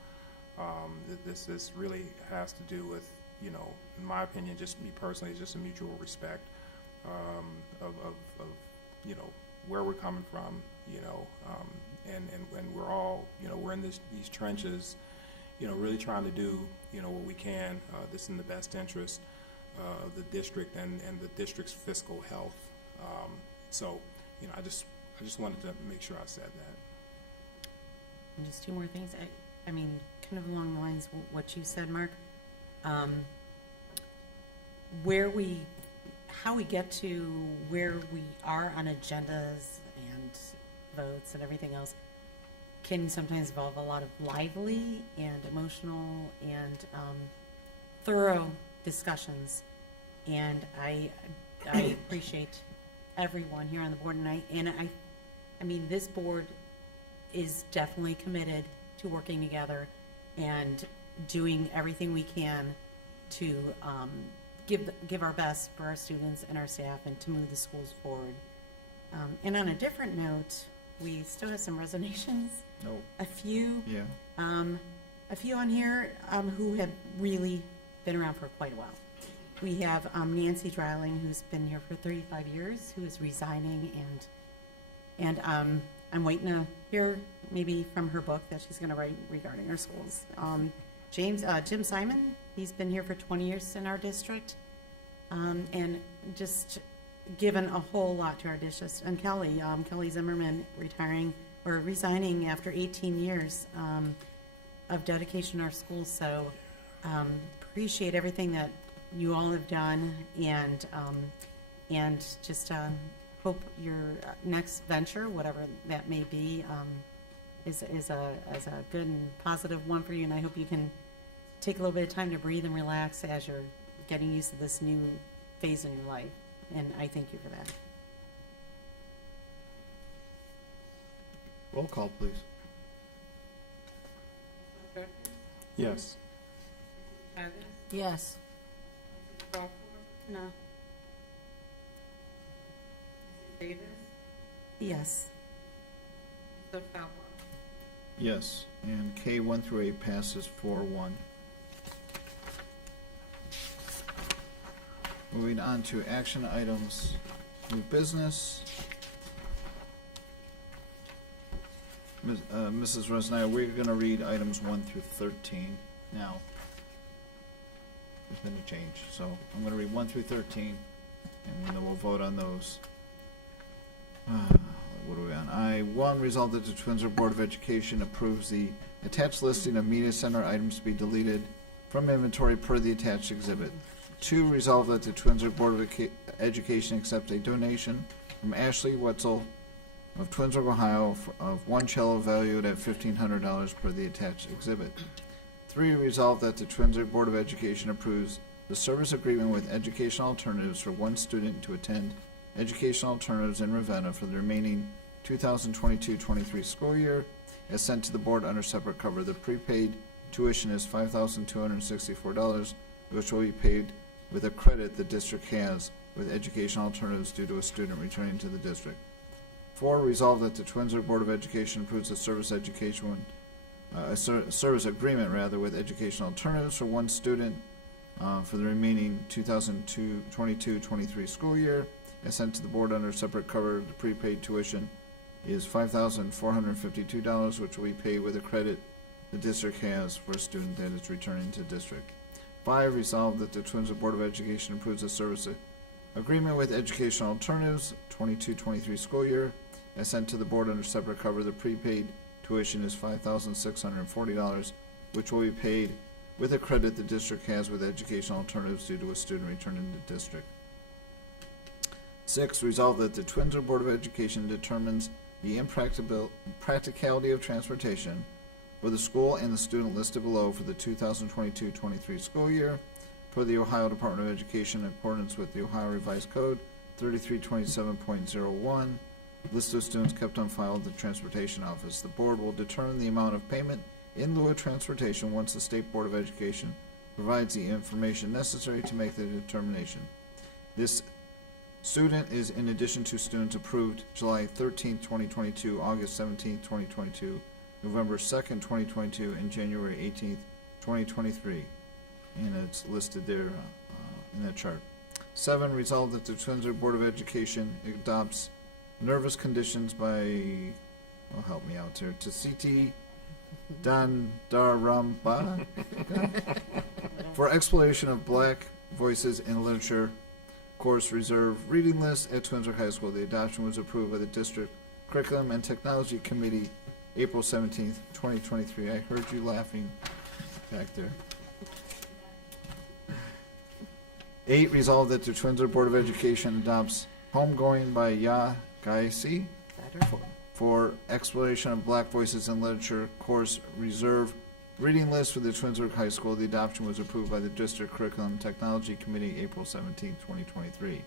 This really has to do with, you know, in my opinion, just me personally, just a mutual respect of you know, where we're coming from, you know, and we're all, you know, we're in these trenches, you know, really trying to do, you know, what we can, this in the best interest of the district and the district's fiscal health. So, you know, I just wanted to make sure I said that. And just 2 more things. I mean, kind of along the lines of what you said, Mark. How we get to where we are on agendas and votes and everything else can sometimes involve a lot of lively and emotional and thorough discussions. And I appreciate everyone here on the board, and I mean, this board is definitely committed to working together and doing everything we can to give our best for our students and our staff and to move the schools forward. And on a different note, we still have some resignations. No. A few. Yeah. A few on here who have really been around for quite a while. We have Nancy Dreiling, who's been here for 35 years, who is resigning, and I'm waiting to hear maybe from her book that she's going to write regarding our schools. Jim Simon, he's been here for 20 years in our district, and just given a whole lot to our district. And Kelly Zimmerman resigning after 18 years of dedication to our schools. So appreciate everything that you all have done, and just hope your next venture, whatever that may be, is a good and positive one for you, and I hope you can take a little bit of time to breathe and relax as you're getting used to this new phase in your life. And I thank you for that. Roll call, please. Yes. Yes. No. Davis? Yes. Mr. Falber? Yes, and K 1 through 8 passes 4-1. Moving on to action items, new business. Mrs. Rosenau, we're going to read items 1 through 13 now. There's been a change, so I'm going to read 1 through 13, and then we'll vote on those. What are we on? I-1, resolved that the Twinsburg Board of Education approves the attached listing of media center items to be deleted from inventory per the attached exhibit. 2, resolved that the Twinsburg Board of Education accepts a donation from Ashley Wetzel of Twinsburg, Ohio, of one cello valued at $1,500 per the attached exhibit. 3, resolved that the Twinsburg Board of Education approves the service agreement with Educational Alternatives for one student to attend Educational Alternatives in Ravenna for the remaining 2022-23 school year, as sent to the board under separate cover. The prepaid tuition is $5,264, which will be paid with a credit the district has with Educational Alternatives due to a student returning to the district. 4, resolved that the Twinsburg Board of Education approves a service agreement with Educational Alternatives for one student for the remaining 2022-23 school year, as sent to the board under separate cover. The prepaid tuition is $5,452, which will be paid with a credit the district has for a student that is returning to district. 5, resolved that the Twinsburg Board of Education approves a service agreement with Educational Alternatives 22-23 school year, as sent to the board under separate cover. The prepaid tuition is $5,640, which will be paid with a credit the district has with Educational Alternatives due to a student returning to district. 6, resolved that the Twinsburg Board of Education determines the impracticality of transportation for the school and the student listed below for the 2022-23 school year per the Ohio Department of Education in accordance with the Ohio Revised Code 3327.01. List of students kept on file at the Transportation Office. The board will determine the amount of payment in lieu of transportation once the State Board of Education provides the information necessary to make the determination. This student is in addition to students approved July 13th, 2022, August 17th, 2022, November 2nd, 2022, and January 18th, 2023. And it's listed there in that chart. 7, resolved that the Twinsburg Board of Education adopts nervous conditions by, help me out here, Tasiti Dandaramba for exploration of black voices in literature course reserve reading list at Twinsburg High School. The adoption was approved by the District Curriculum and Technology Committee April 17th, 2023. I heard you laughing back there. 8, resolved that the Twinsburg Board of Education adopts Homegoing by Ya Gaisi for exploration of black voices in literature course reserve reading list for the Twinsburg High School. The adoption was approved by the District Curriculum and Technology Committee April 17, 2023.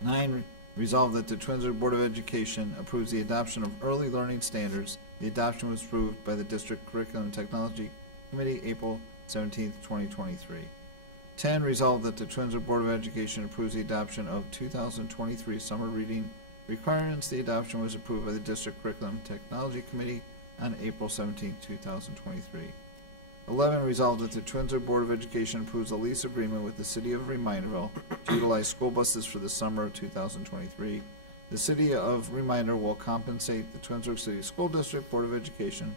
9, resolved that the Twinsburg Board of Education approves the adoption of early learning standards. The adoption was approved by the District Curriculum and Technology Committee April 17, 2023. 10, resolved that the Twinsburg Board of Education approves the adoption of 2023 summer reading requirements. The adoption was approved by the District Curriculum and Technology Committee on April 17, 2023. 11, resolved that the Twinsburg Board of Education approves a lease agreement with the City of Reminderville to utilize school buses for the summer of 2023. The City of Reminder will compensate the Twinsburg City School District Board of Education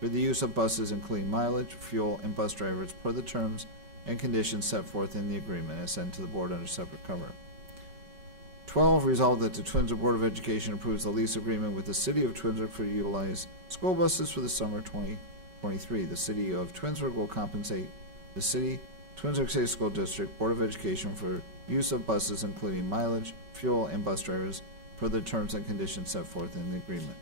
for the use of buses, including mileage, fuel, and bus drivers per the terms and conditions set forth in the agreement as sent to the board under separate cover. 12, resolved that the Twinsburg Board of Education approves the lease agreement with the City of Twinsburg for utilize school buses for the summer 2023. The City of Twinsburg will compensate the Twinsburg City School District Board of Education for use of buses, including mileage, fuel, and bus drivers per the terms and conditions set forth in the agreement.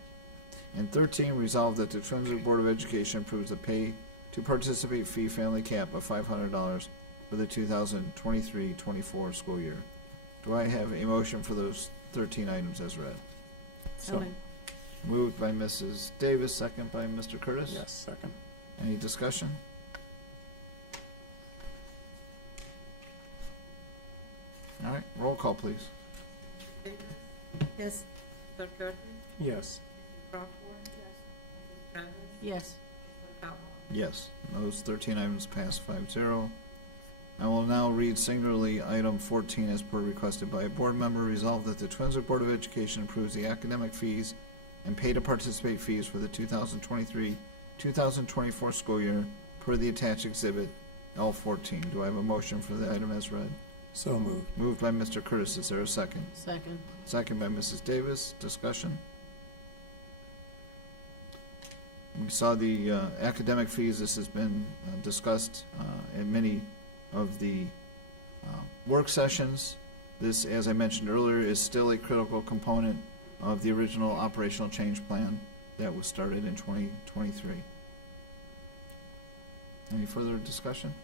And 13, resolved that the Twinsburg Board of Education approves the pay to participate fee family cap of $500 for the 2023-24 school year. Do I have a motion for those 13 items as read? So Moved by Mrs. Davis, second by Mr. Curtis. Yes, second. Any discussion? All right, roll call, please. yes. Mr. Curtis? Yes. Crawford? Yes. Yes. Yes, those 13 items pass 5-0. I will now read singularly item 14 as per requested by a board member. Resolved that the Twinsburg Board of Education approves the academic fees and pay to participate fees for the 2023-2024 school year per the attached exhibit L14. Do I have a motion for the item as read? So moved. Moved by Mr. Curtis. Is there a second? Second. Second by Mrs. Davis. Discussion? We saw the academic fees. This has been discussed in many of the work sessions. This, as I mentioned earlier, is still a critical component of the original operational change plan that was started in 2023. Any further discussion?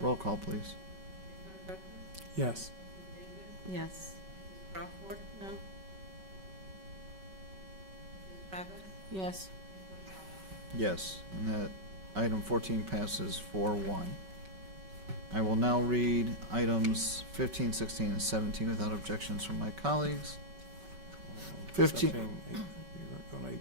Roll call, please. Yes. Yes. Crawford? No. Yes. Yes, and that item 14 passes 4-1. I will now read items 15, 16, and 17 without objections from my colleagues. 15. You're on 18.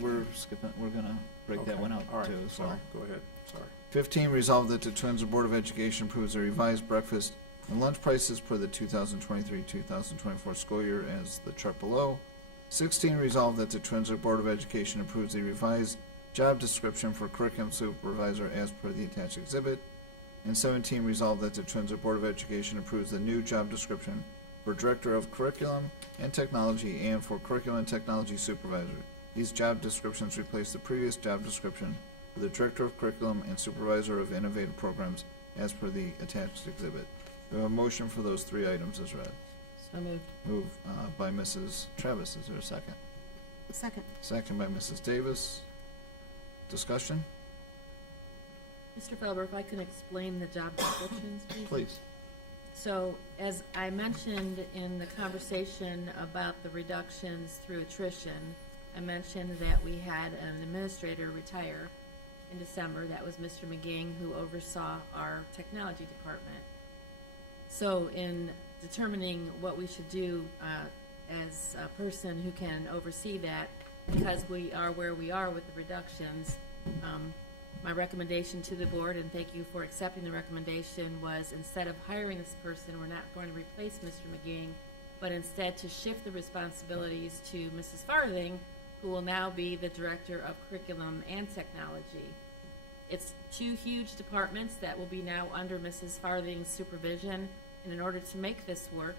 We're skipping. We're gonna break that Okay. one out All right. too. So. Sorry. Go ahead. Sorry. 15, resolved that the Twinsburg Board of Education approves the revised breakfast and lunch prices per the 2023-2024 school year as the chart below. 16, resolved that the Twinsburg Board of Education approves the revised job description for curriculum supervisor as per the attached exhibit. And 17, resolved that the Twinsburg Board of Education approves the new job description for Director of Curriculum and Technology and for Curriculum and Technology Supervisor. These job descriptions replace the previous job description for the Director of Curriculum and Supervisor of Innovative Programs as per the attached exhibit. We have a motion for those three items as read. So moved. Moved by Mrs. Travis. Is there a second? Second. Second by Mrs. Davis. Discussion? Mr. Felber, if I can explain the job descriptions, please. Please. So, as I mentioned in the conversation about the reductions through attrition, I mentioned that we had an administrator retire in December. That was Mr. McGing, who oversaw our technology department. So, in determining what we should do as a person who can oversee that, because we are where we are with the reductions, my recommendation to the board, and thank you for accepting the recommendation, was instead of hiring this person, we're not going to replace Mr. McGing, but instead to shift the responsibilities to Mrs. Farthing, who will now be the Director of Curriculum and Technology. It's two huge departments that will be now under Mrs. Farthing's supervision, and in order to make this work,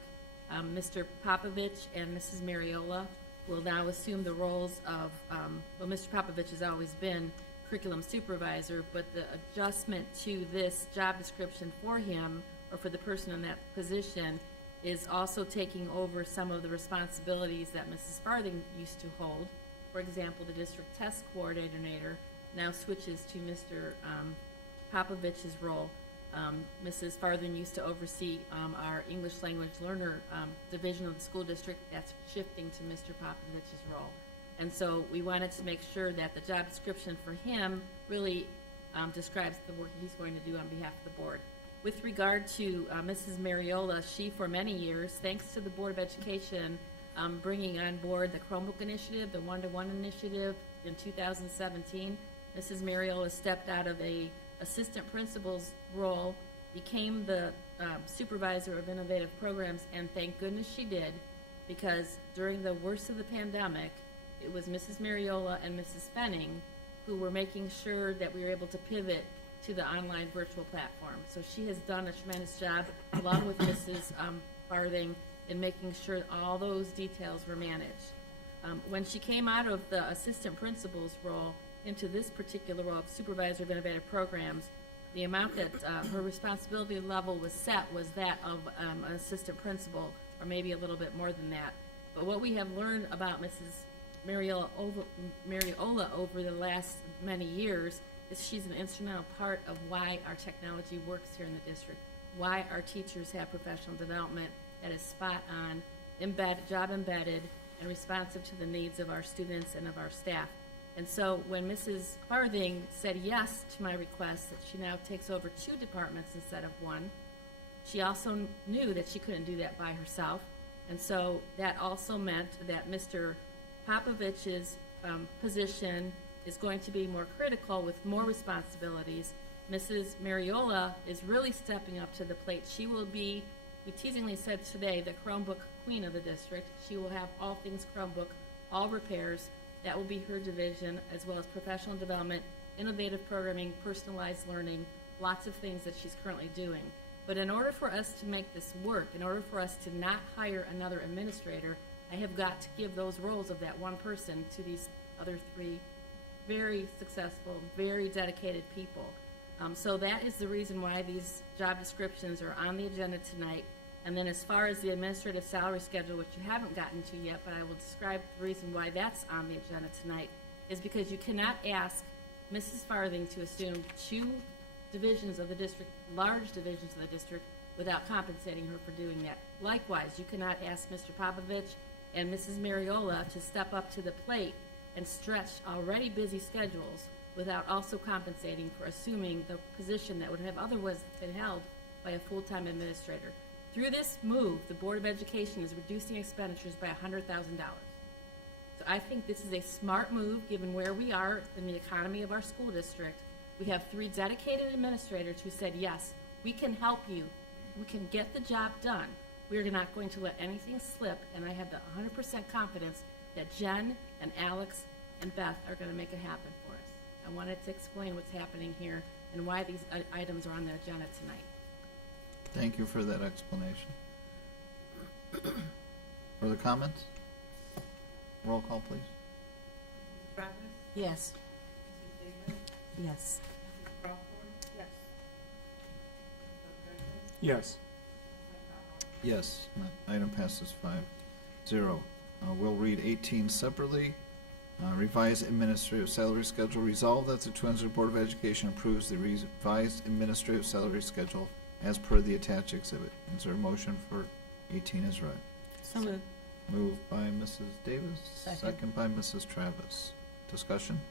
Mr. Popovich and Mrs. Mariola will now assume the roles of, well, Mr. Popovich has always been curriculum supervisor, but the adjustment to this job description for him, or for the person in that position, is also taking over some of the responsibilities that Mrs. Farthing used to hold. For example, the district test coordinator now switches to Mr. Popovich's role. Mrs. Farthing used to oversee our English language learner division of the school district. That's shifting to Mr. Popovich's role. And so we wanted to make sure that the job description for him really describes the work he's going to do on behalf of the board. With regard to Mrs. Mariola, she for many years, thanks to the Board of Education bringing on board the Chromebook initiative, the one-to-one initiative in 2017, Mrs. Mariola stepped out of a assistant principal's role, became the supervisor of innovative programs, and thank goodness she did, because during the worst of the pandemic, it was Mrs. Mariola and Mrs. Fenning who were making sure that we were able to pivot to the online virtual platform. So she has done a tremendous job, along with Mrs. Farthing, in making sure all those details were managed. When she came out of the assistant principal's role into this particular role of supervisor of innovative programs, the amount that her responsibility level was set was that of an assistant principal, or maybe a little bit more than that. But what we have learned about Mrs. Mariola over the last many years is she's an instrumental part of why our technology works here in the district, why our teachers have professional development that is spot on, job embedded, and responsive to the needs of our students and of our staff. And so when Mrs. Farthing said yes to my request that she now takes over 2 departments instead of 1, she also knew that she couldn't do that by herself. And so that also meant that Mr. Popovich's position is going to be more critical with more responsibilities. Mrs. Mariola is really stepping up to the plate. She will be, we teasingly said today, the Chromebook queen of the district. She will have all things Chromebook, all repairs. That will be her division, as well as professional development, innovative programming, personalized learning, lots of things that she's currently doing. But in order for us to make this work, in order for us to not hire another administrator, I have got to give those roles of that one person to these other 3 very successful, very dedicated people. So that is the reason why these job descriptions are on the agenda tonight. And then as far as the administrative salary schedule, which you haven't gotten to yet, but I will describe the reason why that's on the agenda tonight, is because you cannot ask Mrs. Farthing to assume 2 divisions of the district, large divisions of the district, without compensating her for doing that. Likewise, you cannot ask Mr. Popovich and Mrs. Mariola to step up to the plate and stretch already busy schedules without also compensating for assuming the position that would have otherwise been held by a full-time administrator. Through this move, the Board of Education is reducing expenditures by $100,000. So I think this is a smart move given where we are in the economy of our school district. We have 3 dedicated administrators who said, yes, we can help you. We can get the job done. We are not going to let anything slip, and I have the 100% confidence that Jen and Alex and Beth are going to make it happen for us. I wanted to explain what's happening here and why these items are on the agenda tonight. Thank you for that explanation. Further comments? Roll call, please. Yes. Yes. Yes. Yes. Yes, that item passes 5-0. We'll read 18 separately. Revised administrative salary schedule. Resolved that the Twinsburg Board of Education approves the revised administrative salary schedule as per the attached exhibit. Is there a motion for 18 as read? So moved. Moved by Mrs. Davis. Second. By Mrs. Travis. Discussion?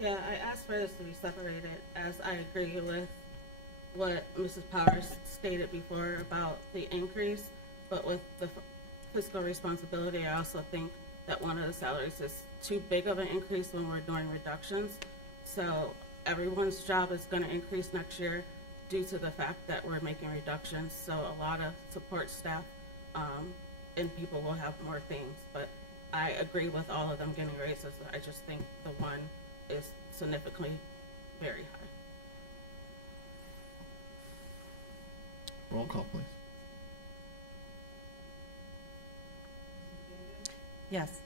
Yeah, I asked for this to be separated, as I agree with what Mrs. Powers stated before about the increase, but with the fiscal responsibility, I also think that one of the salaries is too big of an increase when we're doing reductions. So everyone's job is going to increase next year due to the fact that we're making reductions. So a lot of support staff and people will have more things. But I agree with all of them getting raises. I just think the one is significantly very high. Roll call, please. Yes.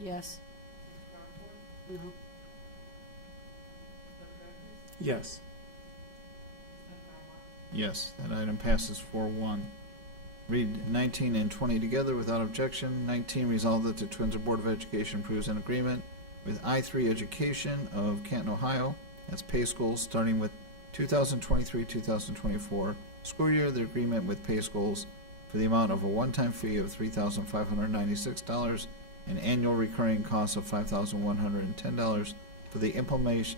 Yes. No. Yes. Yes, that item passes 4-1. Read 19 and 20 together without objection. 19, resolved that the Twinsburg Board of Education approves an agreement with I3 Education of Canton, Ohio, as pay schools starting with 2023-2024 school year. The agreement with pay schools for the amount of a one-time fee of $3,596 and annual recurring costs of $5,110 for the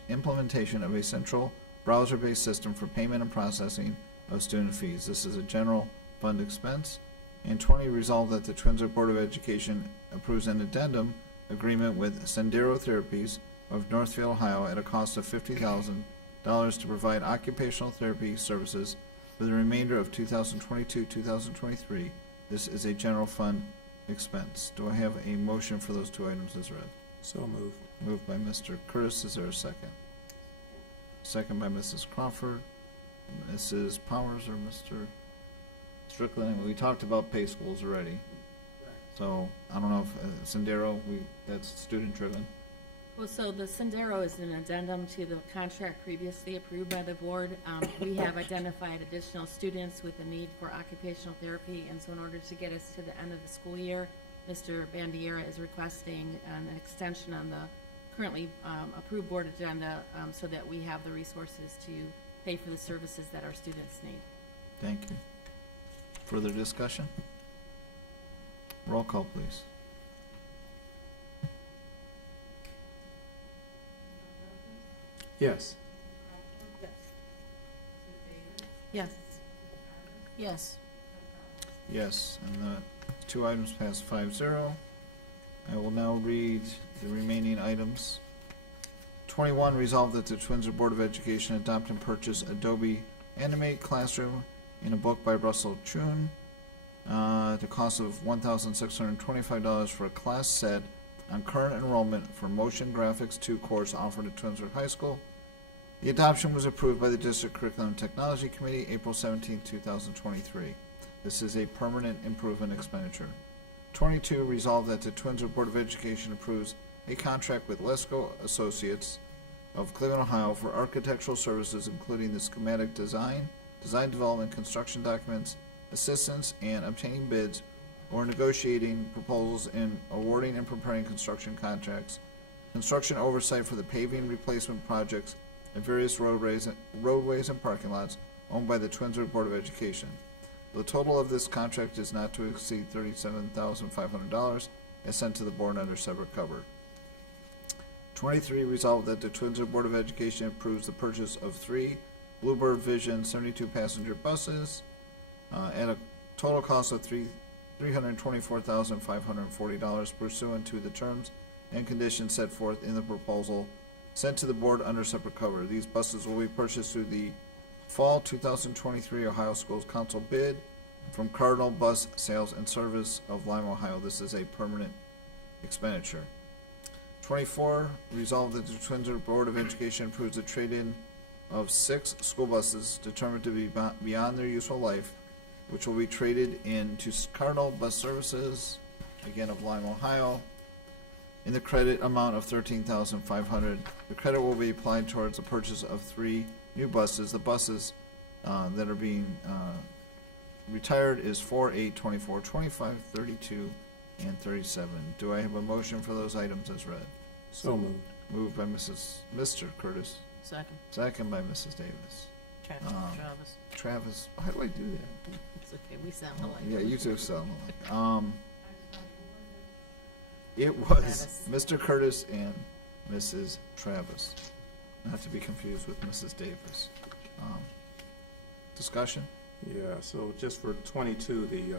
implementation of a central browser-based system for payment and processing of student fees. This is a general fund expense. And 20, resolved that the Twinsburg Board of Education approves an addendum agreement with Sendero Therapies of Northfield, Ohio, at a cost of $50,000 to provide occupational therapy services for the remainder of 2022-2023. This is a general fund expense. Do I have a motion for those 2 items as read? So moved. Moved by Mr. Curtis. Is there a second? Second by Mrs. Crawford. Mrs. Powers or Mr. Strickland? We talked about pay schools already. So I don't know if Sendero, that's student driven. Well, so the Sendero is an addendum to the contract previously approved by the board. We have identified additional students with a need for occupational therapy, and so in order to get us to the end of the school year Mr. Bandiera is requesting an extension on the currently approved board agenda so that we have the resources to pay for the services that our students need. Thank you. Further discussion? Roll call, please. Yes. Yes. Yes. Yes, and the two items pass 5-0. I will now read the remaining items. 21, resolve that the Twinsburg Board of Education adopt and purchase Adobe Animate Classroom in a book by Russell Chun. The cost of $1,625 for a class set on current enrollment for Motion Graphics 2 course offered at Twinsburg High School. The adoption was approved by the District Curriculum and Technology Committee April 17, 2023. This is a permanent improvement expenditure. 22, resolve that the Twinsburg Board of Education approves a contract with Lesko Associates of Cleveland, Ohio for architectural services including the schematic design, design development, construction documents, assistance, and obtaining bids or negotiating proposals in awarding and preparing construction contracts, construction oversight for the paving replacement projects at various roadways and parking lots owned by the Twinsburg Board of Education. The total of this contract is not to exceed $37,500 as sent to the board under separate cover. 23, resolved that the Twinsburg Board of Education approves the purchase of 3 Bluebird Vision 72-passenger buses at a total cost of $324,540 pursuant to the terms and conditions set forth in the proposal sent to the board under separate cover. These buses will be purchased through the Fall 2023 Ohio Schools Council bid from Cardinal Bus Sales and Service of Lima, Ohio. This is a permanent expenditure. 24, resolved that the Twinsburg Board of Education approves the trade-in of 6 school buses determined to be beyond their useful life, which will be traded in to Cardinal Bus Services, again of Lima, Ohio, in the credit amount of $13,500. The credit will be applied towards the purchase of 3 new buses. The buses that are being retired is 4, 8, 24, 25, 32, and 37. Do I have a motion for those items as read? So moved. Moved by Mr. Curtis. Second. Second by Mrs. Davis. Travis. Travis, how do I do that? It's okay, we sound alike. Yeah, you two sound alike. It was Travis. Mr. Curtis and Mrs. Travis, not to be confused with Mrs. Davis. Discussion? Yeah, so just for 22, the,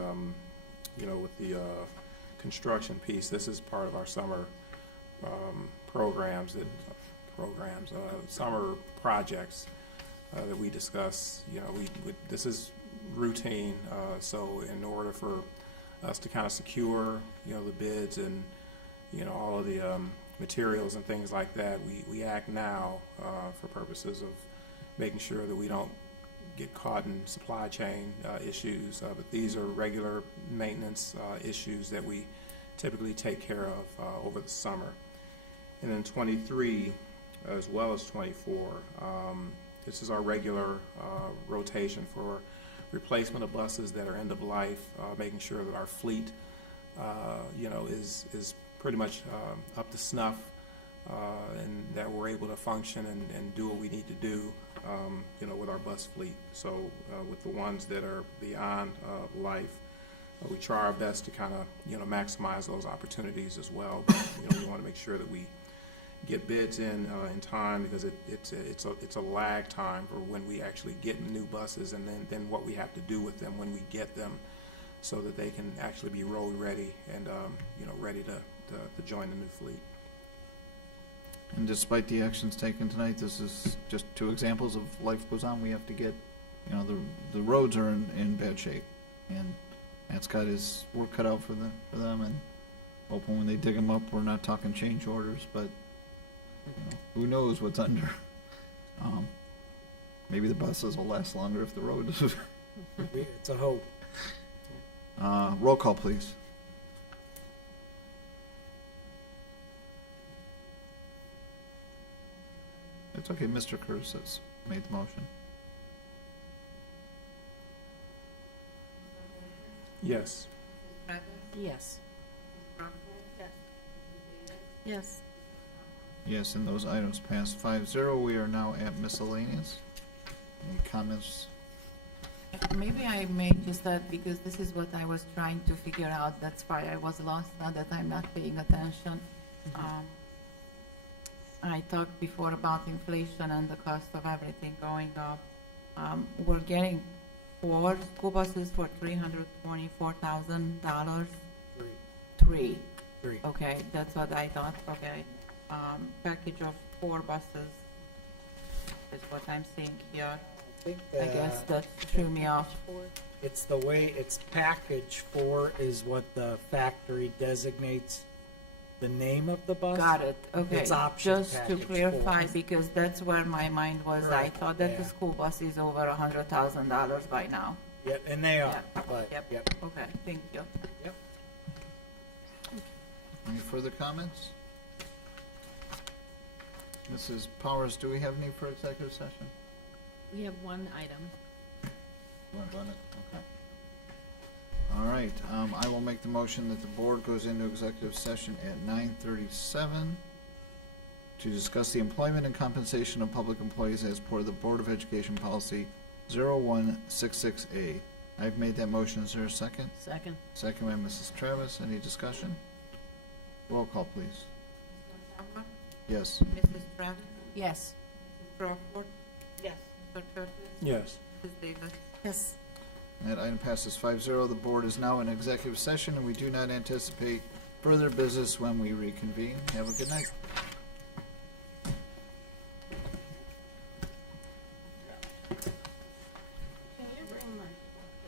with the construction piece, this is part of our summer summer projects that we discuss. This is routine, so in order for us to kind of secure, the bids and, all of the materials and things like that, we act now for purposes of making sure that we don't get caught in supply chain issues, but these are regular maintenance issues that we typically take care of over the summer. And then 23, as well as 24, this is our regular rotation for replacement of buses that are end of life, making sure that our fleet, is pretty much up to snuff, and that we're able to function and do what we need to do, with our bus fleet. So with the ones that are beyond life, we try our best to kind of, maximize those opportunities as well. But, we want to make sure that we get bids in time, because it's a lag time for when we actually get new buses, and then what we have to do with them when we get them, so that they can actually be road ready and ready to join the new fleet. And despite the actions taken tonight, this is just 2 examples of life goes on. We have to get, the roads are in bad shape, and Matt's got his work cut out for them, and hoping when they dig them up, we're not talking change orders, but who knows what's under. Maybe the buses will last longer if the road is. It's a hope. Roll call, please. It's okay, Mr. Curtis has made the motion. Yes. Yes. Yes. Yes, and those items pass 5-0. We are now at miscellaneous. Any comments? Maybe I may just that because this is what I was trying to figure out. That's why I was lost, now that I'm not paying attention. I talked before about inflation and the cost of everything going up. We're getting 4 school buses for $324,000. Three. Okay, that's what I thought. Okay. Package of 4 buses is what I'm seeing here. I guess that threw me off. It's the way it's package 4 is what the factory designates the name of the bus. Got it, okay. It's option Just to package clarify, 4. because that's where my mind was. I Right, thought that the yeah. school bus is over $100,000 by now. Yep, and they are, Yeah, but, Yep, yep. okay, thank you. Yep. Any further comments? Mrs. Powers, do we have any for executive session? We have one item. You want to run it? Okay. All right, I will make the motion that the board goes into executive session at 9:37 to discuss the employment and compensation of public employees as per the Board of Education Policy 0166A. I've made that motion. Is there a second? Second. Second by Mrs. Travis. Any discussion? Roll call, please. Yes. Mrs. Travis? Yes. Mrs. Crawford? Yes. Mr. Curtis? Yes. Mrs. Davis? Yes. That item passes 5-0. The board is now in executive session, and we do not anticipate further business when we reconvene. Have a good night.